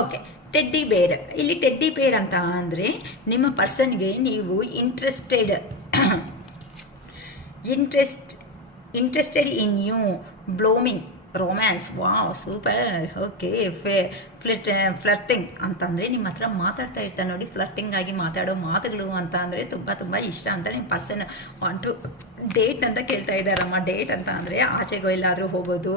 Okay. Teddy ಬೇರ್. ಇಲ್ಲಿ teddy ಬೇರ್ ಅಂತ ಅಂದರೆ ನಿಮ್ಮ ಪರ್ಸನ್ಗೆ ನೀವು interested in you blooming romance. Wow, super. Okay. Flirting ಅಂತಂದರೆ ನಿಮ್ಮ ಹತ್ರ ಮಾತಾಡ್ತಾ ಇರ್ತಾರೆ ನೋಡಿ, ಫ್ಲರ್ಟಿಂಗ್ ಆಗಿ ಮಾತಾಡೋ ಮಾತುಗಳು ಅಂತ ಅಂದರೆ ತುಂಬ ತುಂಬ ಇಷ್ಟ ಅಂತ ನಿಮ್ಮ ಪರ್ಸನ್ ಟು ಡೇಟ್ ಅಂತ ಕೇಳ್ತಾ ಇದ್ದಾರಮ್ಮ. ಡೇಟ್ ಅಂತ ಅಂದರೆ ಆಚೆಗೋ ಎಲ್ಲಾದರೂ ಹೋಗೋದು,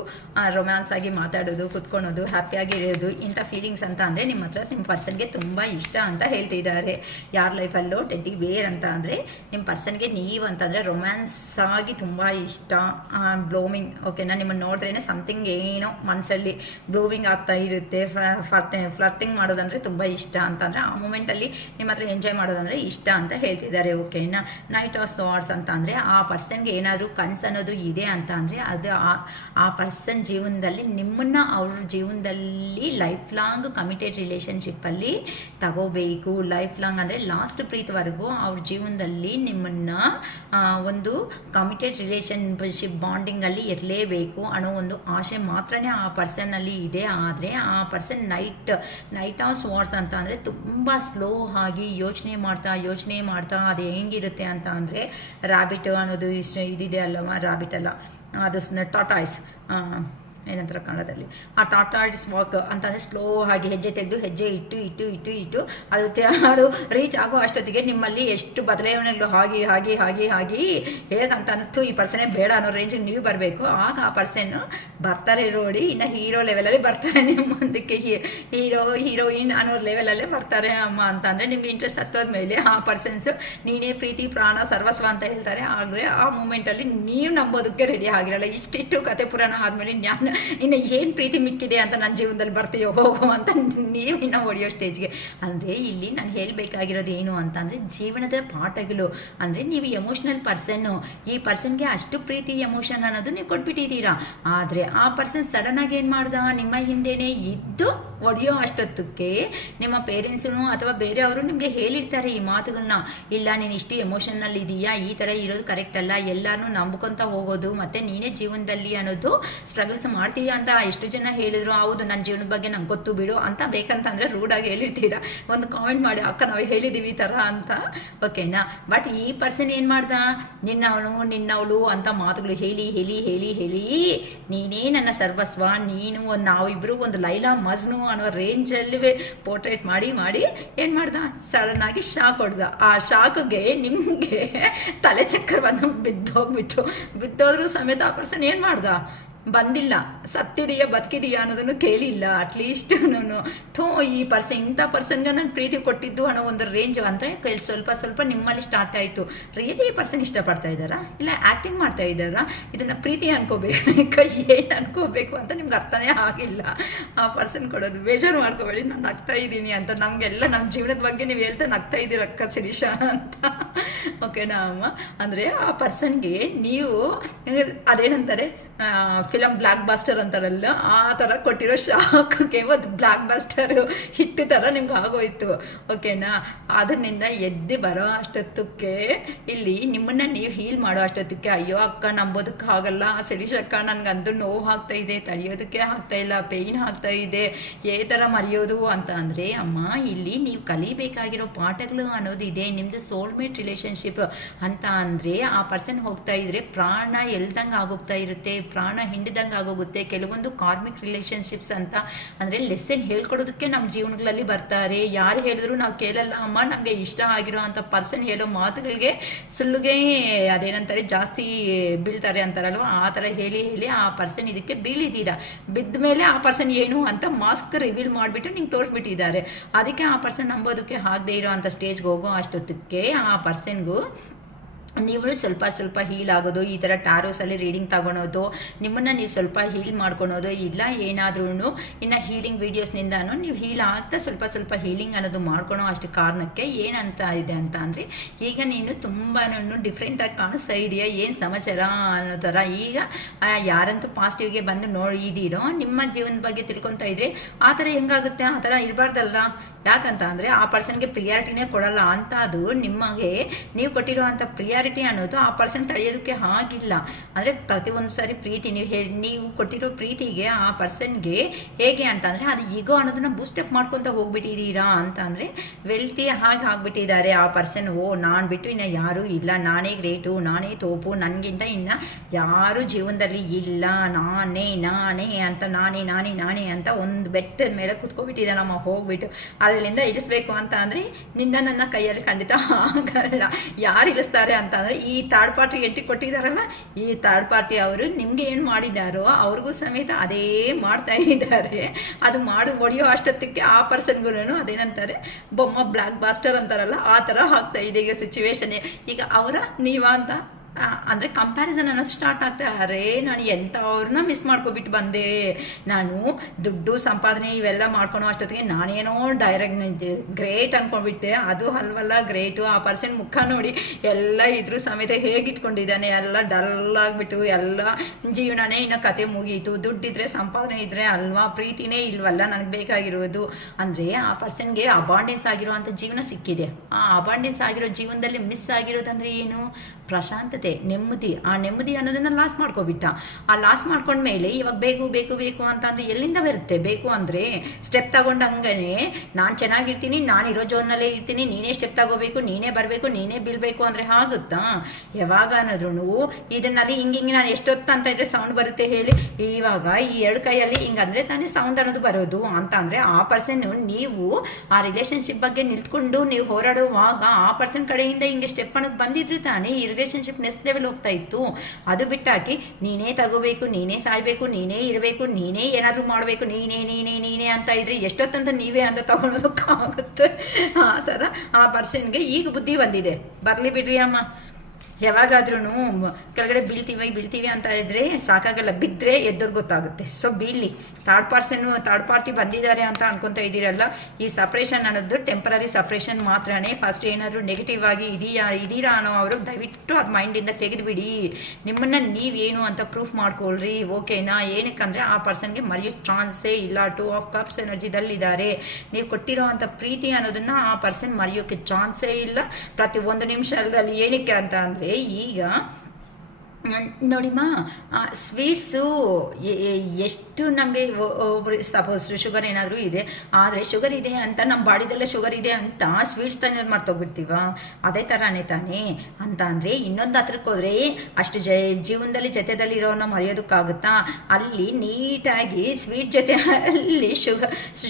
ರೊಮ್ಯಾನ್ಸ್ ಆಗಿ ಮಾತಾಡೋದು, ಕುತ್ಕೊಳೋದು, ಹ್ಯಾಪಿಯಾಗಿ ಇರೋದು, ಇಂಥ ಫೀಲಿಂಗ್ಸ್ ಅಂತ ಅಂದರೆ ನಿಮ್ಮ ಹತ್ರ ನಿಮ್ಮ ಪರ್ಸನ್ಗೆ ತುಂಬ ಇಷ್ಟ ಅಂತ ಹೇಳ್ತಿದ್ದಾರೆ. ಯಾರ ಲೈಫಲ್ಲೋ ಟೆಡ್ಡಿ ಬೇರ್ ಅಂತ ಅಂದರೆ ನಿಮ್ಮ ಪರ್ಸನ್ಗೆ ನೀವು ಅಂತಂದರೆ ರೊಮ್ಯಾನ್ಸ್ ಆಗಿ ತುಂಬ ಇಷ್ಟ. ಬ್ಲೋಮಿಂಗ್, ಓಕೆನಾ, ನಿಮ್ಮನ್ನು ನೋಡಿದ್ರೇ ಸಮಥಿಂಗ್ ಏನೋ ಮನಸ್ಸಲ್ಲಿ ಬ್ಲೋಮಿಂಗ್ ಆಗ್ತಾ ಇರುತ್ತೆ. ಫ್ಲರ್ಟಿಂಗ್ ಮಾಡೋದಂದರೆ ತುಂಬ ಇಷ್ಟ ಅಂತಂದರೆ ಆ ಮೂಮೆಂಟಲ್ಲಿ ನಿಮ್ಮ ಹತ್ರ ಎಂಜಾಯ್ ಮಾಡೋದಂದರೆ ಇಷ್ಟ ಅಂತ ಹೇಳ್ತಿದ್ದಾರೆ. ಓಕೆನಾ. ನೈಟ್ ಆಫ್ ಸಾರ್ಟ್ಸ್ ಅಂತ ಅಂದರೆ ಆ ಪರ್ಸನ್ಗೆ ಏನಾದರೂ ಕನಸು ಅನ್ನೋದು ಇದೆ ಅಂತ ಅಂದರೆ ಅದು ಆ ಪರ್ಸನ್ ಜೀವನದಲ್ಲಿ ನಿಮ್ಮನ್ನು ಅವ್ರ ಜೀವನದಲ್ಲಿ ಲೈಫ್ ಲಾಂಗ್ ಕಮಿಟೆಡ್ ರಿಲೇಷನ್ಶಿಪ್ಪಲ್ಲಿ ತಗೋಬೇಕು. ಲೈಫ್ ಲಾಂಗ್ ಅಂದರೆ ಲಾಸ್ಟ್ ಪ್ರೀತಿವರೆಗೂ ಅವ್ರ ಜೀವನದಲ್ಲಿ ನಿಮ್ಮನ್ನು ಒಂದು ಕಮಿಟೆಡ್ ರಿಲೇಷನ್ಶಿಪ್ ಬಾಂಡಿಂಗಲ್ಲಿ ಇರಲೇಬೇಕು ಅನ್ನೋ ಒಂದು ಆಸೆ ಮಾತ್ರನೇ ಆ ಪರ್ಸನ್ನಲ್ಲಿ ಇದೆ. ಆದರೆ ಆ ಪರ್ಸನ್ ನೈಟ್ ಆಫ್ ಸ್ವಾರ್ಡ್ಸ್ ಅಂತ ಅಂದರೆ ತುಂಬ ಸ್ಲೋ ಆಗಿ ಯೋಚನೆ ಮಾಡ್ತಾ ಅದು ಹೆಂಗಿರುತ್ತೆ ಅಂತ ಅಂದರೆ ರ್ಯಾಬಿಟ್ ಅನ್ನೋದು ಇದಿದೆ ಅಲ್ಲವ, ರ್ಯಾಬಿಟ್ ಅಲ್ಲ, ಅದು ಟಾಟಾಯ್ಸ್, ಏನಂತಾರೆ ಕನ್ನಡದಲ್ಲಿ, ಆ ಟಾಟಾಯ್ಸ್ ವಾಕ್ ಅಂತಂದರೆ ಸ್ಲೋ ಆಗಿ ಹೆಜ್ಜೆ ತೆಗೆದು ಹೆಜ್ಜೆ ಇಟ್ಟು ಅದು ರೀಚ್ ಆಗೋ ಅಷ್ಟೊತ್ತಿಗೆ ನಿಮ್ಮಲ್ಲಿ ಎಷ್ಟು ಬದಲಾವಣೆಗಳು ಆಗಿ ಹೇಗಂತಂದು ಈ ಪರ್ಸನೇ ಬೇಡ ಅನ್ನೋ ರೇಂಜಿಗೆ ನೀವು ಬರಬೇಕು. ಆಗ ಆ ಪರ್ಸನ್ನು ಬರ್ತಾರೆ ನೋಡಿ, ಇನ್ನು ಹೀರೋ ಲೆವೆಲಲ್ಲಿ ಬರ್ತಾರೆ ನಿಮ್ಮ ಮುಂದಕ್ಕೆ. ಹೀರೋಯಿನ್ ಅನ್ನೋ ಲೆವೆಲಲ್ಲೇ ಬರ್ತಾರೆ ಅಮ್ಮ ಅಂತಂದರೆ ನಿಮ್ಗೆ ಇಂಟ್ರೆಸ್ಟ್ ಹತ್ತೋದ್ಮೇಲೆ ಆ ಪರ್ಸನ್ಸು ನೀನೇ ಪ್ರೀತಿ ಪ್ರಾಣ ಸರ್ವಸ್ವ ಅಂತ ಹೇಳ್ತಾರೆ. ಆದರೆ ಆ ಮೂಮೆಂಟಲ್ಲಿ ನೀವು ನಂಬೋದಕ್ಕೆ ರೆಡಿ ಆಗಿರಲ್ಲ. ಇಷ್ಟಿಷ್ಟು ಕತೆ ಪುರಾಣ ಆದಮೇಲೆ ಇನ್ನು ಏನು ಪ್ರೀತಿ ಮಿಕ್ಕಿದೆ ಅಂತ ನನ್ನ ಜೀವನದಲ್ಲಿ ಬರ್ತೀಯೋ ಹೋಗೋ ಅಂತ ನೀವು ಇನ್ನು ಹೊಡೆಯೋ ಸ್ಟೇಜ್ಗೆ. ಅಂದರೆ ಇಲ್ಲಿ ನಾನು ಹೇಳಬೇಕಾಗಿರೋದು ಏನು ಅಂತಂದರೆ ಜೀವನದ ಪಾಠಗಳು. ಅಂದರೆ ನೀವು ಎಮೋಷ್ನಲ್ ಪರ್ಸನ್ನು, ಈ ಪರ್ಸನ್ಗೆ ಅಷ್ಟು ಪ್ರೀತಿ ಎಮೋಷನ್ ಅನ್ನೋದು ನೀವು ಕೊಟ್ಬಿಟ್ಟಿದ್ದೀರಾ. ಆದರೆ ಆ ಪರ್ಸನ್ ಸಡನ್ನಾಗಿ ಏನು ಮಾಡ್ದ, ನಿಮ್ಮ ಹಿಂದೆನೇ ಇದ್ದು ಹೊಡೆಯೋ ಅಷ್ಟೊತ್ತಕ್ಕೆ ನಿಮ್ಮ ಪೇರೆಂಟ್ಸು ಅಥವಾ ಬೇರೆಯವರು ನಿಮಗೆ ಹೇಳಿರ್ತಾರೆ ಈ ಮಾತುಗಳನ್ನ. ಇಲ್ಲ, ನೀನು ಇಷ್ಟು ಎಮೋಷನ್ನಲ್ಲಿ ಇದೆಯಾ, ಈ ಥರ ಇರೋದು ಕರೆಕ್ಟ್ ಅಲ್ಲ, ಎಲ್ಲರೂ ನಂಬ್ಕೊತ ಹೋಗೋದು ಮತ್ತು ನೀನೇ ಜೀವನದಲ್ಲಿ ಅನ್ನೋದು ಸ್ಟ್ರಗಲ್ಸ್ ಮಾಡ್ತೀಯಾ ಅಂತ ಎಷ್ಟು ಜನ ಹೇಳಿದ್ರು. ಹೌದು, ನನ್ನ ಜೀವನದ ಬಗ್ಗೆ ನಂಗೆ ಗೊತ್ತು ಬಿಡು ಅಂತ ಬೇಕಂತಂದರೆ ರೂಢಾಗಿ ಹೇಳಿರ್ತೀರ, ಒಂದು ಕಾಮೆಂಟ್ ಮಾಡಿ ಅಕ್ಕ ನಾವು ಹೇಳಿದ್ದೀವಿ ಈ ಥರ ಅಂತ, ಓಕೆನಾ. ಬಟ್ ಈ ಪರ್ಸನ್ ಏನು ಮಾಡ್ದ, ನಿನ್ನವಳು ಅಂತ ಮಾತುಗಳು ಹೇಳಿ ನೀನೇ ನನ್ನ ಸರ್ವಸ್ವ, ನೀನು ನಾವಿಬ್ಬರು ಒಂದು ಲೈಲಾ ಮಜ್ನು ಅನ್ನೋ ರೇಂಜಲ್ಲಿ ಪೋರ್ಟ್ರೇಟ್ ಮಾಡಿ ಏನು ಮಾಡ್ದ, ಸಡನ್ನಾಗಿ ಶಾಕ್ ಹೊಡೆದ. ಆ ಶಾಕ್ಗೆ ನಿಮಗೆ ತಲೆ ಚಕ್ಕರ್ ಬಂದು ಬಿದ್ದೋದ್ರೂ ಸಮೇತ ಆ ಪರ್ಸನ್ ಏನು ಮಾಡ್ದ, ಬಂದಿಲ್ಲ, ಸತ್ತಿದೆಯಾ ಬದುಕಿದೆಯಾ ಅನ್ನೋದನ್ನು ಕೇಳಿಲ್ಲ. ಅಟ್ಲೀಸ್ಟ್ ನಾನು ಈ ಇಂಥ ಪರ್ಸನ್ಗೆ ನಾನು ಪ್ರೀತಿ ಕೊಟ್ಟಿದ್ದು ಅನ್ನೋ ಒಂದು ರೇಂಜ್ ಅಂದರೆ ಸ್ವಲ್ಪ ನಿಮ್ಮಲ್ಲಿ ಸ್ಟಾರ್ಟ್ ಆಯಿತು. ರಿಯಲಿ ಈ ಪರ್ಸನ್ ಇಷ್ಟಪಡ್ತಾ ಇದ್ದಾರಾ, ಇಲ್ಲ ಆ್ಯಕ್ಟಿಂಗ್ ಮಾಡ್ತಾ ಇದ್ದಾರಾ, ಇದನ್ನು ಪ್ರೀತಿ ಅನ್ಕೋಬೇಕು ಏನು ಅನ್ಕೋಬೇಕು ಅಂತ ನಿಮ್ಗೆ ಅರ್ಥನೇ ಆಗಿಲ್ಲ. ಆ ಪರ್ಸನ್ ಕೊಡೋದು ಬೇಜಾರು ಮಾಡ್ಕೋಬೇಡಿ, ನಾನು ನಗ್ತಾ ಇದ್ದೀನಿ ಅಂತ. ನಮಗೆಲ್ಲ ನಮ್ಮ ಜೀವನದ ಬಗ್ಗೆ ನೀವು ಹೇಳ್ತಾ ನಗ್ತಾ ಇದ್ದೀರಕ್ಕ ಶಿರೀಷಾ ಅಂತ, ಓಕೆನಾ ಅಮ್ಮ. ಅಂದರೆ ಆ ಪರ್ಸನ್ಗೆ ನೀವು ಅದೇನಂತಾರೆ ಫಿಲಮ್ ಬ್ಲ್ಯಾಕ್ ಬಾಸ್ಟರ್ ಅಂತಾರಲ್ಲ, ಆ ಥರ ಕೊಟ್ಟಿರೋ ಶಾಕ್ಗೆ ಒಂದು ಬ್ಲ್ಯಾಕ್ ಬಾಸ್ಟರ್ ಹಿಟ್ಟು ಥರ ನಿಮ್ಗೆ ಆಗೋಯ್ತು, ಓಕೆನಾ. ಅದರಿಂದ ಎದ್ದು ಬರೋ ಅಷ್ಟೊತ್ತಕ್ಕೆ ಇಲ್ಲಿ ನಿಮ್ಮನ್ನು ನೀವು ಹೀಲ್ ಮಾಡೋ ಅಷ್ಟೊತ್ತಕ್ಕೆ ಅಯ್ಯೋ ಅಕ್ಕ ನಂಬೋದಕ್ಕೆ ಆಗಲ್ಲ ಶಿರೀಷ್ ಅಕ್ಕ, ನನಗಂತೂ ನೋವು ಆಗ್ತಾ ಇದೆ, ತಡೆಯೋದಕ್ಕೆ ಆಗ್ತಾ ಇಲ್ಲ, ಪೇಯ್ನ್ ಆಗ್ತಾ ಇದೆ, ಏ ಥರ ಮರೆಯೋದು ಅಂತ ಅಂದರೆ ಅಮ್ಮ ಇಲ್ಲಿ ನೀವು ಕಲಿಬೇಕಾಗಿರೋ ಪಾಠಗಳು ಅನ್ನೋದು ಇದೆ. ನಿಮ್ಮದು ಸೋಲ್ಮೇಟ್ ರಿಲೇಷನ್ಶಿಪ್ ಅಂತ ಅಂದರೆ ಆ ಪರ್ಸನ್ ಹೋಗ್ತಾ ಇದ್ರೆ ಪ್ರಾಣ ಎಲ್ದಂಗೆ ಆಗೋಗ್ತಾ ಇರುತ್ತೆ, ಪ್ರಾಣ ಹಿಂಡಿದಂಗೆ ಆಗೋಗುತ್ತೆ. ಕೆಲವೊಂದು ಕಾರ್ಮಿಕ್ ರಿಲೇಷನ್ಶಿಪ್ಸ್ ಅಂತ ಅಂದರೆ ಲೆಸನ್ ಹೇಳ್ಕೊಡೋದಕ್ಕೆ ನಮ್ಮ ಜೀವನಗಳಲ್ಲಿ ಬರ್ತಾರೆ. ಯಾರು ಹೇಳಿದ್ರು ನಾವು ಕೇಳಲ್ಲ ಅಮ್ಮ, ನಮಗೆ ಇಷ್ಟ ಆಗಿರೋ ಅಂಥ ಪರ್ಸನ್ ಹೇಳೋ ಮಾತುಗಳಿಗೆ ಸುಳ್ಳುಗೆ ಅದೇನಂತಾರೆ ಜಾಸ್ತಿ ಬೀಳ್ತಾರೆ ಅಂತಾರಲ್ವ, ಆ ಥರ ಹೇಳಿ ಆ ಪರ್ಸನ್ ಇದಕ್ಕೆ ಬೀಳಿದ್ದೀರಾ. ಬಿದ್ದ ಮೇಲೆ ಆ ಪರ್ಸನ್ ಏನು ಅಂತ ಮಾಸ್ಕ್ ರಿವೀಲ್ ಮಾಡಿಬಿಟ್ಟು ನಿಂಗೆ ತೋರಿಸ್ಬಿಟ್ಟಿದ್ದಾರೆ. ಅದಕ್ಕೆ ಆ ಪರ್ಸನ್ ನಂಬೋದಕ್ಕೆ ಆಗದೆ ಇರೋ ಅಂಥ ಸ್ಟೇಜ್ಗೆ ಹೋಗೋ ಅಷ್ಟೊತ್ತಕ್ಕೆ ಆ ಪರ್ಸನ್ಗೂ ನೀವು ಸ್ವಲ್ಪ ಹೀಲ್ ಆಗೋದು, ಈ ಥರ ಟ್ಯಾರೋಸಲ್ಲಿ ರೀಡಿಂಗ್ ತಗೊಳೋದು, ನಿಮ್ಮನ್ನು ನೀವು ಸ್ವಲ್ಪ ಹೀಲ್ ಮಾಡ್ಕೊಳೋದು, ಇಲ್ಲ ಏನಾದ್ರೂ ಇನ್ನು ಹೀಲಿಂಗ್ ವೀಡಿಯೋಸ್ನಿಂದನೂ ನೀವು ಹೀಲ್ ಆಗ್ತಾ ಸ್ವಲ್ಪ ಹೀಲಿಂಗ್ ಅನ್ನೋದು ಮಾಡ್ಕೊಳೋ ಅಷ್ಟು ಕಾರಣಕ್ಕೆ ಏನಂತ ಇದೆ ಅಂತ ಅಂದರೆ ಈಗ ನೀನು ತುಂಬಾ ಡಿಫ್ರೆಂಟಾಗಿ ಕಾಣಿಸ್ತಾ ಇದೆಯಾ, ಏನು ಸಮಾಚಾರ ಅನ್ನೋ ಥರ. ಈಗ ಯಾರಂತೂ ಪಾಸಿಟಿವ್ಗೆ ಬಂದು ನೋಡಿದ್ದೀರೋ ನಿಮ್ಮ ಜೀವನದ ಬಗ್ಗೆ ತಿಳ್ಕೊತಾ ಇದ್ರೆ ಆ ಥರ ಹೆಂಗಾಗುತ್ತೆ, ಆ ಥರ ಇರಬಾರ್ದಲ್ಲ. ಯಾಕಂತ ಅಂದರೆ ಆ ಪರ್ಸನ್ಗೆ ಪ್ರಿಯಾರಿಟಿನೇ ಕೊಡಲ್ಲ ಅಂತ. ಅದು ನಿಮಗೆ ನೀವು ಕೊಟ್ಟಿರೋ ಅಂಥ ಪ್ರಿಯಾರಿಟಿ ಸಿನ್ಸಿಯಾರಿಟಿ ಅನ್ನೋದು ಆ ಪರ್ಸನ್ ತಡೆಯೋದಕ್ಕೆ ಆಗಿಲ್ಲ. ಅಂದರೆ ಪ್ರತಿಯೊಂದು ಸಾರಿ ಪ್ರೀತಿ ನೀವು ಕೊಟ್ಟಿರೋ ಪ್ರೀತಿಗೆ ಆ ಪರ್ಸನ್ಗೆ ಹೇಗೆ ಅಂತಂದರೆ ಅದು ಈಗೋ ಅನ್ನೋದನ್ನ ಬೂಸ್ಟಪ್ ಮಾಡ್ಕೊತ ಹೋಗ್ಬಿಟ್ಟಿದ್ದೀರಾ ಅಂತ ಅಂದರೆ ವೆಲ್ತಿ ಹಾಗೆ ಆಗಿಬಿಟ್ಟಿದ್ದಾರೆ ಆ ಪರ್ಸನ್. ನಾನು ಬಿಟ್ಟು ಇನ್ನು ಯಾರೂ ಇಲ್ಲ, ನಾನೇ ಗ್ರೇಟು, ನಾನೇ ತೋಪು, ನನಗಿಂತ ಇನ್ನು ಯಾರೂ ಜೀವನದಲ್ಲಿ ಇಲ್ಲ, ನಾನೇ ಅಂತ ನಾನೇ ಅಂತ ಒಂದು ಬೆಟ್ಟದ ಮೇಲೆ ಕುತ್ಕೊಬಿಟ್ಟಿದ್ದಾನಮ್ಮ. ಹೋಗ್ಬಿಟ್ಟು ಅಲ್ಲಿಂದ ಇಳಿಸ್ಬೇಕು ಅಂತ ಅಂದರೆ ನನ್ನ ಕೈಯಲ್ಲಿ ಖಂಡಿತ ಆಗಲ್ಲ. ಯಾರು ಇಳಿಸ್ತಾರೆ ಅಂತ ಅಂದರೆ ಈ ಥರ್ಡ್ ಪಾರ್ಟಿ ಎಂಟ್ರಿ ಕೊಟ್ಟಿದ್ದಾರಲ್ಲ, ಈ ಥರ್ಡ್ ಪಾರ್ಟಿ ಅವರು ನಿಮ್ಗೆ ಏನು ಮಾಡಿದಾರೋ ಅವ್ರಿಗೂ ಸಮೇತ ಅದೇ ಮಾಡ್ತಾ ಇದ್ದಾರೆ. ಅದು ಹೊಡೆಯೋ ಅಷ್ಟೊತ್ತಿಗೆ ಆ ಪರ್ಸನ್ಗೂ ಅದೇನಂತಾರೆ ಬೊಮ್ಮ ಬ್ಲಾಕ್ ಬಾಸ್ಟರ್ ಅಂತಾರಲ್ಲ, ಆ ಥರ ಆಗ್ತಾ ಇದೆ ಈಗ ಸಿಚುವೇಶನ್. ಈಗ ಅವರ ನೀವಾ ಅಂತ ಅಂದರೆ ಕಂಪ್ಯಾರಿಸನ್ ಅನ್ನೋದು ಸ್ಟಾರ್ಟ್ ಆಗ್ತಾ, ಅರೇ ನಾನು ಎಂಥವ್ರನ್ನ ಮಿಸ್ ಮಾಡ್ಕೊಬಿಟ್ಟು ಬಂದೆ, ನಾನು ದುಡ್ಡು ಸಂಪಾದನೆ ಇವೆಲ್ಲ ಮಾಡ್ಕೊಳೋ ಅಷ್ಟೊತ್ತಿಗೆ ನಾನೇನೋ ಡೈರೆಕ್ಟ್ ಗ್ರೇಟ್ ಅಂದ್ಕೊಂಡ್ಬಿಟ್ಟೆ. ಅದು ಅಲ್ವಲ್ಲ ಗ್ರೇಟು. ಆ ಪರ್ಸನ್ ಮುಖ ನೋಡಿ ಎಲ್ಲ ಇದ್ರೂ ಸಮೇತ ಹೇಗಿಟ್ಕೊಂಡಿದ್ದಾನೆ, ಎಲ್ಲ ಡಲ್ ಆಗಿಬಿಟ್ಟು ಎಲ್ಲ ಜೀವನನೇ ಇನ್ನು ಕತೆ ಮುಗೀತು. ದುಡ್ಡಿದ್ರೆ ಸಂಪಾದನೆ ಇದ್ದರೆ ಅಲ್ವಾ, ಪ್ರೀತಿನೇ ಇಲ್ವಲ್ಲ ನನಗೆ ಬೇಕಾಗಿರೋದು. ಅಂದರೆ ಆ ಪರ್ಸನ್ಗೆ ಅಬಾಂಡೆನ್ಸ್ ಆಗಿರೋವಂಥ ಜೀವನ ಸಿಕ್ಕಿದೆ. ಆ ಅಬಾಂಡೆನ್ಸ್ ಆಗಿರೋ ಜೀವನದಲ್ಲಿ ಮಿಸ್ ಆಗಿರೋದಂದರೆ ಏನು? ಪ್ರಶಾಂತತೆ, ನೆಮ್ಮದಿ. ಆ ನೆಮ್ಮದಿ ಅನ್ನೋದನ್ನು ಲಾಸ್ ಮಾಡ್ಕೊಬಿಟ್ಟ. ಆ ಲಾಸ್ ಮಾಡ್ಕೊಂಡ್ಮೇಲೆ ಇವಾಗ ಬೇಕು ಅಂತ ಅಂದರೆ ಎಲ್ಲಿಂದ ಬರುತ್ತೆ? ಬೇಕು ಅಂದರೆ ಸ್ಟೆಪ್ ತಗೊಂಡಂಗೆ ನಾನು ಚೆನ್ನಾಗಿರ್ತೀನಿ, ನಾನಿರೋ ಜೋನ್ನಲ್ಲೇ ಇರ್ತೀನಿ, ನೀನೇ ಸ್ಟೆಪ್ ತಗೋಬೇಕು, ನೀನೇ ಬರಬೇಕು, ನೀನೇ ಬೀಳ್ಬೇಕು ಅಂದರೆ ಆಗುತ್ತಾ? ಯಾವಾಗ ಅನ್ನೋದ್ರು ಇದನ್ನಲ್ಲಿ ಹಿಂಗೆ ನಾನು ಎಷ್ಟೊತ್ತು ಅಂತ ಇದ್ರೆ ಸೌಂಡ್ ಬರುತ್ತೆ ಹೇಳಿ. ಇವಾಗ ಈ ಎರಡು ಕೈಯಲ್ಲಿ ಹಿಂಗಂದರೆ ತಾನೇ ಸೌಂಡ್ ಅನ್ನೋದು ಬರೋದು ಅಂತ ಅಂದರೆ ಆ ಪರ್ಸನ್ ನೀವು ಆ ರಿಲೇಷನ್ಶಿಪ್ ಬಗ್ಗೆ ನಿಂತ್ಕೊಂಡು ನೀವು ಹೋರಾಡುವಾಗ ಆ ಪರ್ಸನ್ ಕಡೆಯಿಂದ ಹಿಂಗೆ ಸ್ಟೆಪ್ ಅನ್ನೋದು ಬಂದಿದ್ರೆ ತಾನೇ ಈ ರಿಲೇಷನ್ಶಿಪ್ ನೆಕ್ಸ್ಟ್ ಲೆವೆಲ್ ಹೋಗ್ತಾ ಇತ್ತು. ಅದು ಬಿಟ್ಟಾಕಿ ನೀನೇ ತಗೋಬೇಕು, ನೀನೇ ಸಾಯ್ಬೇಕು, ನೀನೇ ಇರಬೇಕು, ನೀನೇ ಏನಾದರೂ ಮಾಡಬೇಕು, ನೀನೇ ಅಂತ ಇದ್ರೆ ಎಷ್ಟೊತ್ತಂತ ನೀವೇ ಅಂತ ತಗೊಳೋದಕ್ಕಾಗುತ್ತೆ. ಆ ಥರ ಆ ಪರ್ಸನ್ಗೆ ಈಗ ಬುದ್ಧಿ ಬಂದಿದೆ. ಬರಲಿ ಬಿಡ್ರಿ ಅಮ್ಮ, ಯಾವಾಗಾದ್ರೂ ಕೆಳಗಡೆ ಬೀಳ್ತೀವಿ ಅಂತ ಇದ್ರೆ ಸಾಕಾಗಲ್ಲ, ಬಿದ್ದರೆ ಎದ್ದೋದು ಗೊತ್ತಾಗುತ್ತೆ. ಸೊ ಬೀಳಿ. ಥರ್ಡ್ ಪಾರ್ಟಿ ಬಂದಿದ್ದಾರೆ ಅಂತ ಅನ್ಕೊತಾ ಇದ್ದೀರಲ್ಲ, ಈ ಸಪ್ರೇಷನ್ ಅನ್ನೋದು ಟೆಂಪರರಿ ಸಪ್ರೇಷನ್ ಮಾತ್ರನೇ. ಫಸ್ಟ್ ಏನಾದರೂ ನೆಗೆಟಿವ್ ಆಗಿ ಇದೀರಾ ಅನ್ನೋ ಅವರು ದಯವಿಟ್ಟು ಅದು ಮೈಂಡಿಂದ ತೆಗೆದುಬಿಡಿ. ನಿಮ್ಮನ್ನು ನೀವೇನು ಅಂತ ಪ್ರೂಫ್ ಮಾಡ್ಕೊಳ್ರಿ, ಓಕೆನಾ? ಏನಕ್ಕಂದರೆ ಆ ಪರ್ಸನ್ಗೆ ಮರೆಯೋ ಚಾನ್ಸೇ ಇಲ್ಲ. 2 ಆಫ್ ಕಪ್ಸ್ ಎನರ್ಜಿದಲ್ಲಿದ್ದಾರೆ. ನೀವು ಕೊಟ್ಟಿರೋ ಅಂಥ ಪ್ರೀತಿ ಅನ್ನೋದನ್ನು ಆ ಪರ್ಸನ್ ಮರೆಯೋಕ್ಕೆ ಚಾನ್ಸೇ ಇಲ್ಲ ಪ್ರತಿ ಒಂದು ನಿಮಿಷದಲ್ಲಿ. ಏನಕ್ಕೆ ಅಂತ ಅಂದರೆ ಈಗ ನೋಡಿಮ್ಮ, ಸ್ವೀಟ್ಸು ಎಷ್ಟು ನಮಗೆ ಒಬ್ಬರು ಸಪೋಸ್ ಶುಗರ್ ಏನಾದರೂ ಇದೆ, ಆದರೆ ಶುಗರ್ ಇದೆ ಅಂತ ನಮ್ಮ ಬಾಡಿದಲ್ಲೇ ಶುಗರ್ ಇದೆ ಅಂತ ಸ್ವೀಟ್ಸ್ ತಾನೇ ಮರ್ತೋಗ್ಬಿಡ್ತೀವ. ಅದೇ ಥರನೇ ತಾನೇ ಅಂತ ಅಂದರೆ ಇನ್ನೊಂದು ಹತ್ರಕ್ಕೆ ಹೋದರೆ ಅಷ್ಟು ಜೀವನದಲ್ಲಿ ಜೊತೆದಲ್ಲಿ ಇರೋನ್ನ ಮರೆಯೋದಕ್ಕಾಗುತ್ತಾ? ಅಲ್ಲಿ ನೀಟಾಗಿ ಸ್ವೀಟ್ ಜೊತೆ ಅಲ್ಲಿ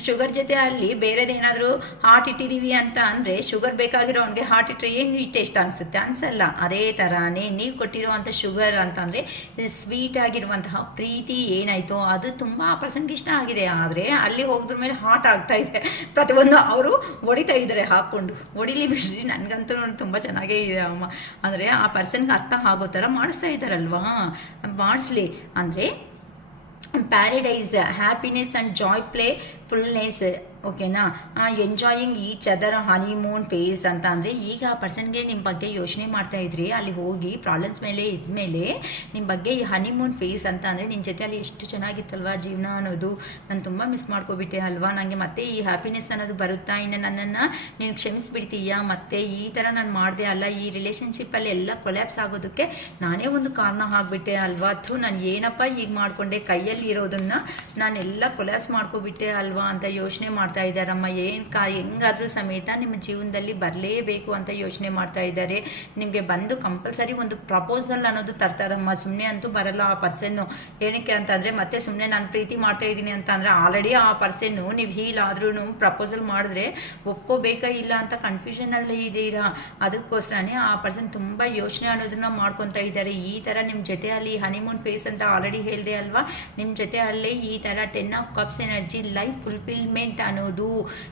ಶುಗರ್ ಜೊತೆ ಅಲ್ಲಿ ಬೇರೆದೇನಾದರೂ ಹಾಟ್ ಇಟ್ಟಿದ್ದೀವಿ ಅಂತ ಅಂದರೆ ಶುಗರ್ ಬೇಕಾಗಿರೋ ಅವನಿಗೆ ಹಾಟ್ ಇಟ್ಟರೆ ಏನು ಟೇಸ್ಟ್ ಅನಿಸುತ್ತೆ? ಅನಿಸಲ್ಲ. ಅದೇ ಥರನೇ ನೀವು ಕೊಟ್ಟಿರೋವಂಥ ಶುಗರ್ ಅಂತಂದರೆ ಸ್ವೀಟ್ ಆಗಿರುವಂತಹ ಪ್ರೀತಿ ಏನಾಯಿತೋ ಅದು ತುಂಬ ಆ ಪರ್ಸನ್ಗೆ ಇಷ್ಟ ಆಗಿದೆ. ಆದರೆ ಅಲ್ಲಿ ಹೋಗಿದ್ರ ಮೇಲೆ ಹಾಟ್ ಆಗ್ತಾ ಇದೆ. ಪ್ರತಿಯೊಂದು ಅವರು ಹೊಡಿತಾ ಇದ್ದಾರೆ ಹಾಕ್ಕೊಂಡು. ಹೊಡಿಲಿ ಬಿಡ್ರಿ, ನನಗಂತೂ ತುಂಬ ಚೆನ್ನಾಗೇ ಇದೆ ಅಮ್ಮ. ಅಂದರೆ ಆ ಪರ್ಸನ್ಗೆ ಅರ್ಥ ಆಗೋ ಥರ ಮಾಡಿಸ್ತಾ ಇದ್ದಾರಲ್ವಾ, ಮಾಡಿಸ್ಲಿ. ಅಂದರೆ paradise, happiness and joy playfulness, ಓಕೆನಾ? Enjoying each other honeymoon phase ಅಂತ ಅಂದರೆ ಈಗ ಆ ಪರ್ಸನ್ಗೆ ನಿಮ್ಮ ಬಗ್ಗೆ ಯೋಚನೆ ಮಾಡ್ತಾ ಇದ್ರಿ, ಅಲ್ಲಿ ಹೋಗಿ ಪ್ರಾಬ್ಲಮ್ಸ್ ಮೇಲೆ ಇದ್ಮೇಲೆ ನಿಮ್ಮ ಬಗ್ಗೆ ಈ ಹನಿಮೂನ್ ಫೇಸ್ ಅಂತ ಅಂದರೆ ನಿನ್ನ ಜೊತೆ ಅಲ್ಲಿ ಎಷ್ಟು ಚೆನ್ನಾಗಿತ್ತಲ್ವಾ ಜೀವನ ಅನ್ನೋದು, ನಾನು ತುಂಬ ಮಿಸ್ ಮಾಡ್ಕೊಬಿಟ್ಟೆ ಅಲ್ವಾ, ನನಗೆ ಮತ್ತೆ ಈ ಹ್ಯಾಪಿನೆಸ್ ಅನ್ನೋದು ಬರುತ್ತಾ, ಇನ್ನು ನನ್ನನ್ನು ನೀನು ಕ್ಷಮಿಸ್ಬಿಡ್ತೀಯಾ, ಮತ್ತೆ ಈ ಥರ ನಾನು ಮಾಡಿದೆ ಅಲ್ಲ, ಈ ರಿಲೇಷನ್ಶಿಪ್ಪಲ್ಲಿ ಎಲ್ಲ ಕೊಲ್ಯಾಪ್ಸ್ ಆಗೋದಕ್ಕೆ ನಾನೇ ಒಂದು ಕಾರಣ ಆಗಿಬಿಟ್ಟೆ ಅಲ್ವಾ, ನಾನು ಏನಪ್ಪ ಈಗ ಮಾಡಿಕೊಂಡೆ, ಕೈಯಲ್ಲಿ ಇರೋದನ್ನು ನಾನೆಲ್ಲ ಕೊಲ್ಯಾಪ್ಸ್ ಮಾಡ್ಕೊಬಿಟ್ಟೆ ಅಲ್ವಾ ಅಂತ ಯೋಚನೆ ಮಾಡ್ತಾ ಇದ್ದಾರಮ್ಮ. ಹೆಂಗಾದರೂ ಸಮೇತ ನಿಮ್ಮ ಜೀವನದಲ್ಲಿ ಬರಲೇಬೇಕು ಅಂತ ಯೋಚನೆ ಮಾಡ್ತಾ ಇದ್ದಾರೆ. ನಿಮಗೆ ಬಂದು ಕಂಪಲ್ಸರಿ ಒಂದು ಪ್ರಪೋಸಲ್ ಅನ್ನೋದು ತರ್ತಾರಮ್ಮ. ಸುಮ್ಮನೆ ಅಂತೂ ಬರಲ್ಲ ಆ ಪರ್ಸನ್ನು. ಏನಕ್ಕೆ ಅಂತಂದರೆ ಮತ್ತೆ ಸುಮ್ಮನೆ ನಾನು ಪ್ರೀತಿ ಮಾಡ್ತಾ ಇದ್ದೀನಿ ಅಂತ ಅಂದರೆ ಆಲ್ರೆಡಿ ಆ ಪರ್ಸನ್ನು ನೀವು ಹೀಲ್ ಆದ್ರೂ ಪ್ರಪೋಸಲ್ ಮಾಡಿದ್ರೆ ಒಪ್ಕೋಬೇಕಾ ಇಲ್ಲ ಅಂತ ಕನ್ಫ್ಯೂಷನಲ್ಲಿ ಇದ್ದೀರಾ. ಅದಕ್ಕೋಸ್ಕರನೇ ಆ ಪರ್ಸನ್ ತುಂಬ ಯೋಚನೆ ಅನ್ನೋದನ್ನ ಮಾಡ್ಕೊತಾ ಇದ್ದಾರೆ. ಈ ಥರ ನಿಮ್ಮ ಜೊತೆ ಅಲ್ಲಿ ಹನಿಮೂನ್ ಫೇಸ್ ಅಂತ ಆಲ್ರೆಡಿ ಹೇಳಿದೆ ಅಲ್ವಾ, ನಿಮ್ಮ ಜೊತೆ ಅಲ್ಲೇ ಈ ಥರ 10 of cups energy life fulfilment ಅನ್ನೋದು,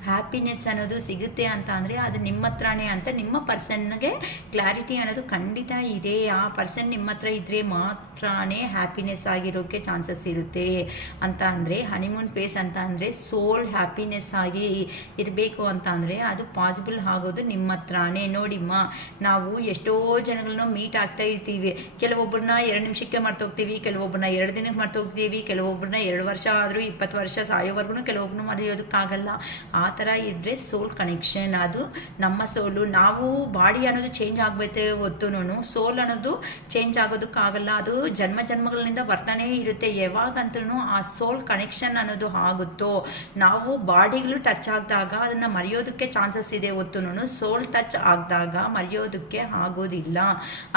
ಹ್ಯಾಪಿನೆಸ್ ಅನ್ನೋದು ಸಿಗುತ್ತೆ ಅಂತ ಅಂದರೆ ಅದು ನಿಮ್ಮ ಹತ್ರನೇ ಅಂತ ನಿಮ್ಮ ಪರ್ಸನ್ಗೆ ಕ್ಲಾರಿಟಿ ಅನ್ನೋದು ಖಂಡಿತ ಇದೆ. ಆ ಪರ್ಸನ್ ನಿಮ್ಮ ಹತ್ರ ಇದ್ದರೆ ಮಾತ್ರ ಮಾತ್ರನೇ ಹ್ಯಾಪಿನೆಸ್ ಆಗಿರೋಕ್ಕೆ ಚಾನ್ಸಸ್ ಇರುತ್ತೆ. ಅಂತ ಅಂದರೆ ಹನಿಮೂನ್ ಫೇಸ್ ಅಂತ ಅಂದರೆ ಸೋಲ್ ಹ್ಯಾಪಿನೆಸ್ ಆಗಿ ಇರಬೇಕು ಅಂತ ಅಂದರೆ ಅದು ಪಾಸಿಬಲ್ ಆಗೋದು ನಿಮ್ಮ ಹತ್ರನೇ. ನೋಡಿಮ್ಮ, ನಾವು ಎಷ್ಟೋ ಜನಗಳನ್ನ ಮೀಟ್ ಆಗ್ತಾ ಇರ್ತೀವಿ. ಕೆಲವೊಬ್ಬರನ್ನ 2 ನಿಮಿಷಕ್ಕೆ ಮರ್ತೋಗ್ತೀವಿ, ಕೆಲವೊಬ್ಬರನ್ನ 2 ದಿನಕ್ಕೆ ಮರ್ತೋಗ್ತೀವಿ, ಕೆಲವೊಬ್ಬರನ್ನ 2 ವರ್ಷ ಆದರೂ 20 ವರ್ಷ ಸಾಯೋವರೆಗೂ ಕೆಲವೊಬ್ಬರು ಮರೆಯೋದಕ್ಕಾಗಲ್ಲ. ಆ ಥರ ಇದ್ದರೆ ಸೋಲ್ ಕನೆಕ್ಷನ್, ಅದು ನಮ್ಮ ಸೋಲು. ನಾವು ಬಾಡಿ ಅನ್ನೋದು ಚೇಂಜ್ ಆಗಬೇಕು ಹೊತ್ತುನು ಸೋಲ್ ಅನ್ನೋದು ಚೇಂಜ್ ಆಗೋದಕ್ಕಾಗಲ್ಲ. ಅದು ಜನ್ಮ ಜನ್ಮಗಳಿಂದ ಬರ್ತಾನೆ ಇರುತ್ತೆ. ಯಾವಾಗಂತೂ ಆ ಸೋಲ್ ಕನೆಕ್ಷನ್ ಅನ್ನೋದು ಆಗುತ್ತೋ, ನಾವು ಬಾಡಿಗಳು ಟಚ್ ಆಗಿದಾಗ ಅದನ್ನು ಮರೆಯೋದಕ್ಕೆ ಚಾನ್ಸಸ್ ಇದೆ ಹೊತ್ತುನು ಸೋಲ್ ಟಚ್ ಆಗಿದಾಗ ಮರೆಯೋದಕ್ಕೆ ಆಗೋದಿಲ್ಲ.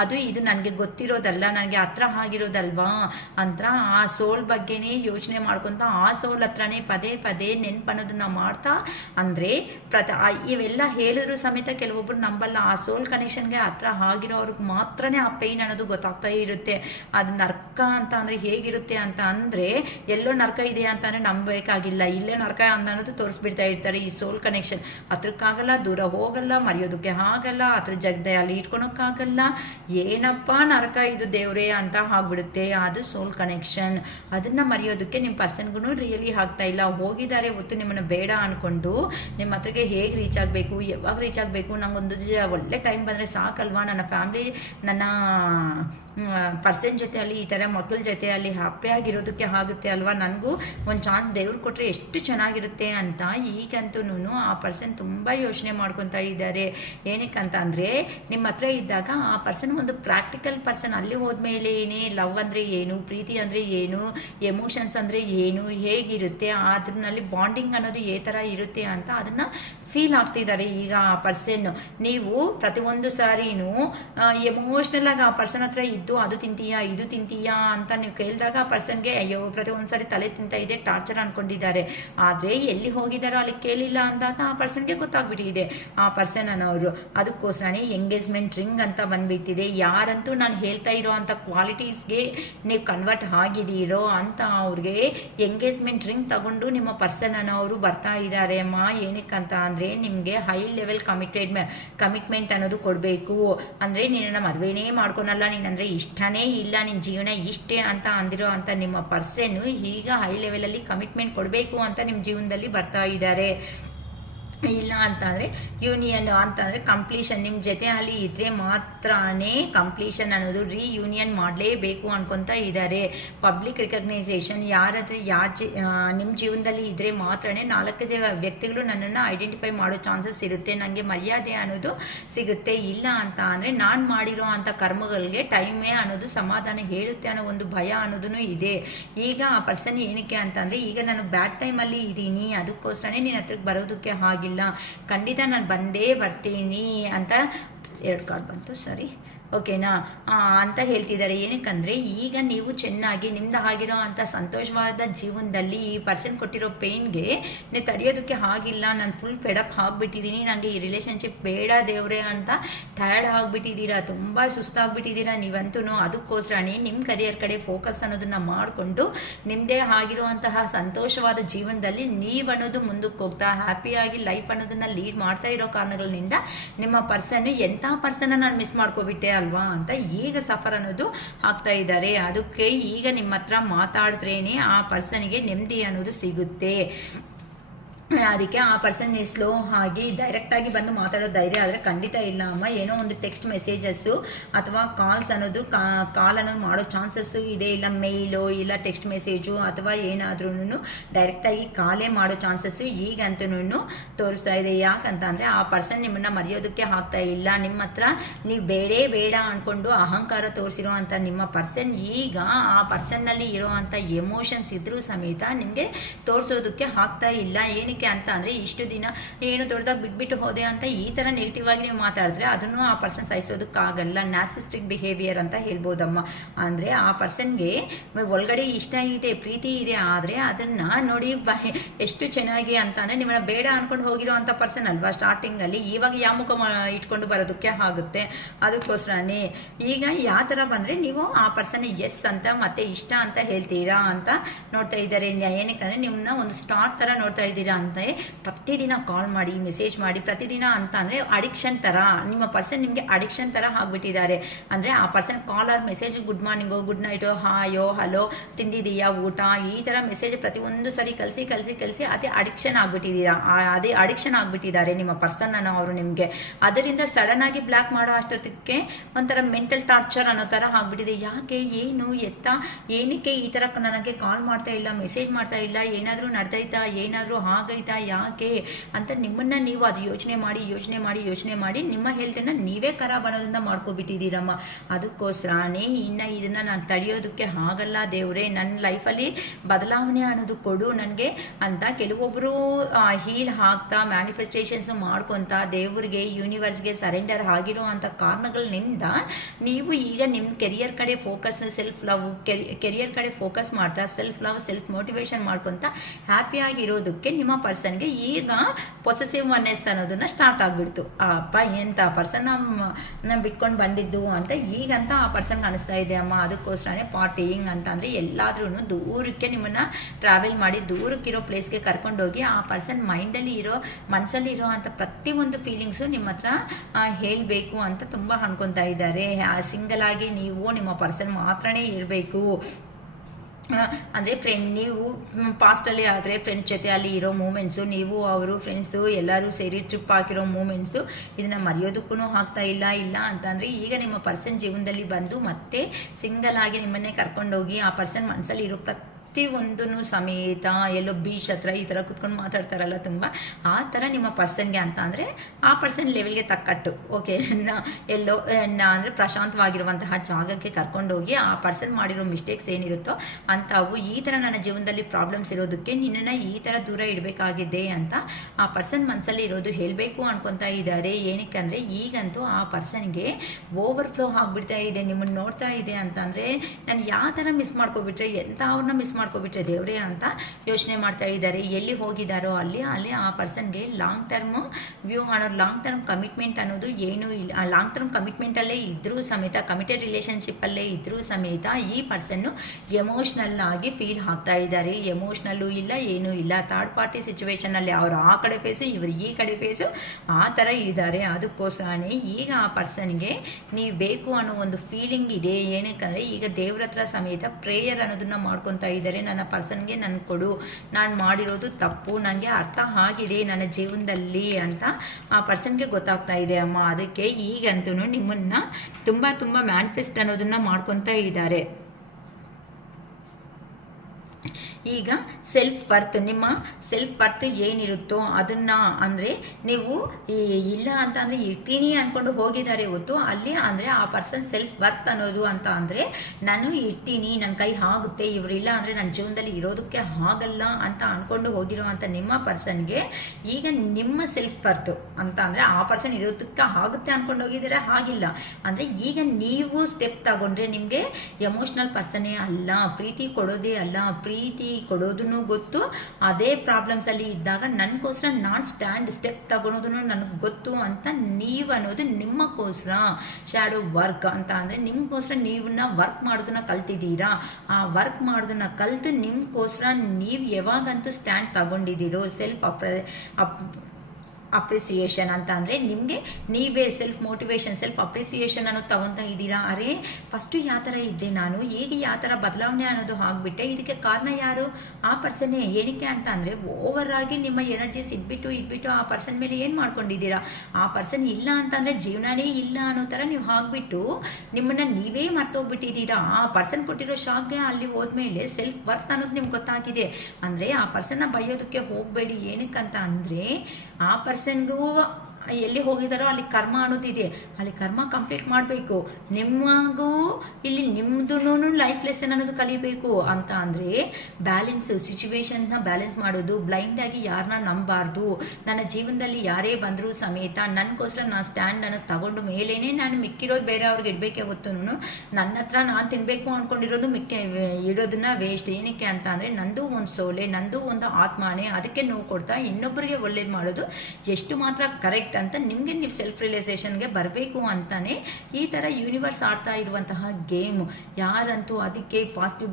ಅದು ಇದು ನನಗೆ ಗೊತ್ತಿರೋದಲ್ಲ, ನನಗೆ ಹತ್ರ ಆಗಿರೋದಲ್ವಾ ಅಂತ ಆ ಸೋಲ್ ಬಗ್ಗೆನೇ ಯೋಚನೆ ಮಾಡ್ಕೊತ ಆ ಸೋಲ್ ಹತ್ರನೇ ಪದೇ ಪದೇ ನೆನ್ಪನ್ನೋದನ್ನ ಮಾಡ್ತಾ ಅಂದರೆ ಇವೆಲ್ಲ ಹೇಳಿದ್ರು ಸಮೇತ ಕೆಲವೊಬ್ರು ನಂಬಲ್ಲ. ಆ ಸೋಲ್ ಕನೆಕ್ಷನ್ಗೆ ಹತ್ರ ಆಗಿರೋರ್ಗೆ ಮಾತ್ರನೇ ಆ ಪೈನ್ ಅನ್ನೋದು ಗೊತ್ತಾಗ್ತಾ ಇರುತ್ತೆ. ಅದು ನರ್ಕ ಅಂತ ಅಂದರೆ ಹೇಗಿರುತ್ತೆ ಅಂತ ಅಂದರೆ, ಎಲ್ಲೋ ನರ್ಕ ಇದೆ ಅಂತಂದರೆ ನಂಬಬೇಕಾಗಿಲ್ಲ, ಇಲ್ಲೇ ನರ್ಕ ಅನ್ನೋದು ತೋರಿಸ್ಬಿಡ್ತಾ ಇರ್ತಾರೆ. ಈ ಸೋಲ್ ಕನೆಕ್ಷನ್ ಹತ್ರಕ್ಕಾಗಲ್ಲ, ದೂರ ಹೋಗಲ್ಲ, ಮರೆಯೋದಕ್ಕೆ ಆಗಲ್ಲ, ಹತ್ರ ಜಗದಲ್ಲಿ ಇಟ್ಕೊಳಕ್ಕಾಗಲ್ಲ. ಏನಪ್ಪ ನರಕ ಇದು ದೇವ್ರೇ ಅಂತ ಆಗ್ಬಿಡುತ್ತೆ. ಅದು ಸೋಲ್ ಕನೆಕ್ಷನ್. ಅದನ್ನು ಮರೆಯೋದಕ್ಕೆ ನಿಮ್ಮ ಪರ್ಸನ್ಗೂ ರಿಯಲಿ ಆಗ್ತಾ ಇಲ್ಲ. ಹೋಗಿದ್ದಾರೆ ಹೊತ್ತು ನಿಮ್ಮನ್ನು ಬೇಡ ಅಂದ್ಕೊಂಡು ನಿಮ್ಮ ಹತ್ರಕ್ಕೆ ಹೇಗೆ ರೀಚ್ ಆಗಬೇಕು, ಯಾವಾಗ ರೀಚ್ ಆಗಬೇಕು, ನಂಗೊಂದು ಒಳ್ಳೆ ಟೈಮ್ ಬಂದರೆ ಸಾಕಲ್ವಾ, ನನ್ನ ಫ್ಯಾಮ್ಲಿ ನನ್ನ ಪರ್ಸನ್ ಜೊತೆಯಲ್ಲಿ ಈ ಥರ ಮಕ್ಕಳ ಜೊತೆಯಲ್ಲಿ ಹ್ಯಾಪಿಯಾಗಿರೋದಕ್ಕೆ ಆಗುತ್ತೆ ಅಲ್ವಾ, ನನಗೂ ಒಂದು ಚಾನ್ಸ್ ದೇವ್ರು ಕೊಟ್ಟರೆ ಎಷ್ಟು ಚೆನ್ನಾಗಿರುತ್ತೆ ಅಂತ ಈಗಂತೂ ಆ ಪರ್ಸನ್ ತುಂಬ ಯೋಚನೆ ಮಾಡ್ಕೊತಾ ಇದ್ದಾರೆ. ಏನಕ್ಕಂತ ಅಂದರೆ ನಿಮ್ಮ ಹತ್ರ ಇದ್ದಾಗ ಆ ಪರ್ಸನ್ ಒಂದು ಪ್ರಾಕ್ಟಿಕಲ್ ಪರ್ಸನ್. ಅಲ್ಲಿ ಹೋದ್ಮೇಲೆ ಏನೇ ಲವ್ ಅಂದರೆ ಏನು, ಪ್ರೀತಿ ಅಂದರೆ ಏನು, ಎಮೋಷನ್ಸ್ ಅಂದರೆ ಏನು, ಹೇಗಿರುತ್ತೆ, ಅದರಲ್ಲಿ ಬಾಂಡಿಂಗ್ ಅನ್ನೋದು ಯಾವ ಥರ ಇರುತ್ತೆ ಅಂತ ಅದನ್ನು ಫೀಲ್ ಆಗ್ತಿದ್ದಾರೆ ಈಗ ಆ ಪರ್ಸನ್. ನೀವು ಪ್ರತಿಯೊಂದು ಸಾರಿನೂ ಎಮೋಷ್ನಲ್ ಆಗಿ ಆ ಪರ್ಸನ್ ಹತ್ರ ಇದ್ದು ಅದು ತಿಂತೀಯಾ ಇದು ತಿಂತೀಯಾ ಅಂತ ನೀವು ಕೇಳಿದಾಗ ಆ ಪರ್ಸನ್ಗೆ ಅಯ್ಯೋ ಪ್ರತಿಯೊಂದು ಸಾರಿ ತಲೆ ತಿಂತ ಇದೆ, ಟಾರ್ಚರ್ ಅಂದ್ಕೊಂಡಿದ್ದಾರೆ. ಆದರೆ ಎಲ್ಲಿ ಹೋಗಿದ್ದಾರೋ ಅಲ್ಲಿ ಕೇಳಿಲ್ಲ ಅಂದಾಗ ಆ ಪರ್ಸನ್ಗೆ ಗೊತ್ತಾಗ್ಬಿಟ್ಟಿದೆ ಆ ಪರ್ಸನ್ ಅನ್ನೋರು. ಅದಕ್ಕೋಸ್ಕರನೇ ಎಂಗೇಜ್ಮೆಂಟ್ ರಿಂಗ್ ಅಂತ ಬಂದ್ಬಿಟ್ಟಿದೆ. ಯಾರಂತೂ ನಾನು ಹೇಳ್ತಾ ಇರೋ ಅಂಥ ಕ್ವಾಲಿಟೀಸ್ಗೆ ನೀವು ಕನ್ವರ್ಟ್ ಆಗಿದ್ದೀರೋ ಅಂತ ಅವ್ರಿಗೆ ಎಂಗೇಜ್ಮೆಂಟ್ ರಿಂಗ್ ತಗೊಂಡು ನಿಮ್ಮ ಪರ್ಸನ್ ಅನ್ನೋರು ಬರ್ತಾ ಇದ್ದಾರೆ ಅಮ್ಮ. ಏನಕ್ಕಂತ ಅಂದರೆ ನಿಮಗೆ ಹೈ ಲೆವೆಲ್ ಕಮಿಟ್ಮೆಂಟ್ ಅನ್ನೋದು ಕೊಡಬೇಕು. ಅಂದರೆ ನಿನ್ನನ್ನು ಮದುವೆನೇ ಮಾಡ್ಕೊನಲ್ಲ, ನೀನಂದರೆ ಇಷ್ಟನೇ ಇಲ್ಲ, ನಿನ್ನ ಜೀವನ ಇಷ್ಟೇ ಅಂತ ಅಂದಿರೋ ಅಂತ ನಿಮ್ಮ ಪರ್ಸನ್ನು ಈಗ ಹೈ ಲೆವೆಲಲ್ಲಿ ಕಮಿಟ್ಮೆಂಟ್ ಕೊಡಬೇಕು ಅಂತ ನಿಮ್ಮ ಜೀವನದಲ್ಲಿ ಬರ್ತಾ ಇದ್ದಾರೆ. ಇಲ್ಲ ಅಂತಂದರೆ ಯೂನಿಯನ್ ಅಂತಂದರೆ ಕಂಪ್ಲೀಷನ್ ನಿಮ್ಮ ಜೊತೆ ಅಲ್ಲಿ ಇದ್ದರೆ ಮಾತ್ರನೇ ಕಂಪ್ಲೀಷನ್ ಅನ್ನೋದು ರಿಯೂನಿಯನ್ ಮಾಡಲೇಬೇಕು ಅನ್ಕೊತಾ ಇದ್ದಾರೆ. ಪಬ್ಲಿಕ್ ರಿಕಗ್ನೈಸೇಷನ್ ಯಾರಾದರೆ ನಿಮ್ಮ ಜೀವನದಲ್ಲಿ ಇದ್ದರೆ ಮಾತ್ರನೇ 4 ವ್ಯಕ್ತಿಗಳು ನನ್ನನ್ನು ಐಡೆಂಟಿಫೈ ಮಾಡೋ ಚಾನ್ಸಸ್ ಇರುತ್ತೆ, ನನಗೆ ಮರ್ಯಾದೆ ಅನ್ನೋದು ಸಿಗುತ್ತೆ. ಇಲ್ಲ ಅಂತ ಅಂದರೆ ನಾನು ಮಾಡಿರೋ ಅಂಥ ಕರ್ಮಗಳಿಗೆ ಟೈಮೇ ಅನ್ನೋದು ಸಮಾಧಾನ ಹೇಳುತ್ತೆ ಅನ್ನೋ ಒಂದು ಭಯ ಅನ್ನೋದೂ ಇದೆ. ಈಗ ಆ ಪರ್ಸನ್ ಏನಕ್ಕೆ ಅಂತಂದರೆ ಈಗ ನಾನು ಬ್ಯಾಡ್ ಟೈಮಲ್ಲಿ ಇದ್ದೀನಿ, ಅದಕ್ಕೋಸ್ಕರನೇ ನಿನ್ನ ಹತ್ರಕ್ಕೆ ಬರೋದಕ್ಕೆ ಆಗಿಲ್ಲ, ಖಂಡಿತ ನಾನು ಬಂದೇ ಬರ್ತೀನಿ ಅಂತ 2 ಕಾರ್ಡ್ ಬಂತು, ಸರಿ ಓಕೆನಾ ಅಂತ ಹೇಳ್ತಿದ್ದಾರೆ. ಏನಕ್ಕಂದರೆ ಈಗ ನೀವು ಚೆನ್ನಾಗಿ ನಿಮ್ದು ಆಗಿರೋ ಅಂಥ ಸಂತೋಷವಾದ ಜೀವನದಲ್ಲಿ ಈ ಪರ್ಸನ್ ಕೊಟ್ಟಿರೋ ಪೇನ್ಗೆ ನೀವು ತಡೆಯೋದಕ್ಕೆ ಆಗಿಲ್ಲ, ನಾನು ಫುಲ್ ಫೆಡಪ್ ಆಗಿಬಿಟ್ಟಿದ್ದೀನಿ, ನನಗೆ ಈ ರಿಲೇಷನ್ಶಿಪ್ ಬೇಡ ದೇವ್ರೆ ಅಂತ ಟಯರ್ಡ್ ಆಗಿಬಿಟ್ಟಿದ್ದೀರಾ, ತುಂಬ ಸುಸ್ತಾಗ್ಬಿಟ್ಟಿದ್ದೀರಾ ನೀವಂತೂ. ಅದಕ್ಕೋಸ್ಕರನೇ ನಿಮ್ಮ ಕರಿಯರ್ ಕಡೆ ಫೋಕಸ್ ಅನ್ನೋದನ್ನು ಮಾಡಿಕೊಂಡು ನಿಮ್ಮದೇ ಆಗಿರುವಂತಹ ಸಂತೋಷವಾದ ಜೀವನದಲ್ಲಿ ನೀವು ಅನ್ನೋದು ಮುಂದಕ್ಕೆ ಹೋಗ್ತಾ ಹ್ಯಾಪಿಯಾಗಿ ಲೈಫ್ ಅನ್ನೋದನ್ನು ಲೀಡ್ ಮಾಡ್ತಾ ಇರೋ ಕಾರಣಗಳಿಂದ ನಿಮ್ಮ ಪರ್ಸನ್ನು ಎಂಥ ಪರ್ಸನ್ನ ನಾನು ಮಿಸ್ ಮಾಡ್ಕೊಬಿಟ್ಟೆ ಅಲ್ವಾ ಅಂತ ಈಗ ಸಫರ್ ಅನ್ನೋದು ಆಗ್ತಾ ಇದ್ದಾರೆ. ಅದಕ್ಕೆ ಈಗ ನಿಮ್ಮ ಹತ್ರ ಮಾತಾಡಿದ್ರೇನೆ ಆ ಪರ್ಸನ್ಗೆ ನೆಮ್ಮದಿ ಅನ್ನೋದು ಸಿಗುತ್ತೆ. ಅದಕ್ಕೆ ಆ ಪರ್ಸನ್ ಸ್ಲೋ ಆಗಿ ಡೈರೆಕ್ಟಾಗಿ ಬಂದು ಮಾತಾಡೋ ಧೈರ್ಯ ಆದರೆ ಖಂಡಿತ ಇಲ್ಲ ಅಮ್ಮ. ಏನೋ ಒಂದು ಟೆಕ್ಸ್ಟ್ ಮೆಸೇಜಸ್ಸು ಅಥವಾ ಕಾಲ್ಸ್ ಅನ್ನೋದು ಕಾಲ್ ಅನ್ನೋದು ಮಾಡೋ ಚಾನ್ಸಸ್ಸು ಇದೆ, ಇಲ್ಲ ಮೇಲು ಇಲ್ಲ ಟೆಕ್ಸ್ಟ್ ಮೆಸೇಜು ಅಥವಾ ಏನಾದ್ರೂ ಡೈರೆಕ್ಟಾಗಿ ಕಾಲೇ ಮಾಡೋ ಚಾನ್ಸಸ್ಸು ಈಗಂತೂ ತೋರಿಸ್ತಾ ಇದೆ. ಯಾಕಂತ ಅಂದರೆ ಆ ಪರ್ಸನ್ ನಿಮ್ಮನ್ನು ಮರೆಯೋದಕ್ಕೆ ಆಗ್ತಾ ಇಲ್ಲ. ನಿಮ್ಮ ಹತ್ರ ನೀವು ಬೇಡ ಅಂದ್ಕೊಂಡು ಅಹಂಕಾರ ತೋರಿಸಿರೋ ಅಂಥ ನಿಮ್ಮ ಪರ್ಸನ್ ಈಗ ಆ ಪರ್ಸನ್ನಲ್ಲಿ ಇರೋ ಅಂಥ ಎಮೋಷನ್ಸ್ ಇದ್ರೂ ಸಮೇತ ನಿಮಗೆ ತೋರಿಸೋದಕ್ಕೆ ಆಗ್ತಾ ಇಲ್ಲ. ಏನಕ್ಕೆ ಅಂತ ಅಂದರೆ ಇಷ್ಟು ದಿನ ಏನು ದೊಡ್ಡದಾಗಿ ಬಿಟ್ಬಿಟ್ಟು ಹೋದೆ ಅಂತ ಈ ಥರ ನೆಗೆಟಿವ್ ಆಗಿ ನೀವು ಮಾತಾಡಿದ್ರೆ ಅದನ್ನು ಆ ಪರ್ಸನ್ ಸಹಿಸೋದಕ್ಕಾಗಲ್ಲ. ನಾರ್ಸಿಸ್ಟಿಕ್ ಬಿಹೇವಿಯರ್ ಅಂತ ಹೇಳ್ಬೋದಮ್ಮ. ಅಂದರೆ ಆ ಪರ್ಸನ್ಗೆ ಒಳಗಡೆ ಇಷ್ಟ ಇದೆ, ಪ್ರೀತಿ ಇದೆ, ಆದರೆ ಅದನ್ನು ನೋಡಿ ಎಷ್ಟು ಚೆನ್ನಾಗಿ ಅಂತ ಅಂದರೆ ನಿಮ್ಮನ್ನ ಬೇಡ ಅಂದ್ಕೊಂಡು ಹೋಗಿರೋ ಅಂಥ ಪರ್ಸನ್ ಅಲ್ವಾ ಸ್ಟಾರ್ಟಿಂಗಲ್ಲಿ, ಇವಾಗ ಯಾವ ಮುಖ ಇಟ್ಕೊಂಡು ಬರೋದಕ್ಕೆ ಆಗುತ್ತೆ. ಅದಕ್ಕೋಸ್ಕರನೇ ಈಗ ಯಾವ ಥರ ಬಂದರೆ ನೀವು ಆ ಪರ್ಸನ್ ಎಸ್ ಅಂತ ಮತ್ತೆ ಇಷ್ಟ ಅಂತ ಹೇಳ್ತೀರಾ ಅಂತ ನೋಡ್ತಾ ಇದ್ದಾರೆ. ಏನಕ್ಕಂದರೆ ನಿಮ್ಮನ್ನ ಒಂದು ಸ್ಟಾರ್ ಥರ ನೋಡ್ತಾ ಇದ್ದೀರಾ ಅಂತ ಅಂದರೆ ಪ್ರತಿದಿನ ಕಾಲ್ ಮಾಡಿ, ಮೆಸೇಜ್ ಮಾಡಿ, ಪ್ರತಿದಿನ ಅಂತ ಅಂದರೆ ಅಡಿಕ್ಷನ್ ಥರ ನಿಮ್ಮ ಪರ್ಸನ್ ನಿಮಗೆ ಅಡಿಕ್ಷನ್ ಥರ ಆಗಿಬಿಟ್ಟಿದ್ದಾರೆ. ಅಂದರೆ ಆ person call or message, good ಮಾರ್ನಿಂಗೋ, ಗುಡ್ ನೈಟೋ, ಹಾಯೋ, ಹಲೋ, ತಿಂದಿದೆಯಾ, ಊಟ, ಈ ಥರ ಮೆಸೇಜ್ ಪ್ರತಿಯೊಂದು ಸರಿ ಕಳಿಸಿ ಅದೇ ಅಡಿಕ್ಷನ್ ಆಗಿಬಿಟ್ಟಿದ್ದೀರಾ. ಅದೇ ಅಡಿಕ್ಷನ್ ಆಗಿಬಿಟ್ಟಿದ್ದಾರೆ ನಿಮ್ಮ ಪರ್ಸನ್ ಅನ್ನೋ ಅವರು ನಿಮಗೆ. ಅದರಿಂದ ಸಡನ್ ಆಗಿ ಬ್ಲಾಕ್ ಮಾಡೋ ಅಷ್ಟೊತ್ತಿಗೆ ಒಂಥರ ಮೆಂಟಲ್ ಟಾರ್ಚರ್ ಅನ್ನೋ ಥರ ಆಗಿಬಿಟ್ಟಿದೆ. ಯಾಕೆ, ಏನು, ಏನಕ್ಕೆ ಈ ಥರ ನನಗೆ ಕಾಲ್ ಮಾಡ್ತಾ ಇಲ್ಲ, ಮೆಸೇಜ್ ಮಾಡ್ತಾ ಇಲ್ಲ, ಏನಾದರೂ ನಡೆದೈತಾ, ಏನಾದರೂ ಆಗೈತಾ, ಯಾಕೆ ಅಂತ ನಿಮ್ಮನ್ನು ನೀವು ಅದು ಯೋಚನೆ ಮಾಡಿ ನಿಮ್ಮ ಹೆಲ್ತನ್ನು ನೀವೇ ಖರಾಬ್ ಅನ್ನೋದನ್ನ ಮಾಡ್ಕೊಬಿಟ್ಟಿದ್ದೀರಮ್ಮ. ಅದಕ್ಕೋಸ್ಕರನೇ ಇನ್ನು ಇದನ್ನು ನಾನು ತಡೆಯೋದಕ್ಕೆ ಆಗಲ್ಲ ದೇವ್ರೆ, ನನ್ನ ಲೈಫಲ್ಲಿ ಬದಲಾವಣೆ ಅನ್ನೋದು ಕೊಡು ನನಗೆ ಅಂತ ಕೆಲವೊಬ್ಬರು ಹೀಲ್ ಆಗ್ತಾ ಮ್ಯಾನಿಫೆಸ್ಟೇಷನ್ಸ್ ಮಾಡ್ಕೊತ ದೇವ್ರಿಗೆ, ಯೂನಿವರ್ಸ್ಗೆ ಸರೆಂಡರ್ ಆಗಿರೋ ಅಂಥ ಕಾರಣಗಳಿಂದ ನೀವು ಈಗ ನಿಮ್ಮ ಕೆರಿಯರ್ ಕಡೆ ಫೋಕಸ್, ಸೆಲ್ಫ್ ಲವ್ ಕೆರಿಯರ್ ಕಡೆ ಫೋಕಸ್ ಮಾಡ್ತಾ ಸೆಲ್ಫ್ ಲವ್, ಸೆಲ್ಫ್ ಮೋಟಿವೇಶನ್ ಮಾಡ್ಕೊತ ಹ್ಯಾಪಿಯಾಗಿರೋದಕ್ಕೆ ನಿಮ್ಮ ಪರ್ಸನ್ಗೆ ಈಗ ಪೊಸೆಸಿವ್ನೆಸ್ ಅನ್ನೋದನ್ನ ಸ್ಟಾರ್ಟ್ ಆಗಿಬಿಡ್ತು. ಅಪ್ಪ ಎಂಥ ಪರ್ಸನ್ ನಮ್ಮ ಬಿಟ್ಕೊಂಡು ಬಂದಿದ್ದು ಅಂತ ಈಗಂತ ಆ ಪರ್ಸನ್ಗೆ ಅನಿಸ್ತಾ ಇದೆ ಅಮ್ಮ. ಅದಕ್ಕೋಸ್ಕರನೇ ಪಾರ್ಟಿಂಗ್ ಅಂತ ಅಂದರೆ ಎಲ್ಲಾದ್ರೂ ದೂರಕ್ಕೆ ನಿಮ್ಮನ್ನು ಟ್ರಾವೆಲ್ ಮಾಡಿ ದೂರಕ್ಕಿರೋ ಪ್ಲೇಸ್ಗೆ ಕರ್ಕೊಂಡೋಗಿ ಆ ಪರ್ಸನ್ ಮನಸ್ಸಲ್ಲಿ ಇರೋ ಅಂಥ ಪ್ರತಿಯೊಂದು ಫೀಲಿಂಗ್ಸು ನಿಮ್ಮ ಹತ್ರ ಹೇಳಬೇಕು ಅಂತ ತುಂಬ ಅನ್ಕೊತಾ ಇದ್ದಾರೆ. ಸಿಂಗಲ್ ಆಗಿ ನೀವು ನಿಮ್ಮ ಪರ್ಸನ್ ಮಾತ್ರನೇ ಇರಬೇಕು. ಅಂದರೆ ನೀವು ಪಾಸ್ಟಲ್ಲಿ ಆದರೆ ಫ್ರೆಂಡ್ಸ್ ಜೊತೆ ಅಲ್ಲಿ ಇರೋ ಮೂಮೆಂಟ್ಸು, ನೀವು ಅವರು ಫ್ರೆಂಡ್ಸು ಎಲ್ಲರೂ ಸೇರಿ ಟ್ರಿಪ್ ಹಾಕಿರೋ ಮೂಮೆಂಟ್ಸು, ಇದನ್ನು ಮರೆಯೋದಕ್ಕೂ ಆಗ್ತಾ ಇಲ್ಲ ಅಂತಂದರೆ ಈಗ ನಿಮ್ಮ ಪರ್ಸನ್ ಜೀವನದಲ್ಲಿ ಬಂದು ಮತ್ತೆ ಸಿಂಗಲ್ ಆಗಿ ನಿಮ್ಮನ್ನೇ ಕರ್ಕೊಂಡೋಗಿ ಆ ಪರ್ಸನ್ ಮನಸ್ಸಲ್ಲಿ ಇರೋ ಪ್ರತಿಯೊಂದೂ ಸಮೇತ ಎಲ್ಲೋ ಬೀಚ್ ಹತ್ರ ಈ ಥರ ಕುತ್ಕೊಂಡು ಮಾತಾಡ್ತಾರಲ್ಲ ತುಂಬ, ಆ ಥರ ನಿಮ್ಮ ಪರ್ಸನ್ಗೆ ಅಂತ ಅಂದರೆ ಆ ಪರ್ಸನ್ ಲೆವೆಲ್ಗೆ ತಕ್ಕಟ್ಟು ಓಕೆ ಎಲ್ಲೋ ಅಂದರೆ ಪ್ರಶಾಂತವಾಗಿರುವಂತಹ ಜಾಗಕ್ಕೆ ಕರ್ಕೊಂಡೋಗಿ ಆ ಪರ್ಸನ್ ಮಾಡಿರೋ ಮಿಸ್ಟೇಕ್ಸ್ ಏನಿರುತ್ತೋ ಅಂಥವು, ಈ ಥರ ನನ್ನ ಜೀವನದಲ್ಲಿ ಪ್ರಾಬ್ಲಮ್ಸ್ ಇರೋದಕ್ಕೆ ನಿನ್ನನ್ನು ಈ ಥರ ದೂರ ಇಡಬೇಕಾಗಿದೆ ಅಂತ ಆ ಪರ್ಸನ್ ಮನಸ್ಸಲ್ಲಿ ಇರೋದು ಹೇಳಬೇಕು ಅನ್ಕೊತಾ ಇದ್ದಾರೆ. ಏನಕ್ಕೆ ಅಂದರೆ ಈಗಂತೂ ಆ ಪರ್ಸನ್ಗೆ ಓವರ್ಫ್ಲೋ ಆಗಿಬಿಡ್ತಾ ಇದೆ, ನಿಮ್ಮನ್ನು ನೋಡ್ತಾ ಇದೆ ಅಂತಂದರೆ ನಾನು ಯಾವ ಥರ ಮಿಸ್ ಮಾಡ್ಕೊಬಿಟ್ರೆ, ಅವ್ರನ್ನ ಮಿಸ್ ಮಾಡ್ಕೊಬಿಟ್ರೆ ದೇವ್ರೆ ಅಂತ ಯೋಚನೆ ಮಾಡ್ತಾ ಇದ್ದಾರೆ. ಎಲ್ಲಿ ಹೋಗಿದ್ದಾರೋ ಅಲ್ಲಿ ಆ ಪರ್ಸನ್ಗೆ ಲಾಂಗ್ ಟರ್ಮ್ ವ್ಯೂ ಅನ್ನೋ ಲಾಂಗ್ ಟರ್ಮ್ ಕಮಿಟ್ಮೆಂಟ್ ಅನ್ನೋದು ಏನೂ ಇಲ್ಲ. ಆ ಲಾಂಗ್ ಟರ್ಮ್ ಕಮಿಟ್ಮೆಂಟಲ್ಲೇ ಇದ್ರೂ ಸಮೇತ, ಕಮಿಟೆಡ್ ರಿಲೇಷನ್ಶಿಪ್ಪಲ್ಲೇ ಇದ್ರೂ ಸಮೇತ ಈ ಪರ್ಸನ್ನು ಎಮೋಷ್ನಲ್ ಆಗಿ ಫೀಲ್ ಆಗ್ತಾ ಇದ್ದಾರೆ. ಎಮೋಷ್ನಲ್ಲು ಇಲ್ಲ, ಏನೂ ಇಲ್ಲ, ಥರ್ಡ್ ಪಾರ್ಟಿ ಸಿಚುವೇಶನಲ್ಲಿ ಅವರು ಆ ಕಡೆ ಫೇಸು, ಇವರು ಈ ಕಡೆ ಫೇಸು, ಆ ಥರ ಇದ್ದಾರೆ. ಅದಕ್ಕೋಸ್ಕರನೇ ಈಗ ಆ ಪರ್ಸನ್ಗೆ ನೀವು ಬೇಕು ಅನ್ನೋ ಒಂದು ಫೀಲಿಂಗ್ ಇದೆ. ಏನಕ್ಕಂದರೆ ಈಗ ದೇವ್ರ ಹತ್ರ ಸಮೇತ ಪ್ರೇಯರ್ ಅನ್ನೋದನ್ನ ಮಾಡ್ಕೊತಾ ಇದ್ದಾರೆ. ನನ್ನ ಪರ್ಸನ್ಗೆ ನನ್ನ ಕೊಡು, ನಾನು ಮಾಡಿರೋದು ತಪ್ಪು, ನನಗೆ ಅರ್ಥ ಆಗಿದೆ ನನ್ನ ಜೀವನದಲ್ಲಿ ಅಂತ ಆ ಪರ್ಸನ್ಗೆ ಗೊತ್ತಾಗ್ತಾ ಇದೆ ಅಮ್ಮ. ಅದಕ್ಕೆ ಈಗಂತೂ ನಿಮ್ಮನ್ನು ತುಂಬ ಮ್ಯಾನಿಫೆಸ್ಟ್ ಅನ್ನೋದನ್ನ ಮಾಡ್ಕೊತಾ ಇದ್ದಾರೆ. ಈಗ ಸೆಲ್ಫ್ ವರ್ತ್, ನಿಮ್ಮ ಸೆಲ್ಫ್ ವರ್ತ್ ಏನಿರುತ್ತೋ ಅದನ್ನು ಅಂದರೆ ನೀವು ಇಲ್ಲ ಅಂತ ಅಂದರೆ ಇರ್ತೀನಿ ಅಂದ್ಕೊಂಡು ಹೋಗಿದ್ದಾರೆ ಹೊತ್ತು ಅಲ್ಲಿ ಅಂದರೆ ಆ ಪರ್ಸನ್ ಸೆಲ್ಫ್ ವರ್ತ್ ಅನ್ನೋದು ಅಂತ ಅಂದರೆ ನಾನು ಇರ್ತೀನಿ, ನನ್ನ ಕೈ ಆಗುತ್ತೆ, ಇವರಿಲ್ಲ ಅಂದರೆ ನನ್ನ ಜೀವನದಲ್ಲಿ ಇರೋದಕ್ಕೆ ಆಗಲ್ಲ ಅಂತ ಅಂದ್ಕೊಂಡು ಹೋಗಿರೋ ಅಂಥ ನಿಮ್ಮ ಪರ್ಸನ್ಗೆ ಈಗ ನಿಮ್ಮ ಸೆಲ್ಫ್ ವರ್ತ್ ಅಂತ ಅಂದರೆ ಆ ಪರ್ಸನ್ ಇರೋದಕ್ಕೆ ಆಗುತ್ತೆ ಅಂದ್ಕೊಂಡು ಹೋಗಿದ್ದಾರೆ, ಆಗಿಲ್ಲ ಅಂದರೆ ಈಗ ನೀವು ಸ್ಟೆಪ್ ತಗೊಂಡ್ರೆ ನಿಮಗೆ ಎಮೋಷ್ನಲ್ ಪರ್ಸನ್ನೇ ಅಲ್ಲ, ಪ್ರೀತಿ ಕೊಡೋದೇ ಅಲ್ಲ, ಪ್ರೀತಿ ಕೊಡೋದನ್ನು ಗೊತ್ತು, ಅದೇ ಪ್ರಾಬ್ಲಮ್ಸಲ್ಲಿ ಇದ್ದಾಗ ನನಗೋಸ್ಕರ ನಾನು ಸ್ಟೆಪ್ ತಗೊಳೋದನ್ನು ನನಗೆ ಗೊತ್ತು ಅಂತ ನೀವು ಅನ್ನೋದು ನಿಮ್ಮಕ್ಕೋಸ್ಕರ ಶ್ಯಾಡೋ ವರ್ಕ್ ಅಂತ ಅಂದರೆ ನಿಮಗೋಸ್ಕರ ನೀವನ್ನ ವರ್ಕ್ ಮಾಡೋದನ್ನ ಕಲ್ತಿದ್ದೀರಾ. ಆ ವರ್ಕ್ ಮಾಡೋದನ್ನ ಕಲಿತು ನಿಮಗೋಸ್ಕರ ನೀವು ಯಾವಾಗಂತೂ ಸ್ಟ್ಯಾಂಡ್ ತಗೊಂಡಿದ್ದೀರೋ ಸೆಲ್ಫ್ ಅಪ್ರಿಸಿಯೇಷನ್ ಅಂತ ಅಂದರೆ ನಿಮಗೆ ನೀವೇ ಸೆಲ್ಫ್ ಮೋಟಿವೇಶನ್, ಸೆಲ್ಫ್ ಅಪ್ರಿಸಿಯೇಷನ್ ಅನ್ನೋದು ತಗೊತಾ ಇದ್ದೀರಾ. ಅರೆ ಫಸ್ಟು ಯಾವ ಥರ ಇದ್ದೆ ನಾನು, ಈಗ ಯಾವ ಥರ ಬದಲಾವಣೆ ಅನ್ನೋದು ಆಗಿಬಿಟ್ಟೆ, ಇದಕ್ಕೆ ಕಾರಣ ಯಾರು, ಆ ಪರ್ಸನ್ನೇ. ಏನಕ್ಕೆ ಅಂತ ಅಂದರೆ ಓವರ್ ಆಗಿ ನಿಮ್ಮ ಎನರ್ಜೀಸ್ ಇಟ್ಬಿಟ್ಟು ಆ ಪರ್ಸನ್ ಮೇಲೆ ಏನು ಮಾಡ್ಕೊಂಡಿದ್ದೀರಾ, ಆ ಪರ್ಸನ್ ಇಲ್ಲ ಅಂತಂದರೆ ಜೀವನನೇ ಇಲ್ಲ ಅನ್ನೋ ಥರ ನೀವು ಆಗಿಬಿಟ್ಟು ನಿಮ್ಮನ್ನು ನೀವೇ ಮರ್ತೋಗ್ಬಿಟ್ಟಿದ್ದೀರಾ. ಆ ಪರ್ಸನ್ ಕೊಟ್ಟಿರೋ ಶಾಕ್ಗೆ ಅಲ್ಲಿ ಹೋದ್ಮೇಲೆ ಸೆಲ್ಫ್ ವರ್ತ್ ಅನ್ನೋದು ನಿಮ್ಗೆ ಗೊತ್ತಾಗಿದೆ. ಅಂದರೆ ಆ ಪರ್ಸನ್ನ ಬೈಯೋದಕ್ಕೆ ಹೋಗಬೇಡಿ. ಏನಕ್ಕಂತ ಅಂದರೆ ಆ ಪರ್ಸನ್ಗೂ ಎಲ್ಲಿ ಹೋಗಿದಾರೋ ಅಲ್ಲಿ ಕರ್ಮ ಅನ್ನೋದಿದೆ, ಅಲ್ಲಿ ಕರ್ಮ ಕಂಪ್ಲೀಟ್ ಮಾಡಬೇಕು. ನಿಮಗೂ ಇಲ್ಲಿ ನಿಮ್ಮದು ಲೈಫ್ ಲೆಸನ್ ಅನ್ನೋದು ಕಲಿಬೇಕು ಅಂತ ಅಂದರೆ ಬ್ಯಾಲೆನ್ಸು, ಸಿಚುವೇಶನ್ನ ಬ್ಯಾಲೆನ್ಸ್ ಮಾಡೋದು, ಬ್ಲೈಂಡಾಗಿ ಯಾರನ್ನ ನಂಬಾರ್ದು. ನನ್ನ ಜೀವನದಲ್ಲಿ ಯಾರೇ ಬಂದರೂ ಸಮೇತ ನನಗೋಸ್ಕರ ನಾನು ಸ್ಟ್ಯಾಂಡ್ ಅನ್ನೋದು ತಗೊಂಡು ಮೇಲೇ ನಾನು ಮಿಕ್ಕಿರೋದು ಬೇರೆ ಅವ್ರಿಗೆ ಇಡಬೇಕೆ ಹೊತ್ತು ನನ್ನ ಹತ್ರ ನಾನು ತಿನ್ನಬೇಕು ಅಂದ್ಕೊಂಡಿರೋದು ಇಡೋದನ್ನ ವೇಸ್ಟ್. ಏನಕ್ಕೆ ಅಂತ ಅಂದರೆ ನಂದು ಒಂದು ಸೋಲೆ, ನಂದು ಒಂದು ಆತ್ಮನೇ, ಅದಕ್ಕೆ ನೋವು ಕೊಡ್ತಾ ಇನ್ನೊಬ್ಬರಿಗೆ ಒಳ್ಳೇದು ಮಾಡೋದು ಎಷ್ಟು ಮಾತ್ರ ಕರೆಕ್ಟ್ ಕರೆಕ್ಟ್ ಅಂತ ನಿಮಗೆ ನೀವು ಸೆಲ್ಫ್ ರಿಯಲೈಸೇಷನ್ಗೆ ಬರಬೇಕು ಅಂತಾನೆ ಈ ಥರ ಯೂನಿವರ್ಸ್ ಆಡ್ತಾ ಇರುವಂತಹ ಗೇಮು. ಯಾರಂತೂ ಅದಕ್ಕೆ ಪಾಸಿಟಿವ್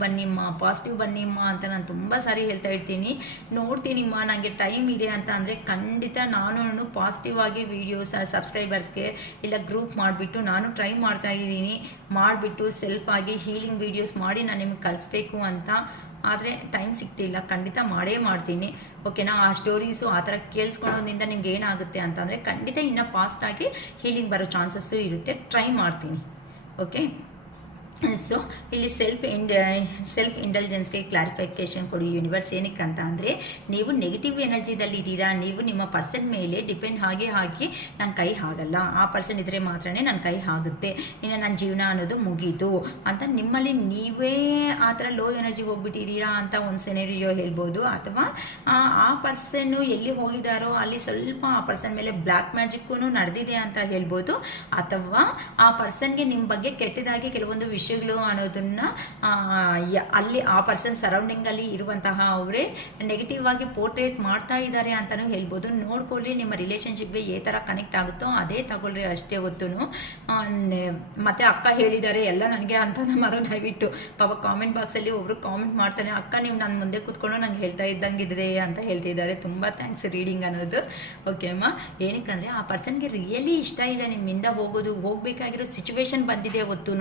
ಬನ್ನಿಮ್ಮ ಅಂತ ನಾನು ತುಂಬ ಸಾರಿ ಹೇಳ್ತಾ ಇರ್ತೀನಿ. ನೋಡ್ತೀನಿಮ್ಮ ನನಗೆ ಟೈಮ್ ಇದೆ ಅಂತ ಅಂದರೆ ಖಂಡಿತ ನಾನು ಪಾಸಿಟಿವ್ ಆಗಿ ವೀಡಿಯೋಸ್ ಸಬ್ಸ್ಕ್ರೈಬರ್ಸ್ಗೆ ಇಲ್ಲ ಗ್ರೂಪ್ ಮಾಡಿಬಿಟ್ಟು ನಾನು ಟ್ರೈ ಮಾಡ್ತಾ ಇದ್ದೀನಿ, ಮಾಡಿಬಿಟ್ಟು ಸೆಲ್ಫ್ ಆಗಿ ಹೀಲಿಂಗ್ ವೀಡಿಯೋಸ್ ಮಾಡಿ ನಾನು ನಿಮಗೆ ಕಲಿಸ್ಬೇಕು ಅಂತ. ಆದರೆ ಟೈಮ್ ಸಿಗ್ತಿಲ್ಲ, ಖಂಡಿತ ಮಾಡೇ ಮಾಡ್ತೀನಿ. ಓಕೆನಾ? ಆ ಸ್ಟೋರೀಸು ಆ ಥರ ಕೇಳಿಸ್ಕೊಳ್ಳೋದ್ರಿಂದ ನಿಮ್ಗೆ ಏನಾಗುತ್ತೆ ಅಂತಂದರೆ ಖಂಡಿತ ಇನ್ನೂ ಫಾಸ್ಟಾಗಿ ಹೀಲಿಂಗ್ ಬರೋ ಚಾನ್ಸಸ್ಸು ಇರುತ್ತೆ. ಟ್ರೈ ಮಾಡ್ತೀನಿ. ಓಕೆ, ಸೊ ಇಲ್ಲಿ ಸೆಲ್ಫ್ ಇಂಟೆಲಿಜೆನ್ಸ್ಗೆ ಕ್ಲಾರಿಫಿಕೇಶನ್ ಕೊಡಿ ಯೂನಿವರ್ಸ್. ಏನಕ್ಕೆ ಅಂತ ಅಂದರೆ ನೀವು ನೆಗೆಟಿವ್ ಎನರ್ಜಿದಲ್ಲಿ ಇದ್ದೀರಾ, ನೀವು ನಿಮ್ಮ ಪರ್ಸನ್ ಮೇಲೆ ಡಿಪೆಂಡ್ ಆಗಿ ನನ್ನ ಕೈ ಆಗಲ್ಲ, ಆ ಪರ್ಸನ್ ಇದ್ದರೆ ಮಾತ್ರ ನನ್ನ ಕೈ ಆಗುತ್ತೆ, ಇನ್ನು ನನ್ನ ಜೀವನ ಅನ್ನೋದು ಮುಗೀತು ಅಂತ ನಿಮ್ಮಲ್ಲಿ ನೀವೇ ಆ ಥರ ಲೋ ಎನರ್ಜಿಗೆ ಹೋಗ್ಬಿಟ್ಟಿದ್ದೀರಾ ಅಂತ ಒಂದು ಸೆನೆರಿಯೋ ಹೇಳ್ಬೋದು. ಅಥವಾ ಆ ಪರ್ಸನ್ನು ಎಲ್ಲಿ ಹೋಗಿದ್ದಾರೋ ಅಲ್ಲಿ ಸ್ವಲ್ಪ ಆ ಪರ್ಸನ್ ಮೇಲೆ ಬ್ಲ್ಯಾಕ್ ಮ್ಯಾಜಿಕ್ಕೂ ನಡೆದಿದೆ ಅಂತ ಹೇಳ್ಬೋದು. ಅಥವಾ ಆ ಪರ್ಸನ್ಗೆ ನಿಮ್ಮ ಬಗ್ಗೆ ಕೆಟ್ಟದಾಗಿ ಕೆಲವೊಂದು ವಿಷಯಗಳು ಅನ್ನೋದನ್ನ ಅಲ್ಲಿ ಆ ಪರ್ಸನ್ ಸರೌಂಡಿಂಗಲ್ಲಿ ಇರುವಂತಹ ಅವರೇ ನೆಗೆಟಿವ್ ಆಗಿ ಪೋರ್ಟ್ರೇಟ್ ಮಾಡ್ತಾ ಇದ್ದಾರೆ ಅಂತಲೂ ಹೇಳ್ಬೋದು. ನೋಡ್ಕೊಳ್ರಿ, ನಿಮ್ಮ ರಿಲೇಷನ್ಶಿಪ್ಗೆ ಏ ಥರ ಕನೆಕ್ಟ್ ಆಗುತ್ತೋ ಅದೇ ತಗೊಳ್ರಿ ಅಷ್ಟೇ ಹೊತ್ತು. ಮತ್ತೆ ಅಕ್ಕ ಹೇಳಿದ್ದಾರೆ ಎಲ್ಲ ನನಗೆ ಅಂತ ಮರೋ ದಯವಿಟ್ಟು ಪಾಪ ಕಾಮೆಂಟ್ ಬಾಕ್ಸಲ್ಲಿ ಒಬ್ರು ಕಾಮೆಂಟ್ ಮಾಡ್ತಾನೆ, ಅಕ್ಕ ನೀವು ನನ್ನ ಮುಂದೆ ಕೂತ್ಕೊಂಡು ನಂಗೆ ಹೇಳ್ತಾ ಇದ್ದಂಗಿದ್ರೆ ಅಂತ ಹೇಳ್ತಿದ್ದಾರೆ. ತುಂಬ ಥ್ಯಾಂಕ್ಸ್ ರೀಡಿಂಗ್ ಅನ್ನೋದು. ಓಕೆ ಅಮ್ಮ, ಏನಕ್ಕಂದರೆ ಆ ಪರ್ಸನ್ಗೆ ರಿಯಲಿ ಇಷ್ಟ ಇಲ್ಲ ನಿಮ್ಮಿಂದ ಹೋಗಬೇಕಾಗಿರೋ ಸಿಚುವೇಶನ್ ಬಂದಿದೆ ಹೊತ್ತು.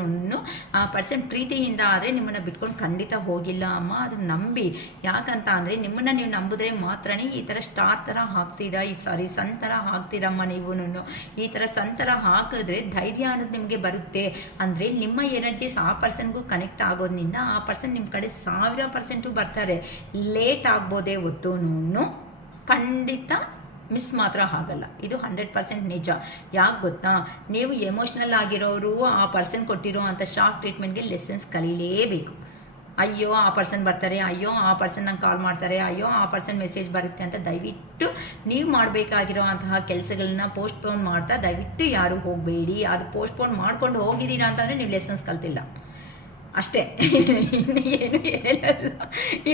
ಆ ಪರ್ಸನ್ ಪ್ರೀತಿಯಿಂದ ಆದರೆ ನಿಮ್ಮನ್ನು ಬಿಟ್ಕೊಂಡು ಖಂಡಿತ ಹೋಗಿಲ್ಲ ಅಮ್ಮ, ಅದು ನಂಬಿ. ಯಾಕಂತ ಅಂದರೆ ನಿಮ್ಮನ್ನು ನೀವು ನಂಬಿದ್ರೆ ಮಾತ್ರನೇ ಈ ಥರ ಸ್ಟಾರ್ ಥರ ಹಾಕ್ತೀರಾ, ಸನ್ ಥರ ಹಾಕ್ತೀರಮ್ಮ. ನೀವು ಈ ಥರ ಸನ್ ಥರ ಹಾಕಿದ್ರೆ ಧೈರ್ಯ ಅನ್ನೋದು ನಿಮಗೆ ಬರುತ್ತೆ. ಅಂದರೆ ನಿಮ್ಮ ಎನರ್ಜೀಸ್ ಆ ಪರ್ಸನ್ಗೂ ಕನೆಕ್ಟ್ ಆಗೋದ್ರಿಂದ ಆ ಪರ್ಸನ್ ನಿಮ್ಮ ಕಡೆ 1000% ಬರ್ತಾರೆ. ಲೇಟ್ ಆಗ್ಬೋದೇ ಹೊತ್ತು ಖಂಡಿತ ಮಿಸ್ ಮಾತ್ರ ಆಗಲ್ಲ. ಇದು 100% ನಿಜ. ಯಾಕೆ ಗೊತ್ತಾ, ನೀವು ಎಮೋಷ್ನಲ್ ಆಗಿರೋರು ಆ ಪರ್ಸನ್ ಕೊಟ್ಟಿರೋ ಅಂಥ ಶಾಕ್ ಟ್ರೀಟ್ಮೆಂಟ್ಗೆ ಲೆಸನ್ಸ್ ಕಲೀಲೇಬೇಕು. ಅಯ್ಯೋ ಆ ಪರ್ಸನ್ ಬರ್ತಾರೆ, ಅಯ್ಯೋ ಆ ಪರ್ಸನ್ ನಂಗೆ ಕಾಲ್ ಮಾಡ್ತಾರೆ, ಅಯ್ಯೋ ಆ ಪರ್ಸನ್ ಮೆಸೇಜ್ ಬರುತ್ತೆ ಅಂತ ದಯವಿಟ್ಟು ನೀವು ಮಾಡಬೇಕಾಗಿರೋ ಅಂತಹ ಕೆಲಸಗಳನ್ನ ಪೋಸ್ಟ್ಪೋನ್ ಮಾಡ್ತಾ ದಯವಿಟ್ಟು ಯಾರೂ ಹೋಗಬೇಡಿ. ಅದು ಪೋಸ್ಟ್ಪೋನ್ ಮಾಡ್ಕೊಂಡು ಹೋಗಿದ್ದೀರಾ ಅಂತಂದರೆ ನೀವು ಲೆಸನ್ಸ್ ಕಲ್ತಿಲ್ಲ ಅಷ್ಟೇ. ಇನ್ನು ಏನು ಹೇಳಲ್ಲ,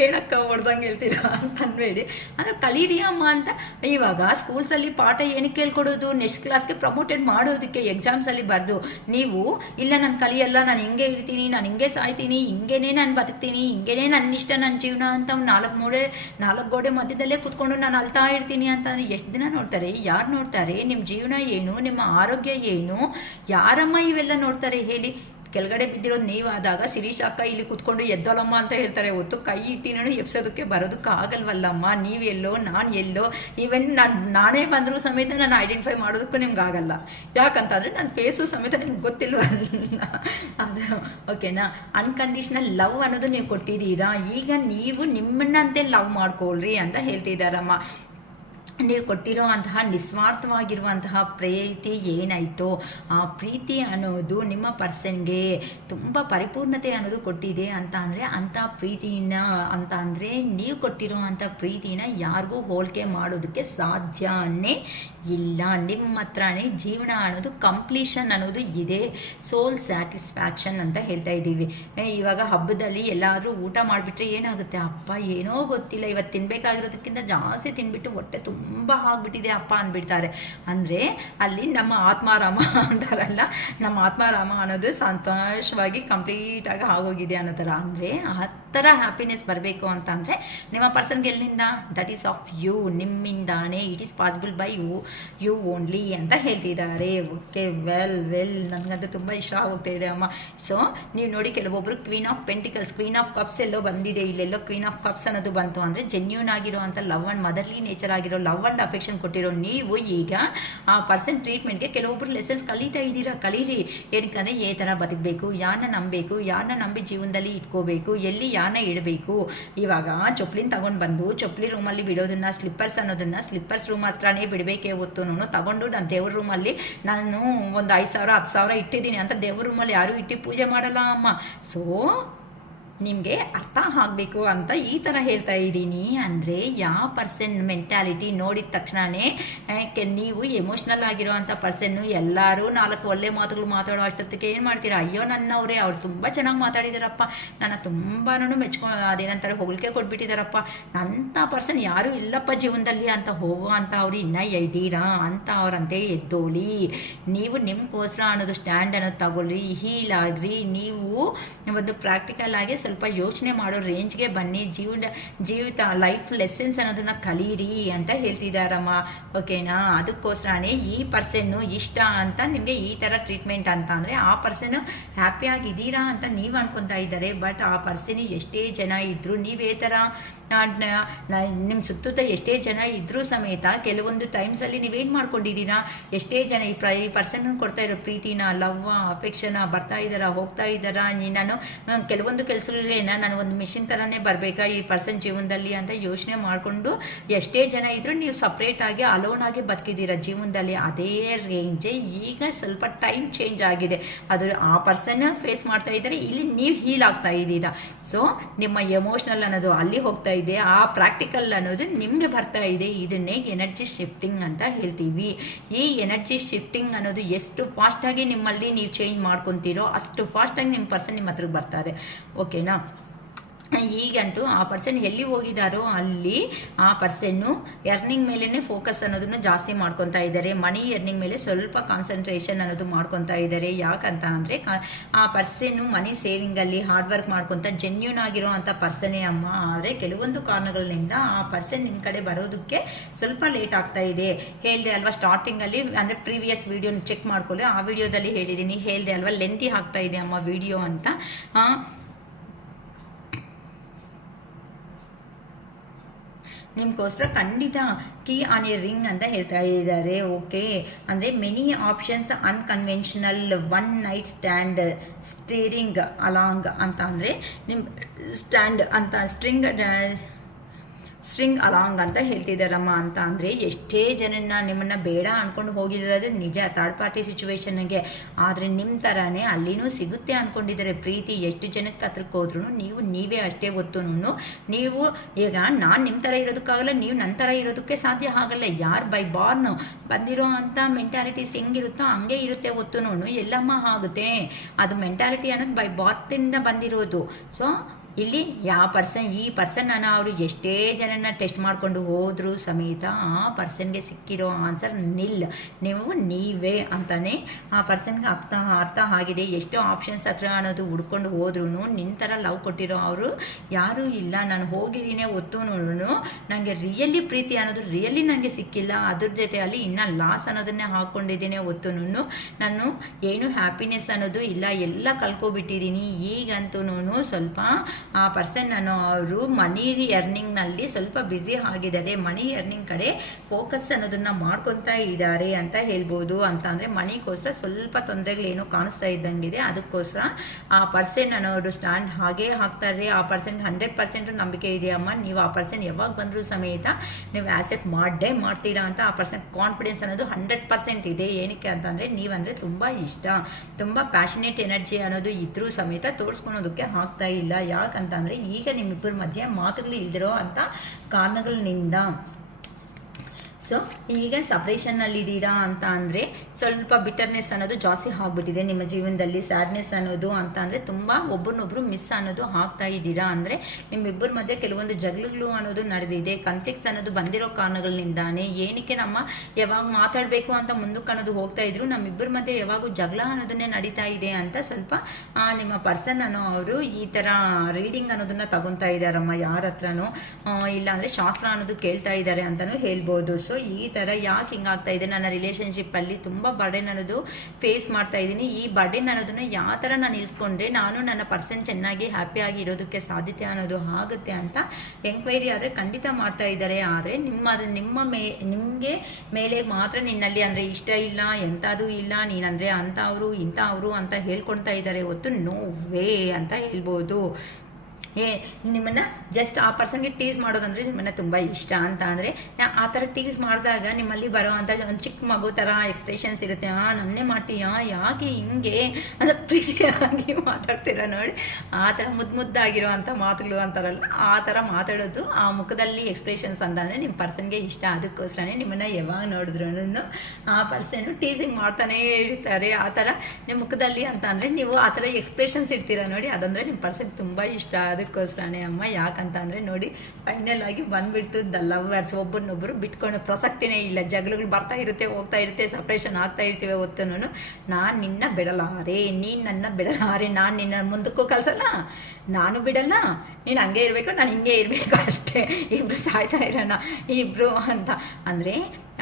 ಏನಕ್ಕ ಹೊಡ್ದಂಗೆ ಹೇಳ್ತೀರಾ ಅಂತ ಅನ್ಬೇಡಿ. ಅಂದರೆ ಕಲೀರಿ ಅಮ್ಮ ಅಂತ. ಇವಾಗ ಸ್ಕೂಲ್ಸಲ್ಲಿ ಪಾಠ ಏನಕ್ಕೆ ಹೇಳ್ಕೊಡೋದು, ನೆಕ್ಸ್ಟ್ ಕ್ಲಾಸ್ಗೆ ಪ್ರಮೋಟೆಡ್ ಮಾಡೋದಕ್ಕೆ ಎಕ್ಸಾಮ್ಸಲ್ಲಿ ಬರೆದು ನೀವು ಇಲ್ಲ ನಾನು ಕಲಿಯಲ್ಲ, ನಾನು ಹಿಂಗೆ ಇರ್ತೀನಿ, ನಾನು ಹಿಂಗೆ ಸಾಯ್ತೀನಿ, ಹಿಂಗೇನೆ ನಾನು ಬದುಕ್ತೀನಿ, ಹಿಂಗೇನೆ ನನ್ನ ಇಷ್ಟ, ನನ್ನ ಜೀವನ ಅಂತ ನಾಲ್ಕು ಗೋಡೆ ಮಧ್ಯದಲ್ಲೇ ಕೂತ್ಕೊಂಡು ನಾನು ಅಳ್ತಾ ಇರ್ತೀನಿ ಅಂತಂದರೆ ಎಷ್ಟು ದಿನ ನೋಡ್ತಾರೆ? ಯಾರು ನೋಡ್ತಾರೆ? ನಿಮ್ಮ ಜೀವನ ಏನು, ನಿಮ್ಮ ಆರೋಗ್ಯ ಏನು, ಯಾರಮ್ಮ ಇವೆಲ್ಲ ನೋಡ್ತಾರೆ ಹೇಳಿ? ಕೆಳಗಡೆ ಬಿದ್ದಿರೋದು ನೀವು ಆದಾಗ ಶಿರೀಷ್ ಅಕ್ಕ ಇಲ್ಲಿ ಕೂತ್ಕೊಂಡು ಎದ್ದೋಲಮ್ಮ ಅಂತ ಹೇಳ್ತಾರೆ ಹೊತ್ತು ಕೈ ಇಟ್ಟಿನೂ ಎಬ್ಸೋದಕ್ಕೆ ಬರೋದಕ್ಕಾಗಲ್ವಲ್ಲಮ್ಮ. ನೀವೆಲ್ಲೋ ನಾನು ಎಲ್ಲೋ, ಈವನ್ ನಾನೇ ಬಂದರೂ ಸಮೇತ ನಾನು ಐಡೆಂಟಿಫೈ ಮಾಡೋದಕ್ಕೂ ನಿಮ್ಗೆ ಆಗಲ್ಲ. ಯಾಕಂತಂದರೆ ನನ್ನ ಫೇಸು ಸಮೇತ ನಿಮ್ಗೆ ಗೊತ್ತಿಲ್ವಲ್ಲ. ಅದು ಓಕೆನಾ? ಅನ್ಕಂಡೀಷ್ನಲ್ ಲವ್ ಅನ್ನೋದು ನೀವು ಕೊಟ್ಟಿದ್ದೀರಾ. ಈಗ ನೀವು ನಿಮ್ಮನ್ನಂತೆ ಲವ್ ಮಾಡ್ಕೊಳ್ರಿ ಅಂತ ಹೇಳ್ತಿದ್ದಾರಮ್ಮ. ನೀವು ಕೊಟ್ಟಿರೋ ಅಂತಹ ನಿಸ್ವಾರ್ಥವಾಗಿರುವಂತಹ ಪ್ರೀತಿ ಏನಾಯಿತೋ ಆ ಪ್ರೀತಿ ಅನ್ನೋದು ನಿಮ್ಮ ಪರ್ಸನ್ಗೆ ತುಂಬ ಪರಿಪೂರ್ಣತೆ ಅನ್ನೋದು ಕೊಟ್ಟಿದೆ ಅಂತ ಅಂದರೆ ಅಂಥ ಪ್ರೀತಿನ ಅಂತ ಅಂದರೆ ನೀವು ಕೊಟ್ಟಿರೋ ಅಂಥ ಪ್ರೀತಿನ ಯಾರಿಗೂ ಹೋಲಿಕೆ ಮಾಡೋದಕ್ಕೆ ಸಾಧ್ಯನೇ ಇಲ್ಲ. ನಿಮ್ಮ ಹತ್ರನೇ ಜೀವನ ಅನ್ನೋದು ಕಂಪ್ಲೀಷನ್ ಅನ್ನೋದು ಇದೆ. ಸೋಲ್ ಸ್ಯಾಟಿಸ್ಫ್ಯಾಕ್ಷನ್ ಅಂತ ಹೇಳ್ತಾ ಇದ್ದೀವಿ. ಇವಾಗ ಹಬ್ಬದಲ್ಲಿ ಎಲ್ಲಾದರೂ ಊಟ ಮಾಡಿಬಿಟ್ರೆ ಏನಾಗುತ್ತೆ, ಅಪ್ಪ ಏನೋ ಗೊತ್ತಿಲ್ಲ ಇವತ್ತು ತಿನ್ನಬೇಕಾಗಿರೋದಕ್ಕಿಂತ ಜಾಸ್ತಿ ತಿನ್ಬಿಟ್ಟು ಹೊಟ್ಟೆ ತುಂಬ ಆಗ್ಬಿಟ್ಟಿದೆ ಅಪ್ಪ ಅಂದ್ಬಿಡ್ತಾರೆ. ಅಂದರೆ ಅಲ್ಲಿ ನಮ್ಮ ಆತ್ಮಾರಾಮ ಅಂತಾರಲ್ಲ, ನಮ್ಮ ಆತ್ಮಾರಾಮ ಅನ್ನೋದು ಸಂತೋಷವಾಗಿ ಕಂಪ್ಲೀಟಾಗಿ ಆಗೋಗಿದೆ ಅನ್ನೋ ಥರ. ಅಂದರೆ ಆ ಥರ ಹ್ಯಾಪಿನೆಸ್ ಬರಬೇಕು ಅಂತ ಅಂದರೆ ನಿಮ್ಮ ಪರ್ಸನ್ಗೆ ಎಲ್ಲಿಂದ? ದಟ್ ಈಸ್ ಆಫ್ ಯು, ನಿಮ್ಮಿಂದಾನೇ. It is possible by you only ಅಂತ ಹೇಳ್ತಿದ್ದಾರೆ. ಓಕೆ, ವೆಲ್ ನನಗಂತೂ ತುಂಬ ಇಷ್ಟ ಹೋಗ್ತಾ ಇದೆ ಅಮ್ಮ. ಸೊ ನೀವು ನೋಡಿ, ಕೆಲವೊಬ್ಬರು queen of pentacles, queen of cups ಎಲ್ಲೋ ಬಂದಿದೆ, ಇಲ್ಲೆಲ್ಲೋ ಕ್ವೀನ್ ಆಫ್ ಕಪ್ಸ್ ಅನ್ನೋದು ಬಂತು. ಅಂದರೆ ಜೆನ್ಯೂನ್ ಆಗಿರೋ ಅಂಥ ಲವ್ ಆ್ಯಂಡ್ ಮದರ್ಲಿ ನೇಚರ್ ಆಗಿರೋ ಲವ್ ಆ್ಯಂಡ್ ಅಫೆಕ್ಷನ್ ಕೊಟ್ಟಿರೋ ನೀವು ಈಗ ಆ ಪರ್ಸನ್ ಟ್ರೀಟ್ಮೆಂಟ್ಗೆ ಕೆಲವೊಬ್ಬರು ಲೆಸನ್ಸ್ ಕಲಿತಾ ಇದ್ದೀರಾ. ಕಲೀರಿ. ಏನಕ್ಕಂದರೆ ಈ ಥರ ಬದುಕಬೇಕು, ಯಾರನ್ನ ನಂಬಬೇಕು, ಯಾರನ್ನ ನಂಬಿ ಜೀವನದಲ್ಲಿ ಇಟ್ಕೋಬೇಕು, ಎಲ್ಲಿ ಯಾರನ್ನ ಇಡಬೇಕು. ಇವಾಗ ಚೊಪ್ಲಿನ ತಗೊಂಡು ಬಂದು ಚೊಪ್ಲಿ ರೂಮಲ್ಲಿ ಬಿಡೋದನ್ನ, ಸ್ಲಿಪ್ಪರ್ಸ್ ಅನ್ನೋದನ್ನ ಸ್ಲಿಪ್ಪರ್ಸ್ ರೂಮ್ ಹತ್ರನೇ ಬಿಡಬೇಕೇ ಹೊತ್ತು ತಗೊಂಡು ನಾನು ದೇವ್ರ ರೂಮಲ್ಲಿ ನಾನು ಒಂದು 5,000 10,000 ಇಟ್ಟಿದ್ದೀನಿ ಅಂತ ದೇವ್ರ ರೂಮಲ್ಲಿ ಯಾರೂ ಇಟ್ಟು ಪೂಜೆ ಮಾಡಲ್ಲ ಅಮ್ಮ. ಸೊ ನಿಮಗೆ ಅರ್ಥ ಆಗಬೇಕು ಅಂತ ಈ ಥರ ಹೇಳ್ತಾ ಇದ್ದೀನಿ. ಅಂದರೆ ಯಾವ ಪರ್ಸನ್ ಮೆಂಟ್ಯಾಲಿಟಿ ನೋಡಿದ ತಕ್ಷಣವೇ ನೀವು ಎಮೋಷ್ನಲ್ ಆಗಿರೋ ಅಂಥ ಪರ್ಸನ್ನು ಎಲ್ಲರೂ 4 ಒಳ್ಳೆ ಮಾತುಗಳು ಮಾತಾಡೋ ಅಷ್ಟೊತ್ತಿಗೆ ಏನು ಮಾಡ್ತೀರಾ, ಅಯ್ಯೋ ನನ್ನವರೇ ಅವ್ರು ತುಂಬ ಚೆನ್ನಾಗಿ ಮಾತಾಡಿದಾರಪ್ಪ, ನನ್ನ ತುಂಬಾ ಮೆಚ್ಕೊಂಡು ಅದೇನಂತಾರೆ ಹೊಗಳಿಕೆ ಕೊಟ್ಬಿಟ್ಟಿದ್ದಾರಪ್ಪ, ಅಂಥ ಪರ್ಸನ್ ಯಾರೂ ಇಲ್ಲಪ್ಪ ಜೀವನದಲ್ಲಿ ಅಂತ ಹೋಗೋ ಅಂತ ಅವ್ರು ಇನ್ನೂ ಇದ್ದೀರಾ ಅಂತ ಅವ್ರಂತೆ ಎದ್ದೋಳಿ. ನೀವು ನಿಮ್ಗೋಸ್ಕರ ಅನ್ನೋದು ಸ್ಟ್ಯಾಂಡ್ ಅನ್ನೋದು ತಗೊಳ್ರಿ, ಹೀಲ್ ಆಗ್ರಿ, ನೀವು ಒಂದು ಪ್ರಾಕ್ಟಿಕಲ್ ಆಗಿ ಸ್ವಲ್ಪ ಯೋಚನೆ ಮಾಡೋ ರೇಂಜ್ಗೆ ಬನ್ನಿ, ಜೀವಿತ ಲೈಫ್ ಲೆಸನ್ಸ್ ಅನ್ನೋದನ್ನ ಕಲೀರಿ ಅಂತ ಹೇಳ್ತಿದ್ದಾರಮ್ಮ. ಓಕೆನಾ? ಅದಕ್ಕೋಸ್ಕರನೇ ಈ ಪರ್ಸನ್ನು ಇಷ್ಟ ಅಂತ ನಿಮಗೆ ಈ ಥರ ಟ್ರೀಟ್ಮೆಂಟ್ ಅಂತ ಅಂದರೆ ಆ ಪರ್ಸನ್ನು ಹ್ಯಾಪಿಯಾಗಿದ್ದೀರಾ ಅಂತ ನೀವು ಅನ್ಕೊತಾ ಇದ್ದಾರೆ. ಬಟ್ ಆ ಪರ್ಸನ್ ಎಷ್ಟೇ ಜನ ಇದ್ದರೂ ನೀವೇ ಥರ ನಿಮ್ಮ ಸುತ್ತ ಎಷ್ಟೇ ಜನ ಇದ್ರೂ ಸಮೇತ ಕೆಲವೊಂದು ಟೈಮ್ಸಲ್ಲಿ ನೀವೇನು ಮಾಡ್ಕೊಂಡಿದ್ದೀರಾ, ಎಷ್ಟೇ ಜನ ಈ ಪರ್ಸನ್ ಕೊಡ್ತಾ ಇರೋ ಪ್ರೀತಿನ, ಲವ್ವ, ಅಫೆಕ್ಷನ ಬರ್ತಾ ಇದ್ದಾರಾ, ಹೋಗ್ತಾ ಇದ್ದಾರಾ, ನಾನು ಕೆಲವೊಂದು ಕೆಲಸಗಳೇನ ನಾನು ಒಂದು ಮಿಷಿನ್ ಥರನೇ ಬರಬೇಕಾ ಈ ಪರ್ಸನ್ ಜೀವನದಲ್ಲಿ ಅಂತ ಯೋಚನೆ ಮಾಡಿಕೊಂಡು ಎಷ್ಟೇ ಜನ ಇದ್ದರೂ ನೀವು ಸಪ್ರೇಟಾಗಿ ಅಲೋನಾಗಿ ಬದುಕಿದ್ದೀರಾ ಜೀವನದಲ್ಲಿ. ಅದೇ ರೇಂಜೇ ಈಗ ಸ್ವಲ್ಪ ಟೈಮ್ ಚೇಂಜ್ ಆಗಿದೆ. ಅದು ಆ ಪರ್ಸನ್ ಫೇಸ್ ಮಾಡ್ತಾ ಇದ್ದಾರೆ, ಇಲ್ಲಿ ನೀವು ಹೀಲ್ ಆಗ್ತಾ ಇದ್ದೀರಾ. ಸೊ ನಿಮ್ಮ ಎಮೋಷ್ನಲ್ ಅನ್ನೋದು ಅಲ್ಲಿ ಹೋಗ್ತಾ ಇದೆ, ಆ ಪ್ರಾಕ್ಟಿಕಲ್ ಅನ್ನೋದು ನಿಮಗೆ ಬರ್ತಾ ಇದೆ. ಇದನ್ನೇ ಎನರ್ಜಿ ಶಿಫ್ಟಿಂಗ್ ಅಂತ ಹೇಳ್ತೀವಿ. ಈ ಎನರ್ಜಿ ಶಿಫ್ಟಿಂಗ್ ಅನ್ನೋದು ಎಷ್ಟು ಫಾಸ್ಟಾಗಿ ನಿಮ್ಮಲ್ಲಿ ನೀವು ಚೇಂಜ್ ಮಾಡ್ಕೊತೀರೋ ಅಷ್ಟು ಫಾಸ್ಟಾಗಿ ನಿಮ್ಮ ಪರ್ಸನ್ ನಿಮ್ಮ ಹತ್ರಕ್ಕೆ ಬರ್ತಾರೆ. ಓಕೆನಾ? ಈಗಂತೂ ಆ ಪರ್ಸನ್ ಎಲ್ಲಿ ಹೋಗಿದ್ದಾರೋ ಅಲ್ಲಿ ಆ ಪರ್ಸನ್ನು ಎರ್ನಿಂಗ್ ಮೇಲೇ ಫೋಕಸ್ ಅನ್ನೋದನ್ನು ಜಾಸ್ತಿ ಮಾಡ್ಕೊತಾ ಇದ್ದಾರೆ. ಮನಿ ಎರ್ನಿಂಗ್ ಮೇಲೆ ಸ್ವಲ್ಪ ಕಾನ್ಸಂಟ್ರೇಷನ್ ಅನ್ನೋದು ಮಾಡ್ಕೊತಾ ಇದ್ದಾರೆ. ಯಾಕಂತ ಅಂದರೆ ಆ ಪರ್ಸನ್ನು ಮನಿ ಸೇವಿಂಗಲ್ಲಿ ಹಾರ್ಡ್ ವರ್ಕ್ ಮಾಡ್ಕೊತ ಜೆನ್ಯೂನ್ ಆಗಿರೋ ಅಂಥ ಪರ್ಸನೇ ಅಮ್ಮ. ಆದರೆ ಕೆಲವೊಂದು ಕಾರಣಗಳಿಂದ ಆ ಪರ್ಸನ್ ನಿಮ್ಮ ಕಡೆ ಬರೋದಕ್ಕೆ ಸ್ವಲ್ಪ ಲೇಟ್ ಆಗ್ತಾ ಇದೆ. ಹೇಳಿದೆ ಅಲ್ವಾ ಸ್ಟಾರ್ಟಿಂಗಲ್ಲಿ, ಅಂದರೆ ಪ್ರೀವಿಯಸ್ ವಿಡಿಯೋ ಚೆಕ್ ಮಾಡ್ಕೊಳ್ಳಿ, ಆ ವಿಡಿಯೋದಲ್ಲಿ ಹೇಳಿದ್ದೀನಿ, ಹೇಳಿದೆ ಅಲ್ವಾ ಲೆಂತಿ ಆಗ್ತಾ ಇದೆ ಅಮ್ಮ ವಿಡಿಯೋ ಅಂತ. ನಿಮಗೋಸ್ಕರ ಖಂಡಿತ ಕೀ ಆನ್ ಎ ರಿಂಗ್ ಅಂತ ಹೇಳ್ತಾ ಇದ್ದಾರೆ. ಓಕೆ, ಅಂದರೆ many options unconventional one night stand steering along ಅಂತ, ಅಂದರೆ ನಿಮ್ಮ ಸ್ಟ್ಯಾಂಡ್ ಅಂತ ಸ್ಟ್ರಿಂಗ್ ಅಲಾಂಗ್ ಅಂತ ಹೇಳ್ತಿದ್ದಾರಮ್ಮ. ಅಂತ ಅಂದರೆ ಎಷ್ಟೇ ಜನನ್ನ ನಿಮ್ಮನ್ನು ಬೇಡ ಅಂದ್ಕೊಂಡು ಹೋಗಿರೋದು ನಿಜ, ಥರ್ಡ್ ಪಾರ್ಟಿ ಸಿಚುವೇಶನ್ಗೆ. ಆದರೆ ನಿಮ್ಮ ಥರನೇ ಅಲ್ಲಿನೂ ಸಿಗುತ್ತೆ ಅಂದ್ಕೊಂಡಿದ್ದಾರೆ ಪ್ರೀತಿ. ಎಷ್ಟು ಜನಕ್ಕೆ ಹತ್ರಕ್ಕೆ ಹೋದ್ರೂ ನೀವೇ ಅಷ್ಟೇ ಹೊತ್ತುನು ನೀವು ಈಗ ನಾನು ನಿಮ್ಮ ಥರ ಇರೋದಕ್ಕಾಗಲ್ಲ, ನೀವು ನನ್ನ ಥರ ಇರೋದಕ್ಕೆ ಸಾಧ್ಯ ಆಗಲ್ಲ. ಯಾರು ಬೈ ಬಾರ್ನ್ ಬಂದಿರೋ ಅಂಥ ಮೆಂಟ್ಯಾಲಿಟೀಸ್ ಹೆಂಗಿರುತ್ತೋ ಹಂಗೆ ಇರುತ್ತೆ ಹೊತ್ತುನು. ಎಲ್ಲಮ್ಮ ಆಗುತ್ತೆ ಅದು ಮೆಂಟ್ಯಾಲಿಟಿ ಅನ್ನೋದು ಬೈ ಬಾರ್ತಿಂದ ಬಂದಿರೋದು. ಸೊ ಇಲ್ಲಿ ಈ ಪರ್ಸನ್ ಅವರು ಎಷ್ಟೇ ಜನನ ಟೆಸ್ಟ್ ಮಾಡಿಕೊಂಡು ಹೋದರೂ ಸಮೇತ ಆ ಪರ್ಸನ್ಗೆ ಸಿಕ್ಕಿರೋ ಆನ್ಸರ್ ನೀವೇ ಅಂತಾನೆ ಆ ಪರ್ಸನ್ಗೆ ಅರ್ಥ ಆಗಿದೆ. ಎಷ್ಟೋ ಆಪ್ಷನ್ಸ್ ಹತ್ರ ಅನ್ನೋದು ಹುಡ್ಕೊಂಡು ಹೋದ್ರೂ ನಿನ್ನ ಥರ ಲವ್ ಕೊಟ್ಟಿರೋ ಅವರು ಯಾರೂ ಇಲ್ಲ. ನಾನು ಹೋಗಿದ್ದೀನಿ ಹೊತ್ತು ನನಗೆ ರಿಯಲಿ ಪ್ರೀತಿ ಅನ್ನೋದು ರಿಯಲಿ ನನಗೆ ಸಿಕ್ಕಿಲ್ಲ. ಅದ್ರ ಜೊತೆಯಲ್ಲಿ ಇನ್ನೂ ಲಾಸ್ ಅನ್ನೋದನ್ನೇ ಹಾಕ್ಕೊಂಡಿದ್ದೀನಿ ಹೊತ್ತು ನಾನು ಏನು ಹ್ಯಾಪಿನೆಸ್ ಅನ್ನೋದು ಇಲ್ಲ, ಎಲ್ಲ ಕಳ್ಕೊಬಿಟ್ಟಿದ್ದೀನಿ. ಈಗಂತೂ ಸ್ವಲ್ಪ ಆ ಪರ್ಸನ್ ಅವರು ಮನಿ ಎರ್ನಿಂಗ್ನಲ್ಲಿ ಸ್ವಲ್ಪ ಬ್ಯುಸಿ ಆಗಿದ್ದಾರೆ. ಮನಿ ಎರ್ನಿಂಗ್ ಕಡೆ ಫೋಕಸ್ ಅನ್ನೋದನ್ನ ಮಾಡ್ಕೊತಾ ಇದ್ದಾರೆ ಅಂತ ಹೇಳ್ಬೋದು. ಅಂತ ಅಂದರೆ ಮನಿಗೋಸ್ಕರ ಸ್ವಲ್ಪ ತೊಂದರೆಗಳೇನೋ ಕಾಣಿಸ್ತಾ ಇದ್ದಂಗಿದೆ. ಅದಕ್ಕೋಸ್ಕರ ಆ ಪರ್ಸನ್ ಅನ್ನೋರು ಸ್ಟ್ಯಾಂಡ್ ಹಾಗೇ ಹಾಕ್ತಾರೆ. ಆ ಪರ್ಸನ್ 100% ನಂಬಿಕೆ ಇದೆಯಮ್ಮ. ನೀವು ಆ ಪರ್ಸನ್ ಯಾವಾಗ ಬಂದರೂ ಸಮೇತ ನೀವು ಆ್ಯಸೆಪ್ಟ್ ಮಾಡೇ ಮಾಡ್ತೀರಾ ಅಂತ ಆ ಪರ್ಸನ್ ಕಾನ್ಫಿಡೆನ್ಸ್ ಅನ್ನೋದು 100% ಇದೆ. ಏನಕ್ಕೆ ಅಂತಂದರೆ ನೀವಂದರೆ ತುಂಬ ಇಷ್ಟ, ತುಂಬ ಪ್ಯಾಷನೇಟ್ ಎನರ್ಜಿ ಅನ್ನೋದು ಇದ್ರೂ ಸಮೇತ ತೋರಿಸ್ಕೊಳೋದಕ್ಕೆ ಆಗ್ತಾ ಇಲ್ಲ. ಯಾಕಂತಂದರೆ ಈಗ ನಿಮ್ಮಿಬ್ಬರ ಮಧ್ಯೆ ಮಾತುಗಳು ಇಲ್ದಿರೋ ಅಂತ ಕಾರಣಗಳಿಂದ. ಸೊ ಈಗ ಸಪ್ರೇಷನ್ನಲ್ಲಿದ್ದೀರಾ ಅಂತ ಅಂದರೆ ಸ್ವಲ್ಪ ಬಿಟರ್ನೆಸ್ ಅನ್ನೋದು ಜಾಸ್ತಿ ಆಗಿಬಿಟ್ಟಿದೆ ನಿಮ್ಮ ಜೀವನದಲ್ಲಿ. ಸ್ಯಾಡ್ನೆಸ್ ಅನ್ನೋದು ಅಂತ ಅಂದರೆ ತುಂಬ ಒಬ್ಬರನ್ನೊಬ್ಬರು ಮಿಸ್ ಅನ್ನೋದು ಆಗ್ತಾ ಇದ್ದೀರಾ. ಅಂದರೆ ನಿಮ್ಮಿಬ್ಬರ ಮಧ್ಯೆ ಕೆಲವೊಂದು ಜಗಳಗಳು ಅನ್ನೋದು ನಡೆದಿದೆ. ಕಾನ್ಫ್ಲಿಕ್ಟ್ಸ್ ಅನ್ನೋದು ಬಂದಿರೋ ಕಾರಣಗಳಿಂದಾನೇ. ಏನಕ್ಕೆ ಯಾವಾಗ ಮಾತಾಡಬೇಕು ಅಂತ ಮುಂದಕ್ಕೆ ಅನ್ನೋದು ಹೋಗ್ತಾ ಇದ್ರು, ನಮ್ಮಿಬ್ಬರ ಮಧ್ಯೆ ಯಾವಾಗೂ ಜಗಳ ಅನ್ನೋದನ್ನೇ ನಡೀತಾ ಇದೆ ಅಂತ ಸ್ವಲ್ಪ ನಿಮ್ಮ ಪರ್ಸನ್ ಅವರು ಈ ಥರ ರೀಡಿಂಗ್ ಅನ್ನೋದನ್ನ ತಗೊತಾ ಇದ್ದಾರಮ್ಮ. ಯಾರ ಹತ್ರನೂ ಇಲ್ಲಾಂದರೆ ಶಾಸ್ತ್ರ ಅನ್ನೋದು ಕೇಳ್ತಾ ಇದ್ದಾರೆ ಅಂತಲೂ ಹೇಳ್ಬೋದು. ಸೊ ಈ ಥರ ಯಾಕೆ ಹಿಂಗಾಗ್ತಾ ಇದೆ, ನನ್ನ ರಿಲೇಷನ್ಶಿಪ್ಪಲ್ಲಿ ತುಂಬ ಬರ್ಡನ್ ಅನ್ನೋದು ಫೇಸ್ ಮಾಡ್ತಾ ಇದ್ದೀನಿ. ಈ ಬರ್ಡನ್ ಅನ್ನೋದನ್ನು ಯಾವ ಥರ ನಾನು ಇಳಿಸ್ಕೊಂಡ್ರೆ ನಾನು ನನ್ನ ಪರ್ಸನ್ ಚೆನ್ನಾಗಿ ಹ್ಯಾಪಿಯಾಗಿ ಇರೋದಕ್ಕೆ ಸಾಧ್ಯತೆ ಅನ್ನೋದು ಆಗುತ್ತೆ ಅಂತ ಎಂಕ್ವೈರಿ ಆದರೆ ಖಂಡಿತ ಮಾಡ್ತಾ ಇದ್ದಾರೆ. ಆದರೆ ನಿಮಗೆ ಮೇಲೆ ಮಾತ್ರ ನಿನ್ನಲ್ಲಿ ಅಂದರೆ ಇಷ್ಟ ಇಲ್ಲ, ಎಂಥದ್ದು ಇಲ್ಲ, ನೀನಂದರೆ ಅಂಥವರು ಇಂಥವರು ಅಂತ ಹೇಳ್ಕೊಳ್ತಾ ಇದ್ದಾರೆ ಹೊತ್ತು ನೋ ವೇ ಅಂತ ಹೇಳ್ಬೋದು. ಏ ನಿಮ್ಮನ್ನು ಜಸ್ಟ್ ಆ ಪರ್ಸನ್ಗೆ ಟೀಸ್ ಮಾಡೋದಂದರೆ ನಿಮ್ಮನ್ನು ತುಂಬ ಇಷ್ಟ ಅಂತ ಅಂದರೆ ಆ ಥರ ಟೀಸ್ ಮಾಡಿದಾಗ ನಿಮ್ಮಲ್ಲಿ ಬರೋ ಅಂಥ ಒಂದು ಚಿಕ್ಕ ಮಗು ಥರ ಎಕ್ಸ್ಪ್ರೆಷನ್ಸ್ ಇರುತ್ತೆ. ನನ್ನೇ ಮಾಡ್ತೀಯಾ, ಯಾಕೆ ಹಿಂಗೆ ಅಂತ ಪ್ರೀತಿಯಾಗಿ ಮಾತಾಡ್ತೀರ ನೋಡಿ, ಆ ಥರ ಮುದ್ದಾಗಿರೋ ಅಂಥ ಮಾತುಗಳು ಅಂತಾರಲ್ಲ, ಆ ಥರ ಮಾತಾಡೋದು, ಆ ಮುಖದಲ್ಲಿ ಎಕ್ಸ್ಪ್ರೆಷನ್ಸ್ ಅಂತಂದರೆ ನಿಮ್ಮ ಪರ್ಸನ್ಗೆ ಇಷ್ಟ. ಅದಕ್ಕೋಸ್ಕರನೇ ನಿಮ್ಮನ್ನು ಯಾವಾಗ ನೋಡಿದ್ರು ಆ ಪರ್ಸನ್ನು ಟೀಸಿಂಗ್ ಮಾಡ್ತಾನೇ ಇರ್ತಾರೆ. ಆ ಥರ ನಿಮ್ಮ ಮುಖದಲ್ಲಿ ಅಂತ ಅಂದರೆ ನೀವು ಆ ಥರ ಎಕ್ಸ್ಪ್ರೆಷನ್ಸ್ ಇರ್ತೀರ ನೋಡಿ, ಅದಂದರೆ ನಿಮ್ಮ ಪರ್ಸನ್ಗೆ ತುಂಬ ಇಷ್ಟ. ಅದಕ್ಕೋಸ್ಕರನೇ ಅಮ್ಮ. ಯಾಕಂತ ಅಂದರೆ ನೋಡಿ, ಫೈನಲ್ ಆಗಿ ಬಂದುಬಿಡ್ತು ದ ಲವರ್ಸ್. ಒಬ್ಬರನ್ನೊಬ್ಬರು ಬಿಟ್ಕೊಂಡು ಪ್ರಸಕ್ತಿನೇ ಇಲ್ಲ. ಜಗಳಗಳು ಬರ್ತಾ ಇರುತ್ತೆ, ಹೋಗ್ತಾ ಇರುತ್ತೆ, ಸಪ್ರೇಷನ್ ಆಗ್ತಾ ಇರ್ತೀವಿ. ಹೊತ್ತು ನಾನು ನಿನ್ನ ಬಿಡಲಾರೆ, ನೀನು ನನ್ನ ಬಿಡಲಾರೆ, ನಾನು ನಿನ್ನ ಮುಂದಕ್ಕೂ ಕಲಿಸಲ್ಲ, ನಾನು ಬಿಡಲ್ಲ, ನೀನು ಹಂಗೆ ಇರಬೇಕು, ನಾನು ಹಿಂಗೆ ಇರಬೇಕು ಅಷ್ಟೇ, ಇಬ್ಬರು ಸಾಯ್ತಾ ಇರೋಣ ಇಬ್ಬರು ಅಂತ ಅಂದರೆ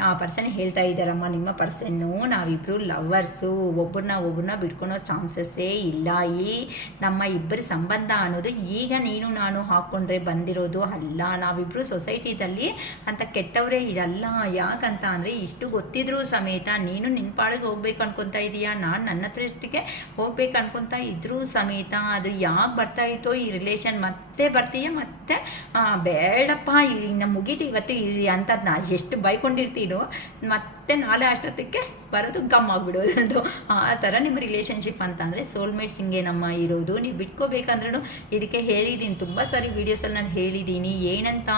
ಆ ಪರ್ಸನ್ ಹೇಳ್ತಾ ಇದ್ದಾರಮ್ಮ, ನಿಮ್ಮ ಪರ್ಸನ್ನು ನಾವಿಬ್ಬರು ಲವರ್ಸು, ಒಬ್ಬರನ್ನ ಬಿಟ್ಕೊಳೋ ಚಾನ್ಸಸ್ಸೇ ಇಲ್ಲ. ಈ ನಮ್ಮ ಇಬ್ಬರ ಸಂಬಂಧ ಅನ್ನೋದು ಈಗ ನೀನು ನಾನು ಹಾಕ್ಕೊಂಡ್ರೆ ಬಂದಿರೋದು ಅಲ್ಲ. ನಾವಿಬ್ಬರು ಸೊಸೈಟಿದಲ್ಲಿ ಅಂತ ಕೆಟ್ಟವರೇ ಇರಲ್ಲ. ಯಾಕಂತ ಅಂದರೆ ಇಷ್ಟು ಗೊತ್ತಿದ್ರೂ ಸಮೇತ ನೀನು ನಿನ್ನ ಪಾಡಿಗೆ ಹೋಗ್ಬೇಕು ಅನ್ಕೊತಾ ಇದೀಯಾ, ನಾನು ನನ್ನ ಹತ್ರಷ್ಟಿಗೆ ಹೋಗ್ಬೇಕು ಅನ್ಕೊತಾ ಇದ್ರೂ ಸಮೇತ ಅದು ಯಾಕೆ ಬರ್ತಾ ಇತ್ತೋ ಈ ರಿಲೇಷನ್ ಮತ್ತೆ ಬರ್ತೀಯ, ಮತ್ತೆ ಬೇಡಪ್ಪ ಇನ್ನು ಮುಗೀತು ಇವತ್ತು ಅಂತ ನಾ ಎಷ್ಟು ಬೈಕೊಂಡಿರ್ತೀನೋ ಮತ್ತೆ ನಾಳೆ ಅಷ್ಟೊತ್ತಿಗೆ ಬರೋದು ಗಮ್ ಆಗಿಬಿಡೋದು. ಆ ಥರ ನಿಮ್ಮ ರಿಲೇಷನ್ಶಿಪ್ ಅಂತ ಅಂದರೆ ಸೋಲ್ಮೇಟ್ಸ್ ಹಿಂಗೆ ನಮ್ಮ ಇರೋದು. ನೀವು ಬಿಟ್ಕೋಬೇಕಂದ್ರೂ ಇದಕ್ಕೆ ಹೇಳಿದ್ದೀನಿ, ತುಂಬ ಸಾರಿ ವೀಡಿಯೋಸಲ್ಲಿ ನಾನು ಹೇಳಿದ್ದೀನಿ. ಏನಂತ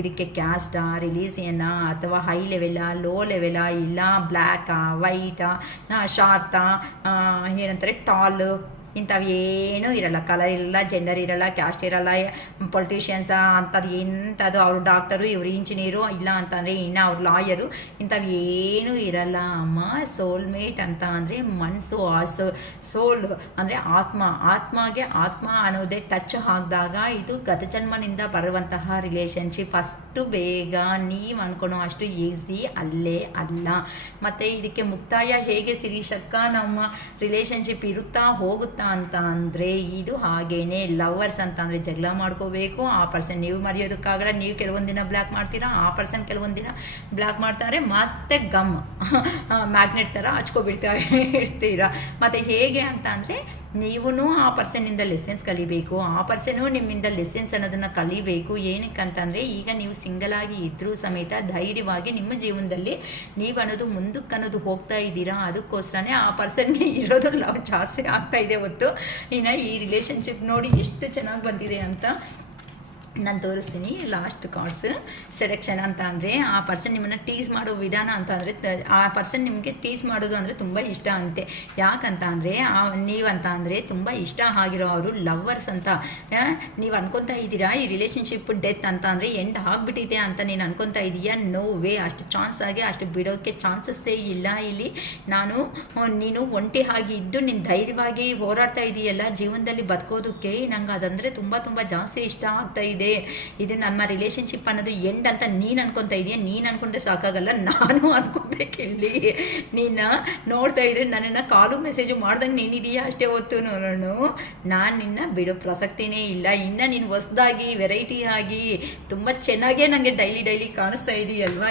ಇದಕ್ಕೆ ಕ್ಯಾಸ್ಟಾ, ರಿಲೀಜಿಯನಾ, ಅಥವಾ ಹೈ ಲೆವೆಲಾ, ಲೋ ಲೆವೆಲಾ, ಇಲ್ಲ ಬ್ಲ್ಯಾಕಾ, ವೈಟಾ, ಶಾರ್ಟಾ, ಏನಂತಾರೆ ಟಾಲು, ಇಂಥವು ಏನೂ ಇರಲ್ಲ. ಕಲರ್ ಇರಲ್ಲ, ಜೆಂಡರ್ ಇರಲ್ಲ, ಕ್ಯಾಸ್ಟ್ ಇರಲ್ಲ, ಪೊಲಿಟಿಷಿಯನ್ಸ ಅಂಥದ್ದು ಎಂಥದ್ದು, ಅವರು ಡಾಕ್ಟರು, ಇವರು ಇಂಜಿನಿಯರು, ಇಲ್ಲ ಅಂತಂದರೆ ಇನ್ನು ಅವ್ರು ಲಾಯರು, ಇಂಥವು ಏನೂ ಇರಲ್ಲ ಅಮ್ಮ. ಸೋಲ್ಮೇಟ್ ಅಂತ ಅಂದರೆ ಮನಸ್ಸು, ಸೋಲ್ ಅಂದರೆ ಆತ್ಮಗೆ ಆತ್ಮ ಅನ್ನೋದೇ ಟಚ್ ಹಾಕಿದಾಗ ಇದು ಗತಜನ್ಮನಿಂದ ಬರುವಂತಹ ರಿಲೇಷನ್ಶಿಪ್. ಅಷ್ಟು ಬೇಗ ನೀವು ಅನ್ಕೊಳೋ ಅಷ್ಟು ಈಸಿ ಅಲ್ಲೇ ಅಲ್ಲ. ಮತ್ತು ಇದಕ್ಕೆ ಮುಕ್ತಾಯ ಹೇಗೆ ಶಿರೀಷಕ್ಕ ನಮ್ಮ ರಿಲೇಷನ್ಶಿಪ್ ಇರುತ್ತಾ ಹೋಗುತ್ತಾ ಅಂತ ಅಂದರೆ ಇದು ಹಾಗೇನೆ. ಲವರ್ಸ್ ಅಂತ ಅಂದರೆ ಜಗಳ ಮಾಡ್ಕೋಬೇಕು, ಆ ಪರ್ಸನ್ ನೀವು ಮರೆಯೋದಕ್ಕಾಗಲ್ಲ. ನೀವು ಕೆಲವೊಂದು ದಿನ ಬ್ಲ್ಯಾಕ್ ಮಾಡ್ತೀರಾ, ಆ ಪರ್ಸನ್ ಕೆಲವೊಂದು ದಿನ ಬ್ಲ್ಯಾಕ್ ಮಾಡ್ತಾರೆ, ಮತ್ತೆ ಗಮ್ ಮ್ಯಾಗ್ನೆಟ್ ಥರ ಹಚ್ಕೊಬಿಡ್ತಾ ಇರ್ತೀರ. ಮತ್ತು ಹೇಗೆ ಅಂತ ಅಂದರೆ ನೀವೂ ಆ ಪರ್ಸನ್ನಿಂದ ಲೆಸನ್ಸ್ ಕಲಿಬೇಕು, ಆ ಪರ್ಸನ್ನು ನಿಮ್ಮಿಂದ ಲೆಸನ್ಸ್ ಅನ್ನೋದನ್ನು ಕಲಿಬೇಕು. ಏನಕ್ಕಂತಂದರೆ ಈಗ ನೀವು ಸಿಂಗಲ್ ಆಗಿ ಇದ್ದರೂ ಸಮೇತ ಧೈರ್ಯವಾಗಿ ನಿಮ್ಮ ಜೀವನದಲ್ಲಿ ನೀವು ಅನ್ನೋದು ಮುಂದಕ್ಕೆ ಅನ್ನೋದು ಹೋಗ್ತಾ ಇದ್ದೀರಾ. ಅದಕ್ಕೋಸ್ಕರನೇ ಆ ಪರ್ಸನ್ಗೆ ಇರೋದು ಲವ್ ಜಾಸ್ತಿ ಆಗ್ತಾ ಇದೆ ಹೊತ್ತು. ಇನ್ನು ಈ ರಿಲೇಷನ್ಶಿಪ್ ನೋಡಿ ಎಷ್ಟು ಚೆನ್ನಾಗಿ ಬಂದಿದೆ ಅಂತ ನಾನು ತೋರಿಸ್ತೀನಿ. ಲಾಸ್ಟ್ ಕಾರ್ಡ್ಸ್ ಸೆಲೆಕ್ಷನ್ ಅಂತ ಅಂದರೆ ಆ ಪರ್ಸನ್ ನಿಮ್ಮನ್ನು ಟೀಸ್ ಮಾಡೋ ವಿಧಾನ ಅಂತ ಅಂದರೆ ಆ ಪರ್ಸನ್ ನಿಮಗೆ ಟೀಸ್ ಮಾಡೋದು ಅಂದರೆ ತುಂಬ ಇಷ್ಟ ಅಂತೆ. ಯಾಕಂತ ಅಂದರೆ ನೀವಂತ ಅಂದರೆ ತುಂಬ ಇಷ್ಟ ಆಗಿರೋ ಅವರು ಲವ್ವರ್ಸ್ ಅಂತ ನೀವು ಅನ್ಕೊತಾ ಇದ್ದೀರಾ. ಈ ರಿಲೇಷನ್ಶಿಪ್ ಡೆತ್ ಅಂತ ಅಂದರೆ ಎಂಡ್ ಆಗಿಬಿಟ್ಟಿದೆ ಅಂತ ನೀನು ಅನ್ಕೊತಾ ಇದೀಯಾ. ನೋ ವೇ, ಅಷ್ಟು ಚಾನ್ಸ್ ಆಗಿ ಅಷ್ಟು ಬಿಡೋಕ್ಕೆ ಚಾನ್ಸಸ್ಸೇ ಇಲ್ಲ ಇಲ್ಲಿ. ನೀನು ಒಂಟಿ ಆಗಿ ಇದ್ದು ನೀನು ಧೈರ್ಯವಾಗಿ ಹೋರಾಡ್ತಾ ಇದೆಯಲ್ಲ ಜೀವನದಲ್ಲಿ ಬದುಕೋದಕ್ಕೆ, ನಂಗೆ ಅದಂದರೆ ತುಂಬ ತುಂಬ ಜಾಸ್ತಿ ಇಷ್ಟ ಆಗ್ತಾ ಇದೆ. ಇದು ನಮ್ಮ ರಿಲೇಷನ್ಶಿಪ್ ಅನ್ನೋದು ಎಂಡ್ ಅಂತ ನೀನು ಅನ್ಕೊತಾ ಇದೀಯ. ನೀನು ಅನ್ಕೊಂಡ್ರೆ ಸಾಕಾಗಲ್ಲ, ನಾನು ಅನ್ಕೋಬೇಕು ಇಲ್ಲಿ. ನೀನು ನೋಡ್ತಾ ಇದ್ರೆ ನನ್ನನ್ನು ಕಾಲು ಮೆಸೇಜು ಮಾಡ್ದಂಗೆ ನೀನಿದೀಯಾ ಅಷ್ಟೇ ಹೊತ್ತು ನಾನು ನಿನ್ನ ಬಿಡೋ ಪ್ರಸಕ್ತಿನೇ ಇಲ್ಲ. ಇನ್ನು ನೀನು ಹೊಸದಾಗಿ ವೆರೈಟಿ ಆಗಿ ತುಂಬ ಚೆನ್ನಾಗೇ ನನಗೆ ಡೈಲಿ ಕಾಣಿಸ್ತಾ ಇದೆಯಲ್ವಾ.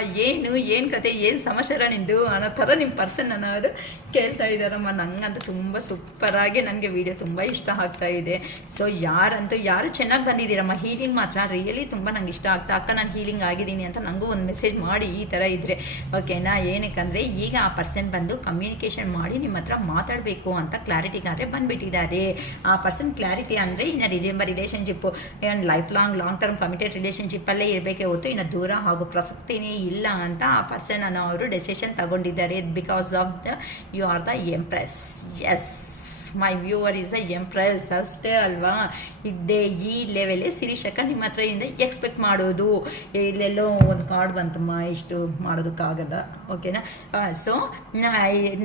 ಏನು ಕತೆ, ಏನು ಸಮಾಚಾರ ನಿಂದು ಅನ್ನೋ ಥರ ನಿಮ್ಮ ಪರ್ಸನ್ ಅನ್ನೋದು ಕೇಳ್ತಾ ಇದ್ದಾರಮ್ಮ. ನಂಗಂತೂ ತುಂಬ ಸೂಪರಾಗಿ ನನಗೆ ವಿಡಿಯೋ ತುಂಬ ಇಷ್ಟ ಆಗ್ತಾ ಇದೆ. ಸೊ ಯಾರು ಚೆನ್ನಾಗಿ ಬಂದಿದ್ದೀರಮ್ಮ. ಹೀಲಿಂಗ್ ಮಾತ್ರ ರಿಯಲಿ ತುಂಬ ನಂಗೆ ಇಷ್ಟ ಆಗ್ತಾ. ಅಕ್ಕ ನಾನು ಹೀಲಿಂಗ್ ಆಗಿದ್ದೀನಿ ಅಂತ ನನಗೂ ಒಂದು ಮೆಸೇಜ್ ಮಾಡಿ ಈ ಥರ ಇದ್ದರೆ ಓಕೆನಾ. ಏನಕ್ಕಂದರೆ ಈಗ ಆ ಪರ್ಸನ್ ಬಂದು ಕಮ್ಯುನಿಕೇಷನ್ ಮಾಡಿ ನಿಮ್ಮ ಹತ್ರ ಮಾತಾಡಬೇಕು ಅಂತ ಕ್ಲಾರಿಟಿಗಾದರೆ ಬಂದುಬಿಟ್ಟಿದ್ದಾರೆ. ಆ ಪರ್ಸನ್ ಕ್ಲಾರಿಟಿ ಅಂದರೆ ಇನ್ನು ರಿಲೇಷನ್ಶಿಪ್ಪು ಏನು ಲಾಂಗ್ ಟರ್ಮ್ ಕಮಿಟೆಡ್ ರಿಲೇಷನ್ಶಿಪ್ಪಲ್ಲೇ ಇರಬೇಕೇ ಹೊತ್ತು ಇನ್ನು ದೂರ ಆಗೋ ಪ್ರಸಕ್ತಿನೇ ಇಲ್ಲ ಅಂತ ಆ ಪರ್ಸನ್ ಅನ್ನೋ ಅವರು ಡೆಸಿಷನ್ ತಗೊಂಡಿದ್ದಾರೆ. Because of you are the empress. Yes, my viewer is the empress ಅಷ್ಟೇ ಅಲ್ವಾ. ಇದ್ದೇ ಈ ಲೆವೆಲೇ ಶಿರೀಷಕ್ಕ ನಿಮ್ಮ ಹತ್ರ ಇಂದ ಎಕ್ಸ್ಪೆಕ್ಟ್ ಮಾಡೋದು. ಇಲ್ಲೆಲ್ಲೋ ಒಂದು ಕಾರ್ಡ್ ಬಂತಮ್ಮ, ಇಷ್ಟು ಮಾಡೋದಕ್ಕಾಗಲ್ಲ ಓಕೆನಾ. ಸೊ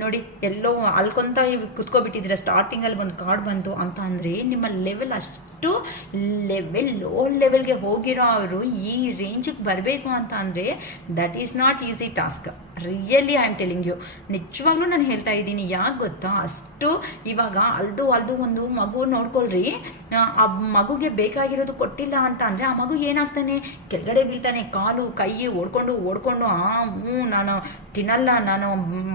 ನೋಡಿ ಎಲ್ಲೋ ಅಲ್ಕೊಂತ ಕುತ್ಕೊಬಿಟ್ಟಿದ್ದೀರ. ಸ್ಟಾರ್ಟಿಂಗಲ್ಲಿ ಒಂದು ಕಾರ್ಡ್ ಬಂತು ಅಂತ ಅಂದರೆ ನಿಮ್ಮ ಲೆವೆಲ್ ಅಷ್ಟು ಲೋ ಲೆವೆಲ್ಗೆ ಹೋಗಿರೋ ಅವರು ಈ ರೇಂಜಿಗೆ ಬರಬೇಕು ಅಂತ ಅಂದರೆ that is not easy task. Really I am telling you, ನಿಜವಾಗ್ಲೂ ನಾನು ಹೇಳ್ತಾ ಇದ್ದೀನಿ. ಯಾಕೆ ಗೊತ್ತಾ, ಅಷ್ಟು ಇವಾಗ ಅಲ್ದು ಒಂದು ಮಗು ನೋಡ್ಕೊಳ್ರಿ, ಆ ಮಗುಗೆ ಬೇಕಾಗಿರೋದು ಕೊಟ್ಟಿಲ್ಲ ಅಂತ ಅಂದರೆ ಆ ಮಗು ಏನಾಗ್ತಾನೆ, ಕೆಳಗಡೆ ಬೀಳ್ತಾನೆ, ಕಾಲು ಕೈ ಓಡ್ಕೊಂಡು ನಾನು ತಿನ್ನಲ್ಲ, ನಾನು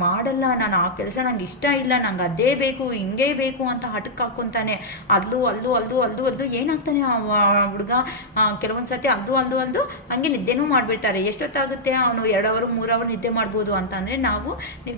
ಮಾಡಲ್ಲ, ನಾನು ಆ ಕೆಲಸ ನಂಗೆ ಇಷ್ಟ ಇಲ್ಲ, ನಂಗೆ ಅದೇ ಬೇಕು, ಹಿಂಗೆ ಬೇಕು ಅಂತ ಹಠಕ್ಕೆ ಹಾಕ್ಕೊತಾನೆ. ಅಲ್ದು ಏನಾಗ್ತಾನೆ ಆ ಹುಡುಗ, ಕೆಲವೊಂದು ಸತಿ ಅಲ್ದು ಹಂಗೆ ನಿದ್ದೆನೂ ಮಾಡಿಬಿಡ್ತಾರೆ. ಎಷ್ಟೊತ್ತಾಗುತ್ತೆ, ಅವನು 2 ಅವರ್ 3 ಅವರ್ ನಿದ್ದೆ ಮಾಡ್ಬೋದು ಅಂತ ಅಂದರೆ ನೀವು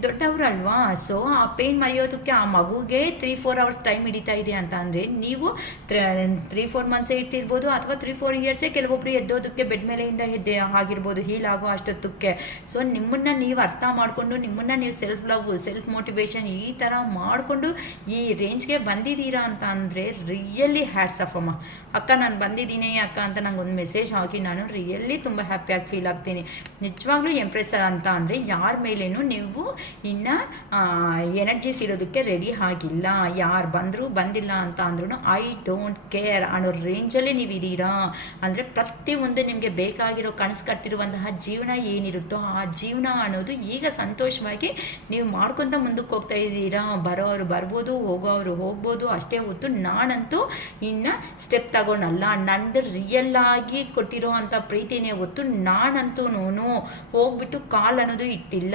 ದೊಡ್ಡವರು ಅಲ್ವಾ. ಸೊ ಆ ಪೇನ್ ಮರೆಯೋದಕ್ಕೆ ಆ ಮಗುಗೆ 3-4 ಅವರ್ಸ್ ಟೈಮ್ ಹಿಡಿತಾ ಇದೆ ಅಂತ ಅಂದರೆ ನೀವು 3-4 ಮಂತ್ಸೇ ಇಟ್ಟಿರ್ಬೋದು, ಅಥವಾ 3-4 ಇಯರ್ಸೇ ಕೆಲವೊಬ್ಬರು ಎದ್ದೋದಕ್ಕೆ ಬೆಡ್ ಮೇಲೆಯಿಂದ ಎದ್ದೆ ಆಗಿರ್ಬೋದು, ಹೀಲ್ ಆಗೋ ಅಷ್ಟೊತ್ತಕ್ಕೆ. ಸೊ ನಿಮ್ಮನ್ನು ನೀವು ಅರ್ಥ ಮಾಡಿಕೊಂಡು, ನಿಮ್ಮನ್ನು ನೀವು ಸೆಲ್ಫ್ ಲವ್, ಸೆಲ್ಫ್ ಮೋಟಿವೇಶನ್ ಈ ಥರ ಮಾಡಿಕೊಂಡು ಈ ರೇಂಜ್ಗೆ ಬಂದಿದ್ದೀರಾ ಅಂತ ಅಂದರೆ ರಿಯಲಿ ಹ್ಯಾಟ್ಸ್ ಆಫ್ ಅಮ್ಮ. ಅಕ್ಕ ನಾನು ಬಂದಿದ್ದೀನಿ ಅಕ್ಕ ಅಂತ ನಂಗೆ ಒಂದು ಮೆಸೇಜ್ ಹಾಕಿ ನಾನು ರಿಯಲಿ ತುಂಬ ಹ್ಯಾಪಿಯಾಗಿ ಫೀಲ್ ಆಗ್ತೀನಿ. ನಿಜವಾಗ್ಲೂ ಎಂಪ್ರೆಸರ್ ಅಂತ ಅಂದರೆ ಯಾರ ಮೇಲೇನೂ ನೀವು ಇನ್ನು ಎನರ್ಜೀಸ್ ಇರೋದಕ್ಕೆ ರೆಡಿ ಆಗಿಲ್ಲ. ಯಾರು ಬಂದರೂ ಬಂದಿಲ್ಲ ಅಂತ ಅಂದ್ರೂ ಐ ಡೋಂಟ್ ಕೇರ್ ಅನ್ನೋ ರೇಂಜಲ್ಲೇ ನೀವಿದ್ದೀರಾ. ಅಂದರೆ ಪ್ರತಿಯೊಂದು ನಿಮಗೆ ಬೇಕಾಗಿರೋ ಕನಸು ಕಟ್ಟಿರುವಂತಹ ಜೀವನ ಏನಿರುತ್ತೋ ಆ ಜೀವನ ಅನ್ನೋದು ಈಗ ಸಂತೋಷವಾಗಿ ನೀವು ಮಾಡ್ಕೊತ ಮುಂದಕ್ಕೆ ಹೋಗ್ತಾ ಇದ್ದೀರಾ. ಬರೋರು ಬರ್ಬೋದು, ಹೋಗೋರು ಹೋಗ್ಬೋದು, ಅಷ್ಟೇ ಹೊತ್ತು ನಾನಂತೂ ಇನ್ನು ಸ್ಟೆಪ್ ತಗೊಂಡಲ್ಲ. ನಂದು ರಿಯಲ್ ಆಗಿ ಕೊಟ್ಟಿರೋ ಅಂಥ ಪ್ರೀತಿನೇ ಹೊತ್ತು ನಾನಂತೂ ಹೋಗ್ಬಿಟ್ಟು ಕಾಲ್ ಅನ್ನೋದು ಇಟ್ಟಿಲ್ಲ.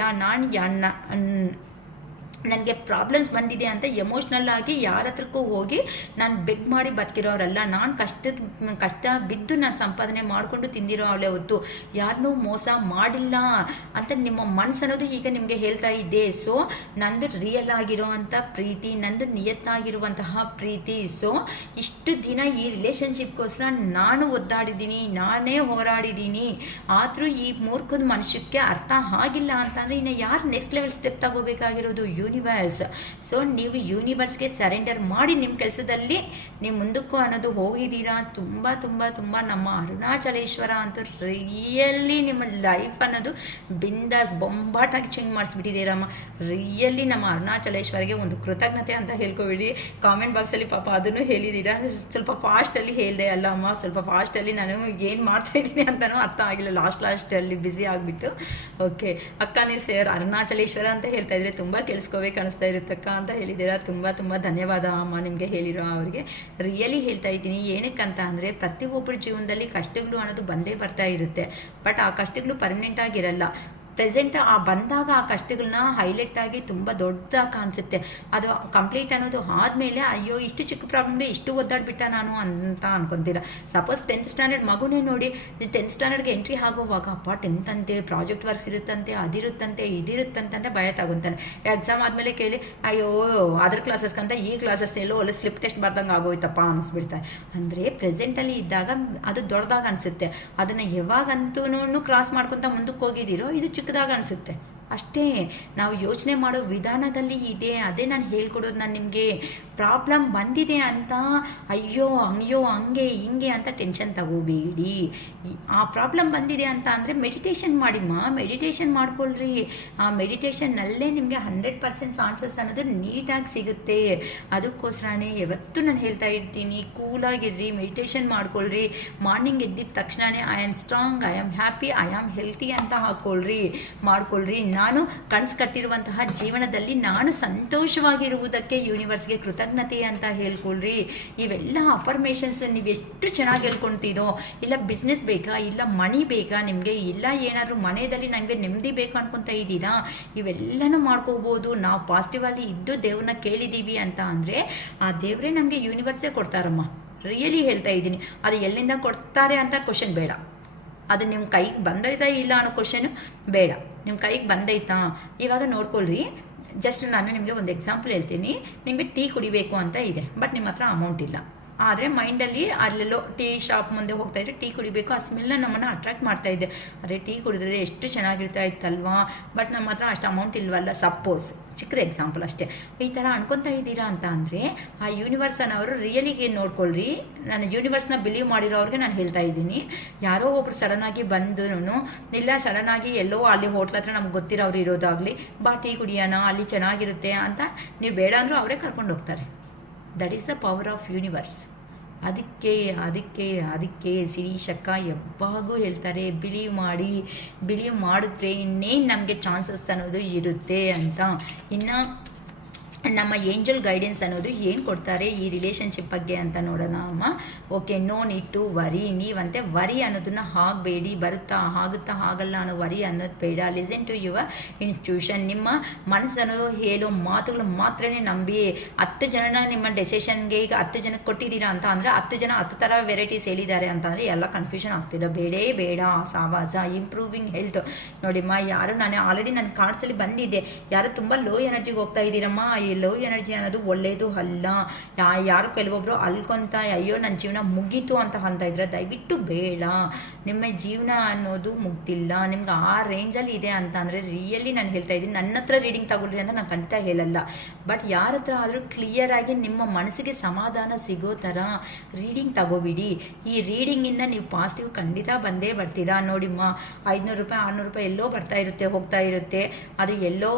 ನನಗೆ ಪ್ರಾಬ್ಲಮ್ಸ್ ಬಂದಿದೆ ಅಂತ ಎಮೋಷ್ನಲ್ ಆಗಿ ಯಾರ ಹತ್ರಕ್ಕೂ ಹೋಗಿ ನಾನು ಬೆಗ್ ಮಾಡಿ ಬದುಕಿರೋರಲ್ಲ. ನಾನು ಕಷ್ಟ ಬಿದ್ದು ನಾನು ಸಂಪಾದನೆ ಮಾಡಿಕೊಂಡು ತಿಂದಿರೋ ಅವಳೆ ಹೊತ್ತು ಯಾರನ್ನೂ ಮೋಸ ಮಾಡಿಲ್ಲ ಅಂತ ನಿಮ್ಮ ಮನಸ್ಸು ಅನ್ನೋದು ಈಗ ನಿಮಗೆ ಹೇಳ್ತಾ ಇದ್ದೆ. ಸೊ ನಂದು ರಿಯಲ್ ಆಗಿರೋ ಅಂಥ ಪ್ರೀತಿ, ನಂದು ನಿಯತ್ತಾಗಿರುವಂತಹ ಪ್ರೀತಿ. ಸೊ ಇಷ್ಟು ದಿನ ಈ ರಿಲೇಷನ್ಶಿಪ್ಗೋಸ್ಕರ ನಾನು ಒದ್ದಾಡಿದ್ದೀನಿ, ನಾನೇ ಹೋರಾಡಿದ್ದೀನಿ. ಆದರೂ ಈ ಮೂರ್ಖದ ಮನುಷ್ಯಕ್ಕೆ ಅರ್ಥ ಆಗಿಲ್ಲ ಅಂತಂದರೆ ಇನ್ನು ಯಾರು ನೆಕ್ಸ್ಟ್ ಲೆವೆಲ್ ಸ್ಟೆಪ್ ತಗೋಬೇಕಾಗಿರೋದು? ಯೂನಿವರ್ಸ್. ಸೊ ನೀವು ಯೂನಿವರ್ಸ್ಗೆ ಸರೆಂಡರ್ ಮಾಡಿ ನಿಮ್ಮ ಕೆಲಸದಲ್ಲಿ ನೀವು ಮುಂದಕ್ಕೂ ಅನ್ನೋದು ಹೋಗಿದ್ದೀರಾ. ತುಂಬ ತುಂಬ ತುಂಬ ನಮ್ಮ ಅರುಣಾಚಲೇಶ್ವರ ಅಂತೂ ರಿಯಲಿ ನಿಮ್ಮ ಲೈಫ್ ಅನ್ನೋದು ಬಿಂದಾಸ್ ಬೊಂಬಾಟಾಗಿ ಚೇಂಜ್ ಮಾಡಿಸ್ಬಿಟ್ಟಿದ್ದೀರಮ್ಮ. ರಿಯಲಿ ನಮ್ಮ ಅರುಣಾಚಲೇಶ್ವರಿಗೆ ಒಂದು ಕೃತಜ್ಞತೆ ಅಂತ ಹೇಳ್ಕೊಬಿಡಿ. ಕಾಮೆಂಟ್ ಬಾಕ್ಸಲ್ಲಿ ಪಾಪ ಅದನ್ನು ಹೇಳಿದ್ದೀರಾ. ಸ್ವಲ್ಪ ಫಾಸ್ಟಲ್ಲಿ ಹೇಳಿದೆ ಅಲ್ಲ ಅಮ್ಮ, ಸ್ವಲ್ಪ ಫಾಸ್ಟಲ್ಲಿ ನಾನು ಏನು ಮಾಡ್ತಾಯಿದ್ದೀನಿ ಅಂತಲೂ ಅರ್ಥ ಆಗಿಲ್ಲ, ಲಾಸ್ಟಲ್ಲಿ ಬ್ಯುಸಿ ಆಗಿಬಿಟ್ಟು. ಓಕೆ ಅಕ್ಕ, ನೀವು ಅರುಣಾಚಲೇಶ್ವರ ಅಂತ ಹೇಳ್ತಾ ಇದ್ರೆ ತುಂಬ ಕೇಳಿಸ್ಕೋಬೇಕು ಕಾಣಿಸ್ತಾ ಇರುತ್ತಕ್ಕ ಅಂತ ಹೇಳಿದ್ದೀರಾ. ತುಂಬ ತುಂಬ ಧನ್ಯವಾದ ಅಮ್ಮ ನಿಮಗೆ ಹೇಳಿರೋ ಅವ್ರಿಗೆ. ರಿಯಲಿ ಹೇಳ್ತಾ ಇದ್ದೀನಿ. ಏನಕ್ಕಂತ ಅಂದರೆ ಪ್ರತಿಯೊಬ್ಬರ ಜೀವನದಲ್ಲಿ ಕಷ್ಟಗಳು ಅನ್ನೋದು ಬಂದೇ ಬರ್ತಾ ಇರುತ್ತೆ. ಬಟ್ ಆ ಕಷ್ಟಗಳು ಪರ್ಮನೆಂಟ್ ಆಗಿರಲ್ಲ. ಪ್ರೆಸೆಂಟ್ ಬಂದಾಗ ಆ ಕಷ್ಟಗಳನ್ನ ಹೈಲೈಟ್ ಆಗಿ ತುಂಬ ದೊಡ್ಡದಾಗಿ ಕಾಣಿಸುತ್ತೆ. ಅದು ಕಂಪ್ಲೀಟ್ ಅನ್ನೋದು ಆದಮೇಲೆ ಅಯ್ಯೋ ಇಷ್ಟು ಚಿಕ್ಕ ಪ್ರಾಬ್ಲಮ್ಗೆ ಇಷ್ಟು ಒದ್ದಾಡ್ಬಿಟ್ಟ ನಾನು ಅಂತ ಅನ್ಕೊತೀರ. ಸಪೋಸ್ 10th ಸ್ಟ್ಯಾಂಡರ್ಡ್ ಮಗುನೇ ನೋಡಿ, 10th ಸ್ಟ್ಯಾಂಡರ್ಡ್ಗೆ ಎಂಟ್ರಿ ಆಗೋವಾಗ ಅಪ್ಪ 10th ಅಂತೆ, ಪ್ರಾಜೆಕ್ಟ್ ವರ್ಕ್ಸ್ ಇರುತ್ತಂತೆ, ಅದಿರುತ್ತಂತೆ ಇದಿರುತ್ತಂತೆ ಭಯ ತಗೊಂತಾನೆ. ಎಕ್ಸಾಮ್ ಆದಮೇಲೆ ಕೇಳಿ ಅಯ್ಯೋ ಅದರ್ ಕ್ಲಾಸಸ್ಗಂತ ಈ ಕ್ಲಾಸಸ್ ಎಲ್ಲೋ ಒಳ್ಳೆ ಸ್ಲಿಪ್ ಟೆಸ್ಟ್ ಬರ್ದಂಗೆ ಆಗೋಯ್ತಪ್ಪ ಅನಿಸ್ಬಿಡ್ತಾರೆ. ಅಂದರೆ ಪ್ರೆಸೆಂಟಲ್ಲಿ ಇದ್ದಾಗ ಅದು ದೊಡ್ಡದಾಗ ಅನಿಸುತ್ತೆ. ಅದನ್ನು ಯಾವಾಗಂತೂ ಕ್ರಾಸ್ ಮಾಡ್ಕೊತ ಮುಂದಕ್ಕೆ ಹೋಗಿದ್ದೀರೋ ಇದು ಚಿಕ್ಕದಾಗ ಅನಿಸುತ್ತೆ. ಅಷ್ಟೇ ನಾವು ಯೋಚನೆ ಮಾಡೋ ವಿಧಾನದಲ್ಲಿ ಇದೆ. ಅದೇ ನಾನು ಹೇಳ್ಕೊಡೋದು. ನಾನು ನಿಮಗೆ ಪ್ರಾಬ್ಲಮ್ ಬಂದಿದೆ ಅಂತ ಅಯ್ಯೋ ಹಂಗೆ ಹಿಂಗೆ ಅಂತ ಟೆನ್ಷನ್ ತಗೋಬೇಡಿ. ಆ ಪ್ರಾಬ್ಲಮ್ ಬಂದಿದೆ ಅಂತ ಅಂದರೆ ಮೆಡಿಟೇಷನ್ ಮಾಡಿಮ್ಮ, ಮೆಡಿಟೇಷನ್ ಮಾಡ್ಕೊಳ್ರಿ. ಆ ಮೆಡಿಟೇಷನ್ನಲ್ಲೇ ನಿಮಗೆ 100% ಆನ್ಸರ್ಸ್ ಅನ್ನೋದು ನೀಟಾಗಿ ಸಿಗುತ್ತೆ. ಅದಕ್ಕೋಸ್ಕರನೇ ಯಾವತ್ತೂ ನಾನು ಹೇಳ್ತಾ ಇರ್ತೀನಿ, ಕೂಲಾಗಿರ್ರಿ, ಮೆಡಿಟೇಷನ್ ಮಾಡ್ಕೊಳ್ರಿ. ಮಾರ್ನಿಂಗ್ ಎದ್ದಿದ ತಕ್ಷಣವೇ I am strong, I am happy, I am healthy ಅಂತ ಮಾಡ್ಕೊಳ್ರಿ. ನಾನು ಕನಸು ಕಟ್ಟಿರುವಂತಹ ಜೀವನದಲ್ಲಿ ನಾನು ಸಂತೋಷವಾಗಿರುವುದಕ್ಕೆ ಯೂನಿವರ್ಸ್ಗೆ ಕೃತಜ್ಞತೆ ಅಂತ ಹೇಳ್ಕೊಳ್ರಿ. ಇವೆಲ್ಲ ಅಫರ್ಮೇಷನ್ಸ್ ನೀವು ಎಷ್ಟು ಚೆನ್ನಾಗಿ ಹೇಳ್ಕೊಳ್ತೀರೋ. ಇಲ್ಲ ಬಿಸ್ನೆಸ್ ಬೇಕಾ, ಇಲ್ಲ ಮನಿ ಬೇಕಾ ನಿಮಗೆ, ಇಲ್ಲ ಏನಾದರೂ ಮನೆಯಲ್ಲಿ ನನಗೆ ನೆಮ್ಮದಿ ಬೇಕು ಅನ್ಕೊತಾ ಇದ್ದೀರಾ, ಇವೆಲ್ಲನೂ ಮಾಡ್ಕೋಬೋದು. ನಾವು ಪಾಸಿಟಿವಲ್ಲಿ ಇದ್ದು ದೇವ್ರನ್ನ ಕೇಳಿದ್ದೀವಿ ಅಂತ ಅಂದರೆ ಆ ದೇವರೇ ನಮಗೆ ಯೂನಿವರ್ಸೇ ಕೊಡ್ತಾರಮ್ಮ. ರಿಯಲಿ ಹೇಳ್ತಾ ಇದ್ದೀನಿ. ಅದು ಎಲ್ಲಿಂದ ಕೊಡ್ತಾರೆ ಅಂತ ಕ್ವಶನ್ ಬೇಡ. ಅದು ನಿಮ್ಮ ಕೈಗೆ ಬಂದೈತಾ ಇಲ್ಲ ಅನ್ನೋ ಕ್ವಶನು ಬೇಡ. ನಿಮ್ಮ ಕೈಗೆ ಬಂದೈತಾ ಇವಾಗ ನೋಡ್ಕೊಳ್ರಿ. ಜಸ್ಟ್ ನಾನು ನಿಮಗೆ ಒಂದು ಎಕ್ಸಾಂಪಲ್ ಹೇಳ್ತೀನಿ. ನಿಮಗೆ ಟೀ ಕುಡಿಬೇಕು ಅಂತ ಇದೆ, ಬಟ್ ನಿಮ್ಮ ಹತ್ರ ಅಮೌಂಟ್ ಇಲ್ಲ. ಆದರೆ ಮೈಂಡಲ್ಲಿ ಅಲ್ಲೆಲ್ಲೋ ಟೀ ಶಾಪ್ ಮುಂದೆ ಹೋಗ್ತಾ ಇದ್ರೆ ಟೀ ಕುಡಿಬೇಕು, ಆ ಸ್ಮೆಲ್ನ ನಮ್ಮನ್ನು ಅಟ್ರಾಕ್ಟ್ ಮಾಡ್ತಾ ಇದೆ. ಅದೇ ಟೀ ಕುಡಿದ್ರೆ ಎಷ್ಟು ಚೆನ್ನಾಗಿರ್ತಾ ಇತ್ತಲ್ವಾ, ಬಟ್ ನಮ್ಮ ಹತ್ರ ಅಷ್ಟು ಅಮೌಂಟ್ ಇಲ್ವಲ್ಲ. ಸಪೋಸ್ ಚಿಕ್ಕದ ಎಕ್ಸಾಂಪಲ್ ಅಷ್ಟೇ. ಈ ಥರ ಅನ್ಕೊತಾ ಇದ್ದೀರಾ ಅಂತ ಅಂದರೆ ಆ ಯೂನಿವರ್ಸ್ ಅನ್ನೋರು ರಿಯಲಿಗೆ ನೋಡ್ಕೊಳ್ರಿ. ನಾನು ಯೂನಿವರ್ಸ್ನ ಬಿಲೀವ್ ಮಾಡಿರೋರಿಗೆ ನಾನು ಹೇಳ್ತಾ ಇದ್ದೀನಿ. ಯಾರೋ ಒಬ್ರು ಸಡನ್ನಾಗಿ ಬಂದು ಇಲ್ಲ ಸಡನ್ನಾಗಿ ಎಲ್ಲೋ ಅಲ್ಲಿ ಹೋಟ್ಲ ಹತ್ರ ನಮ್ಗೆ ಗೊತ್ತಿರೋರು ಇರೋದಾಗಲಿ, ಬಾ ಟೀ ಕುಡಿಯೋಣ ಅಲ್ಲಿ ಚೆನ್ನಾಗಿರುತ್ತೆ ಅಂತ ನೀವು ಬೇಡ ಅಂದರೂ ಅವರೇ ಕರ್ಕೊಂಡು ಹೋಗ್ತಾರೆ. That is the power of universe. ಅದಕ್ಕೆ ಅದಕ್ಕೆ ಅದಕ್ಕೆ ಶಿರೀಷಕ್ಕ ಯಾವಾಗೂ ಹೇಳ್ತಾರೆ, ಬಿಲೀವ್ ಮಾಡಿದ್ರೆ ಇನ್ನೇನು ನಮಗೆ ಚಾನ್ಸಸ್ ಅನ್ನೋದು ಇರುತ್ತೆ ಅಂತ. ಇನ್ನು ನಮ್ಮ ಏಂಜಲ್ ಗೈಡೆನ್ಸ್ ಅನ್ನೋದು ಏನು ಕೊಡ್ತಾರೆ ಈ ರಿಲೇಷನ್ಶಿಪ್ ಬಗ್ಗೆ ಅಂತ ನೋಡೋಣ ಅಮ್ಮ. Okay, no need to worry. ನೀವಂತೆ ವರಿ ಅನ್ನೋದನ್ನ ಆಗಬೇಡಿ, ಬರುತ್ತಾ ಆಗುತ್ತಾ ಆಗಲ್ಲ ಅನ್ನೋ ವರಿ ಅನ್ನೋದು ಬೇಡ. Listen to your intuition. ನಿಮ್ಮ ಮನಸ್ಸನ್ನು ಹೇಳೋ ಮಾತುಗಳು ಮಾತ್ರನೇ ನಂಬಿ. 10 ಜನನ ನಿಮ್ಮ ಡೆಸಿಷನ್ಗೆ ಈಗ 10 ಜನಕ್ಕೆ ಕೊಟ್ಟಿದ್ದೀರಾ ಅಂತ ಅಂದರೆ 10 ಜನ 10 ಥರ ವೆರೈಟೀಸ್ ಹೇಳಿದ್ದಾರೆ ಅಂತಂದರೆ ಎಲ್ಲ ಕನ್ಫ್ಯೂಷನ್ ಆಗ್ತಿದೆ. ಬೇಡ ಸಾವಾಸ. Improving health. ನೋಡಿಮ್ಮ, ಯಾರು ನಾನು ಆಲ್ರೆಡಿ ನನ್ನ ಕಾರ್ಡ್ಸಲ್ಲಿ ಬಂದಿದ್ದೆ, ಯಾರು ತುಂಬ ಲೋ ಎನರ್ಜಿಗೆ ಹೋಗ್ತಾ ಇದ್ದೀರಮ್ಮ. ಈ ಲೋ ಎನರ್ಜಿ ಅನ್ನೋದು ಒಳ್ಳೆಯದು ಅಲ್ಲ. ಯಾರು ಕೆಲವೊಬ್ಬರು ಅಲ್ಕೊಂತ ಅಯ್ಯೋ ನನ್ನ ಜೀವನ ಮುಗೀತು ಅಂತ ಅಂತ ಇದ್ರೆ ದಯವಿಟ್ಟು ಬೇಡ. ನಿಮ್ಮ ಜೀವನ ಅನ್ನೋದು ಮುಗ್ದಿಲ್ಲ, ನಿಮ್ಗೆ ಆ ರೇಂಜಲ್ಲಿ ಇದೆ ಅಂತ ಅಂದರೆ ರಿಯಲಿ ನಾನು ಹೇಳ್ತಾ ಇದ್ದೀನಿ. ನನ್ನ ಹತ್ರ ರೀಡಿಂಗ್ ತಗೊಳ್ರಿ ಅಂತ ನಾನು ಖಂಡಿತ ಹೇಳಲ್ಲ, ಬಟ್ ಯಾರ ಹತ್ರ ಆದರೂ ಕ್ಲಿಯರಾಗಿ ನಿಮ್ಮ ಮನಸ್ಸಿಗೆ ಸಮಾಧಾನ ಸಿಗೋ ಥರ ರೀಡಿಂಗ್ ತಗೋಬಿಡಿ. ಈ ರೀಡಿಂಗಿಂದ ನೀವು ಪಾಸಿಟಿವ್ ಖಂಡಿತ ಬಂದೇ ಬರ್ತೀರಾ. ನೋಡಿಮ್ಮ, 500 ರೂಪಾಯಿ 600 ರೂಪಾಯಿ ಎಲ್ಲೋ ಬರ್ತಾ ಇರುತ್ತೆ, ಹೋಗ್ತಾ ಇರುತ್ತೆ. ಅದು ಎಲ್ಲೋ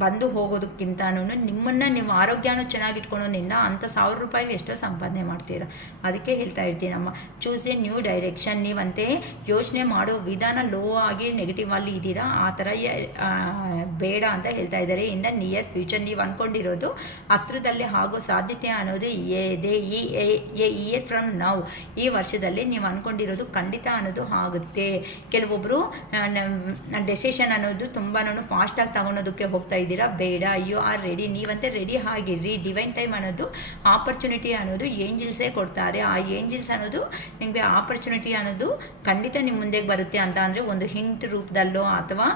ಬಂದು ಹೋಗೋದಕ್ಕಿಂತನೂ ನಿಮ್ಮನ್ನು ನೀವು ಆರೋಗ್ಯನೂ ಚೆನ್ನಾಗಿಟ್ಕೊಳ್ಳೋದ್ರಿಂದ ಅಂಥ 1000 ರೂಪಾಯಿಗೆ ಎಷ್ಟೋ ಸಂಪಾದನೆ ಮಾಡ್ತೀರಾ. ಅದಕ್ಕೆ ಹೇಳ್ತಾ ಇರ್ತೀನಮ್ಮ, ಚೂಸ್ ಎ ನ್ಯೂ ಡೈರೆಕ್ಷನ್. ನೀವಂತೆ ಯೋಚನೆ ಮಾಡೋ ವಿಧಾನ ಲೋ ಆಗಿ ನೆಗೆಟಿವ್ ಅಲ್ಲಿ ಇದ್ದೀರಾ, ಆ ಥರ ಬೇಡ ಅಂತ ಹೇಳ್ತಾ ಇದ್ದಾರೆ. ಇನ್ ದ ನಿಯರ್ ಫ್ಯೂಚರ್ ನೀವು ಅಂದ್ಕೊಂಡಿರೋದು ಹತ್ರದಲ್ಲೇ ಆಗೋ ಸಾಧ್ಯತೆ ಅನ್ನೋದು ಇದೆ. ಇಯರ್ ಫ್ರಮ್ ನೌ, ಈ ವರ್ಷದಲ್ಲಿ ನೀವು ಅಂದ್ಕೊಂಡಿರೋದು ಖಂಡಿತ ಅನ್ನೋದು ಆಗುತ್ತೆ. ಕೆಲವೊಬ್ಬರು ಡೆಸಿಷನ್ ಅನ್ನೋದು ತುಂಬಾ ಫಾಸ್ಟಾಗಿ ತಗೊಳೋದಕ್ಕೆ ಹೋಗ್ತಾ ಇದ್ದೀರಾ. ಬೇಡ, ಯು ಆರ್ ರೆಡಿ. ನೀವಂತೆ ರೆಡಿ ಆಗಿರ್ರಿ. ಡಿವೈನ್ ಟೈಮ್ ಅನ್ನೋದು ಆಪರ್ಚುನಿಟಿ ಅನ್ನೋದು ಏಂಜಲ್ಸೇ ಕೊಡ್ತಾರೆ. ಆ ಏಂಜಲ್ಸ್ ಅನ್ನೋದು ನಿಮಗೆ ಆಪರ್ಚುನಿಟಿ ಅನ್ನೋದು ಖಂಡಿತ ನಿಮ್ಮ ಮುಂದೆ ಬರುತ್ತೆ ಅಂತ ಅಂದರೆ ಒಂದು ಹಿಂಟ್ ರೂಪದಲ್ಲೋ ಅಥವಾ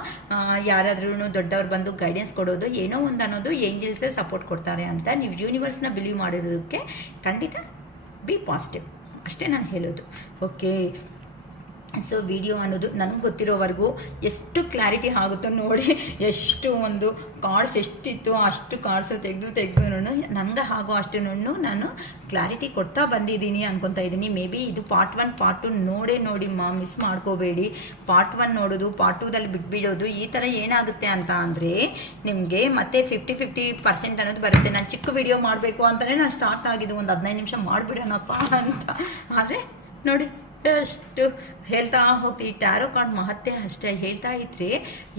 ಯಾರಾದ್ರೂ ದೊಡ್ಡವ್ರು ಬಂದು ಗೈಡೆನ್ಸ್ ಕೊಡೋದು ಏನೋ ಒಂದು ಅನ್ನೋದು ಏಂಜಲ್ಸೇ ಸಪೋರ್ಟ್ ಕೊಡ್ತಾರೆ ಅಂತ. ನೀವು ಯೂನಿವರ್ಸ್ನ ಬಿಲೀವ್ ಮಾಡಿರೋದಕ್ಕೆ ಖಂಡಿತ ಬಿ ಪಾಸಿಟಿವ್, ಅಷ್ಟೇ ನಾನು ಹೇಳೋದು. ಓಕೆ, ಸೊ ವಿಡಿಯೋ ಅನ್ನೋದು ನನಗೆ ಗೊತ್ತಿರೋವರೆಗೂ ಎಷ್ಟು ಕ್ಲಾರಿಟಿ ಆಗುತ್ತೋ ನೋಡಿ. ಎಷ್ಟು ಒಂದು ಕಾರ್ಡ್ಸ್ ಎಷ್ಟಿತ್ತು ಅಷ್ಟು ಕಾರ್ಡ್ಸು ತೆಗೆದು ನನಗೆ ಆಗೋ ಅಷ್ಟು ನಾನು ಕ್ಲಾರಿಟಿ ಕೊಡ್ತಾ ಬಂದಿದ್ದೀನಿ ಅನ್ಕೊತಾ ಇದ್ದೀನಿ. ಮೇ ಬಿ ಇದು ಪಾರ್ಟ್ 1 ಪಾರ್ಟ್ 2 ನೋಡಿ ಮಿಸ್ ಮಾಡ್ಕೋಬೇಡಿ. ಪಾರ್ಟ್ 1 ನೋಡೋದು, ಪಾರ್ಟ್ 2ದಲ್ಲಿ ಬಿಟ್ಬಿಡೋದು, ಈ ಥರ ಏನಾಗುತ್ತೆ ಅಂತ ಅಂದರೆ ನಿಮಗೆ ಮತ್ತೆ 50-50% ಅನ್ನೋದು ಬರುತ್ತೆ. ನಾನು ಚಿಕ್ಕ ವಿಡಿಯೋ ಮಾಡಬೇಕು ಅಂತಲೇ ನಾನು ಸ್ಟಾರ್ಟ್ ಆಗಿದ್ದು, ಒಂದು 15 ನಿಮಿಷ ಮಾಡಿಬಿಡೋಣಪ್ಪ ಅಂತ. ಆದರೆ ನೋಡಿ ಅಷ್ಟು ಹೇಳ್ತಾ ಹೋಗ್ತೀವಿ. ಟ್ಯಾರೋ ಕಾರ್ಡ್ ಮಹತ್ವ ಅಷ್ಟೇ ಹೇಳ್ತಾ ಇದ್ರೆ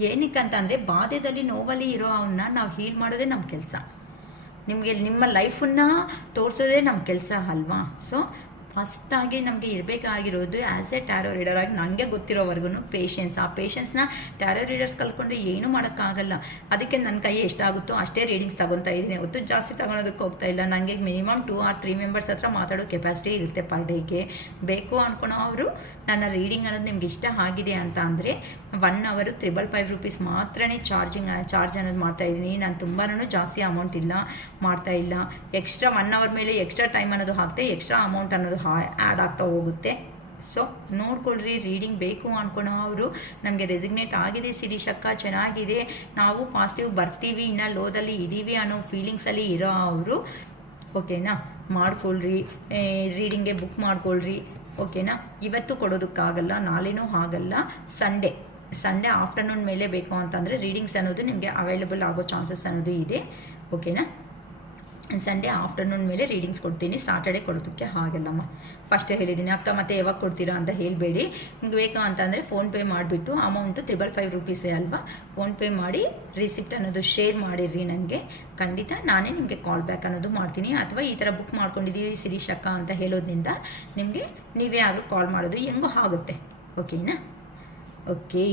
ಏನಕ್ಕಂತಂದರೆ ಬಾಧೆದಲ್ಲಿ ನೋವಲ್ಲಿ ಇರೋ ಅವನ್ನ ನಾವು ಹೀಲ್ ಮಾಡೋದೇ ನಮ್ಮ ಕೆಲಸ. ನಿಮಗೆ ನಿಮ್ಮ ಲೈಫನ್ನು ತೋರಿಸೋದೇ ನಮ್ಮ ಕೆಲಸ ಅಲ್ವಾ. ಸೊ ಫಸ್ಟಾಗಿ ನಮಗೆ ಇರಬೇಕಾಗಿರೋದು ಆ್ಯಸ್ ಎ ಟ್ಯಾರೋ ರೀಡರ್ ಆಗಿ ನನಗೆ ಗೊತ್ತಿರೋವರೆಗೂ ಪೇಷನ್ಸ್. ಆ ಪೇಷನ್ಸ್ನ ಟ್ಯಾರೋ ರೀಡರ್ಸ್ ಕಲ್ತ್ಕೊಂಡ್ರೆ ಏನೂ ಮಾಡೋಕ್ಕಾಗಲ್ಲ. ಅದಕ್ಕೆ ನನ್ನ ಕೈ ಎಷ್ಟಾಗುತ್ತೋ ಅಷ್ಟೇ ರೀಡಿಂಗ್ಸ್ ತೊಗೊತಾ ಇದ್ದೀನಿ, ಹೊತ್ತು ಜಾಸ್ತಿ ತೊಗೊಳೋದಕ್ಕೆ ಹೋಗ್ತಾ ಇಲ್ಲ. ನನಗೆ ಮಿನಿಮಮ್ 2 or 3 ಮೆಂಬರ್ಸ್ ಹತ್ರ ಮಾತಾಡೋ ಕೆಪಾಸಿಟಿ ಇರುತ್ತೆ ಪರ್ ಡೇಗೆ. ಬೇಕು ಅಂದ್ಕೊಳೋ ಅವರು ನನ್ನ ರೀಡಿಂಗ್ ಅನ್ನೋದು ನಿಮ್ಗೆ ಇಷ್ಟ ಆಗಿದೆ ಅಂತ ಅಂದರೆ 1 hour 555 ರೂಪೀಸ್ ಮಾತ್ರನೇ ಚಾರ್ಜ್ ಅನ್ನೋದು ಮಾಡ್ತಾಯಿದ್ದೀನಿ. ನಾನು ತುಂಬಾ ಜಾಸ್ತಿ ಅಮೌಂಟ್ ಮಾಡ್ತಾ ಇಲ್ಲ. ಎಕ್ಸ್ಟ್ರಾ 1 hour ಮೇಲೆ ಎಕ್ಸ್ಟ್ರಾ ಟೈಮ್ ಅನ್ನೋದು ಹಾಕ್ತೆ ಎಕ್ಸ್ಟ್ರಾ ಅಮೌಂಟ್ ಅನ್ನೋದು ಆ್ಯಡ್ ಆಗ್ತಾ ಹೋಗುತ್ತೆ. ಸೊ ನೋಡ್ಕೊಳ್ರಿ. ರೀಡಿಂಗ್ ಬೇಕು ಅಂದ್ಕೊಳೋ ಅವರು ನಮಗೆ ರೆಸಿಗ್ನೇಟ್ ಆಗಿದೆ ಶಿರೀಷಕ್ಕ, ಚೆನ್ನಾಗಿದೆ, ನಾವು ಪಾಸಿಟಿವ್ ಬರ್ತೀವಿ, ಇನ್ನು ಲೋದಲ್ಲಿ ಇದ್ದೀವಿ ಅನ್ನೋ ಫೀಲಿಂಗ್ಸಲ್ಲಿ ಇರೋ ಅವರು ಓಕೆನಾ ಮಾಡ್ಕೊಳ್ರಿ. ರೀಡಿಂಗ್ಗೆ ಬುಕ್ ಮಾಡ್ಕೊಳ್ರಿ ಓಕೆನಾ. ಇವತ್ತು ಕೊಡೋದಕ್ಕಾಗಲ್ಲ, ನಾಳೆನೂ ಆಗಲ್ಲ. ಸಂಡೇ ಆಫ್ಟರ್ನೂನ್ ಮೇಲೆ ಬೇಕು ಅಂತಂದರೆ ರೀಡಿಂಗ್ಸ್ ಅನ್ನೋದು ನಿಮಗೆ ಅವೈಲೇಬಲ್ ಆಗೋ ಚಾನ್ಸಸ್ ಅನ್ನೋದು ಇದೆ ಓಕೆನಾ. ಸಂಡೇ ಆಫ್ಟರ್ನೂನ್ ಮೇಲೆ ರೀಡಿಂಗ್ಸ್ ಕೊಡ್ತೀನಿ, ಸಾಟರ್ಡೆ ಕೊಡೋದಕ್ಕೆ ಆಗಲ್ಲಮ್ಮ. ಫಸ್ಟೇ ಹೇಳಿದ್ದೀನಿ ಅಕ್ಕ, ಮತ್ತೆ ಯಾವಾಗ ಕೊಡ್ತೀರಾ ಅಂತ ಹೇಳಬೇಡಿ. ನಿಮ್ಗೆ ಬೇಕು ಅಂತಂದರೆ ಫೋನ್ಪೇ ಮಾಡಿಬಿಟ್ಟು ಅಮೌಂಟು 555 ರೂಪೀಸೇ ಅಲ್ವಾ, ಫೋನ್ಪೇ ಮಾಡಿ ರಿಸಿಪ್ಟ್ ಅನ್ನೋದು ಶೇರ್ ಮಾಡಿರ್ರಿ ನನಗೆ. ಖಂಡಿತ ನಾನೇ ನಿಮಗೆ ಕಾಲ್ ಬ್ಯಾಕ್ ಅನ್ನೋದು ಮಾಡ್ತೀನಿ. ಅಥವಾ ಈ ಥರ ಬುಕ್ ಮಾಡ್ಕೊಂಡಿದ್ದೀವಿ ಶಿರೀಷಕ್ಕ ಅಂತ ಹೇಳೋದ್ರಿಂದ ನಿಮಗೆ ನೀವೇ ಆದರೂ ಕಾಲ್ ಮಾಡೋದು ಹೆಂಗೋ ಆಗುತ್ತೆ ಓಕೆನಾ. ಓಕೆ,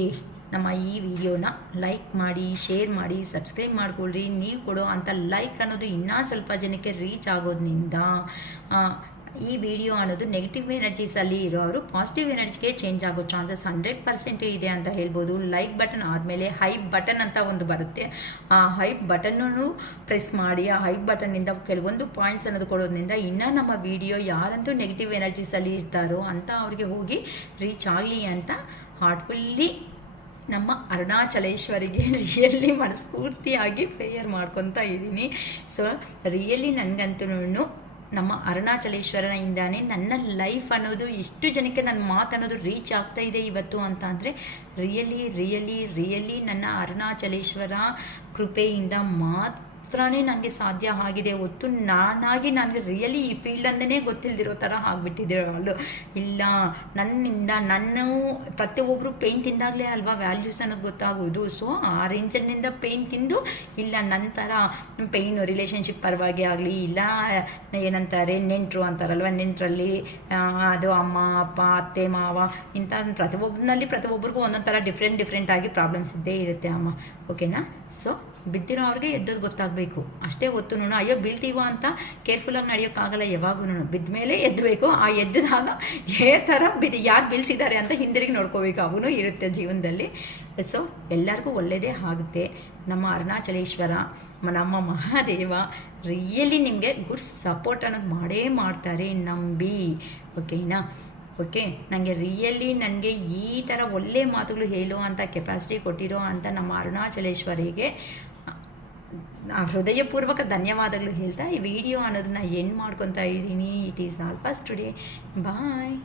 ನಮ್ಮ ಈ ವಿಡಿಯೋನ ಲೈಕ್ ಮಾಡಿ, ಶೇರ್ ಮಾಡಿ, ಸಬ್ಸ್ಕ್ರೈಬ್ ಮಾಡ್ಕೊಳ್ರಿ. ನೀವು ಕೊಡೋ ಅಂಥ ಲೈಕ್ ಅನ್ನೋದು ಇನ್ನೂ ಸ್ವಲ್ಪ ಜನಕ್ಕೆ ರೀಚ್ ಆಗೋದ್ರಿಂದ ಈ ವಿಡಿಯೋ ಅನ್ನೋದು ನೆಗೆಟಿವ್ ಎನರ್ಜೀಸಲ್ಲಿ ಇರೋರು ಪಾಸಿಟಿವ್ ಎನರ್ಜಿಗೆ ಚೇಂಜ್ ಆಗೋ ಚಾನ್ಸಸ್ 100% ಇದೆ ಅಂತ ಹೇಳ್ಬೋದು. ಲೈಕ್ ಬಟನ್ ಆದಮೇಲೆ ಹೈಪ್ ಬಟನ್ ಅಂತ ಒಂದು ಬರುತ್ತೆ. ಆ ಹೈಪ್ ಬಟನ್ನೂ ಪ್ರೆಸ್ ಮಾಡಿ. ಆ ಹೈಪ್ ಬಟನ್ನಿಂದ ಕೆಲವೊಂದು ಪಾಯಿಂಟ್ಸ್ ಅನ್ನೋದು ಕೊಡೋದ್ರಿಂದ ಇನ್ನೂ ನಮ್ಮ ವಿಡಿಯೋ ಯಾರಂತೂ ನೆಗೆಟಿವ್ ಎನರ್ಜೀಸಲ್ಲಿ ಇರ್ತಾರೋ ಅಂತ ಅವ್ರಿಗೆ ಹೋಗಿ ರೀಚ್ ಆಗಲಿ ಅಂತ ಹಾರ್ಟ್ಫುಲ್ಲಿ ನಮ್ಮ ಅರುಣಾಚಲೇಶ್ವರಿಗೆ ರಿಯಲಿ ಮನಸ್ಫೂರ್ತಿಯಾಗಿ ಪ್ರೇಯರ್ ಮಾಡ್ಕೊತಾ ಇದ್ದೀನಿ. ಸೊ ರಿಯಲಿ ನನಗಂತೂ ನಮ್ಮ ಅರುಣಾಚಲೇಶ್ವರನಿಂದಾನೇ ನನ್ನ ಲೈಫ್ ಅನ್ನೋದು ಎಷ್ಟು ಜನಕ್ಕೆ ನನ್ನ ಮಾತು ಅನ್ನೋದು ರೀಚ್ ಆಗ್ತಾ ಇದೆ ಇವತ್ತು ಅಂತ ಅಂದರೆ ರಿಯಲಿ ನನ್ನ ಅರುಣಾಚಲೇಶ್ವರ ಕೃಪೆಯಿಂದ ಮಾತ್ರನೇ ನನಗೆ ಸಾಧ್ಯ ಆಗಿದೆ ಹೊತ್ತು ನಾನಾಗಿ ನನಗೆ ರಿಯಲಿ ಈ ಫೀಲ್ಡ್ ಅಂದೇ ಗೊತ್ತಿಲ್ಲದಿರೋ ಥರ ಆಗಿಬಿಟ್ಟಿದ್ದೀರೋ ಅಲ್ಲೂ ಇಲ್ಲ. ನನ್ನಿಂದ ನಾನು ಪ್ರತಿಯೊಬ್ಬರು ಪೇಯ್ನ್ ತಿಂದಾಗಲೇ ಅಲ್ವಾ ವ್ಯಾಲ್ಯೂಸ್ ಅನ್ನೋದು ಗೊತ್ತಾಗೋದು. ಸೊ ಆ ರೇಂಜಲ್ಲಿಂದ ಪೇಯ್ನ್ ತಿಂದು ಇಲ್ಲ ನಂತರ ಪೇಯ್ನು ರಿಲೇಷನ್ಶಿಪ್ ಪರವಾಗಿ ಆಗಲಿ ಇಲ್ಲ ಏನಂತಾರೆ ನೆಂಟರು ಅಂತಾರಲ್ವ, ನೆಂಟರಲ್ಲಿ ಅದು ಅಮ್ಮ ಅಪ್ಪ ಅತ್ತೆ ಮಾವ ಇಂಥ ಪ್ರತಿಯೊಬ್ಬರಿಗೂ ಒಂದೊಂದು ಥರ ಡಿಫ್ರೆಂಟ್ ಆಗಿ ಪ್ರಾಬ್ಲಮ್ಸ್ ಇದ್ದೇ ಇರುತ್ತೆ ಅಮ್ಮ. ಓಕೆನಾ? ಸೊ ಬಿದ್ದಿರೋ ಅವ್ರಿಗೆ ಎದ್ದೋದು ಗೊತ್ತಾಗಬೇಕು ಅಷ್ಟೇ. ಹೊತ್ತು ಅಯ್ಯೋ ಬೀಳ್ತೀವೋ ಅಂತ ಕೇರ್ಫುಲ್ಲಾಗಿ ನಡೆಯೋಕ್ಕಾಗಲ್ಲ. ಯಾವಾಗೂ ಬಿದ್ದ ಮೇಲೆ ಎದ್ದಬೇಕು. ಆ ಎದ್ದಾಗ ಥರ ಯಾರು ಬೀಳ್ಸಿದ್ದಾರೆ ಅಂತ ಹಿಂದಿರುಗಿ ನೋಡ್ಕೋಬೇಕು. ಅವನು ಇರುತ್ತೆ ಜೀವನದಲ್ಲಿ. ಸೊ ಎಲ್ಲರಿಗೂ ಒಳ್ಳೆಯದೇ ಆಗುತ್ತೆ. ನಮ್ಮ ಅರುಣಾಚಲೇಶ್ವರ, ನಮ್ಮ ಮಹಾದೇವ ರಿಯಲಿ ನಿಮಗೆ ಗುಡ್ ಸಪೋರ್ಟ್ ಅನ್ನೋದು ಮಾಡೇ ಮಾಡ್ತಾರೆ, ನಂಬಿ. ಓಕೆನಾ? ಓಕೆ, ನನಗೆ ರಿಯಲಿ ನನಗೆ ಈ ಥರ ಒಳ್ಳೆ ಮಾತುಗಳು ಹೇಳೋ ಅಂಥ ಕೆಪಾಸಿಟಿ ಕೊಟ್ಟಿರೋ ಅಂಥ ನಮ್ಮ ಅರುಣಾಚಲೇಶ್ವರಿಗೆ ಹೃದಯಪೂರ್ವಕ ಧನ್ಯವಾದಗಳು ಹೇಳ್ತಾ ಈ ವಿಡಿಯೋ ಅನ್ನೋದನ್ನ ಎಂಡ್ ಮಾಡ್ಕೊತಾ ಇದ್ದೀನಿ. It is all for today. Bye.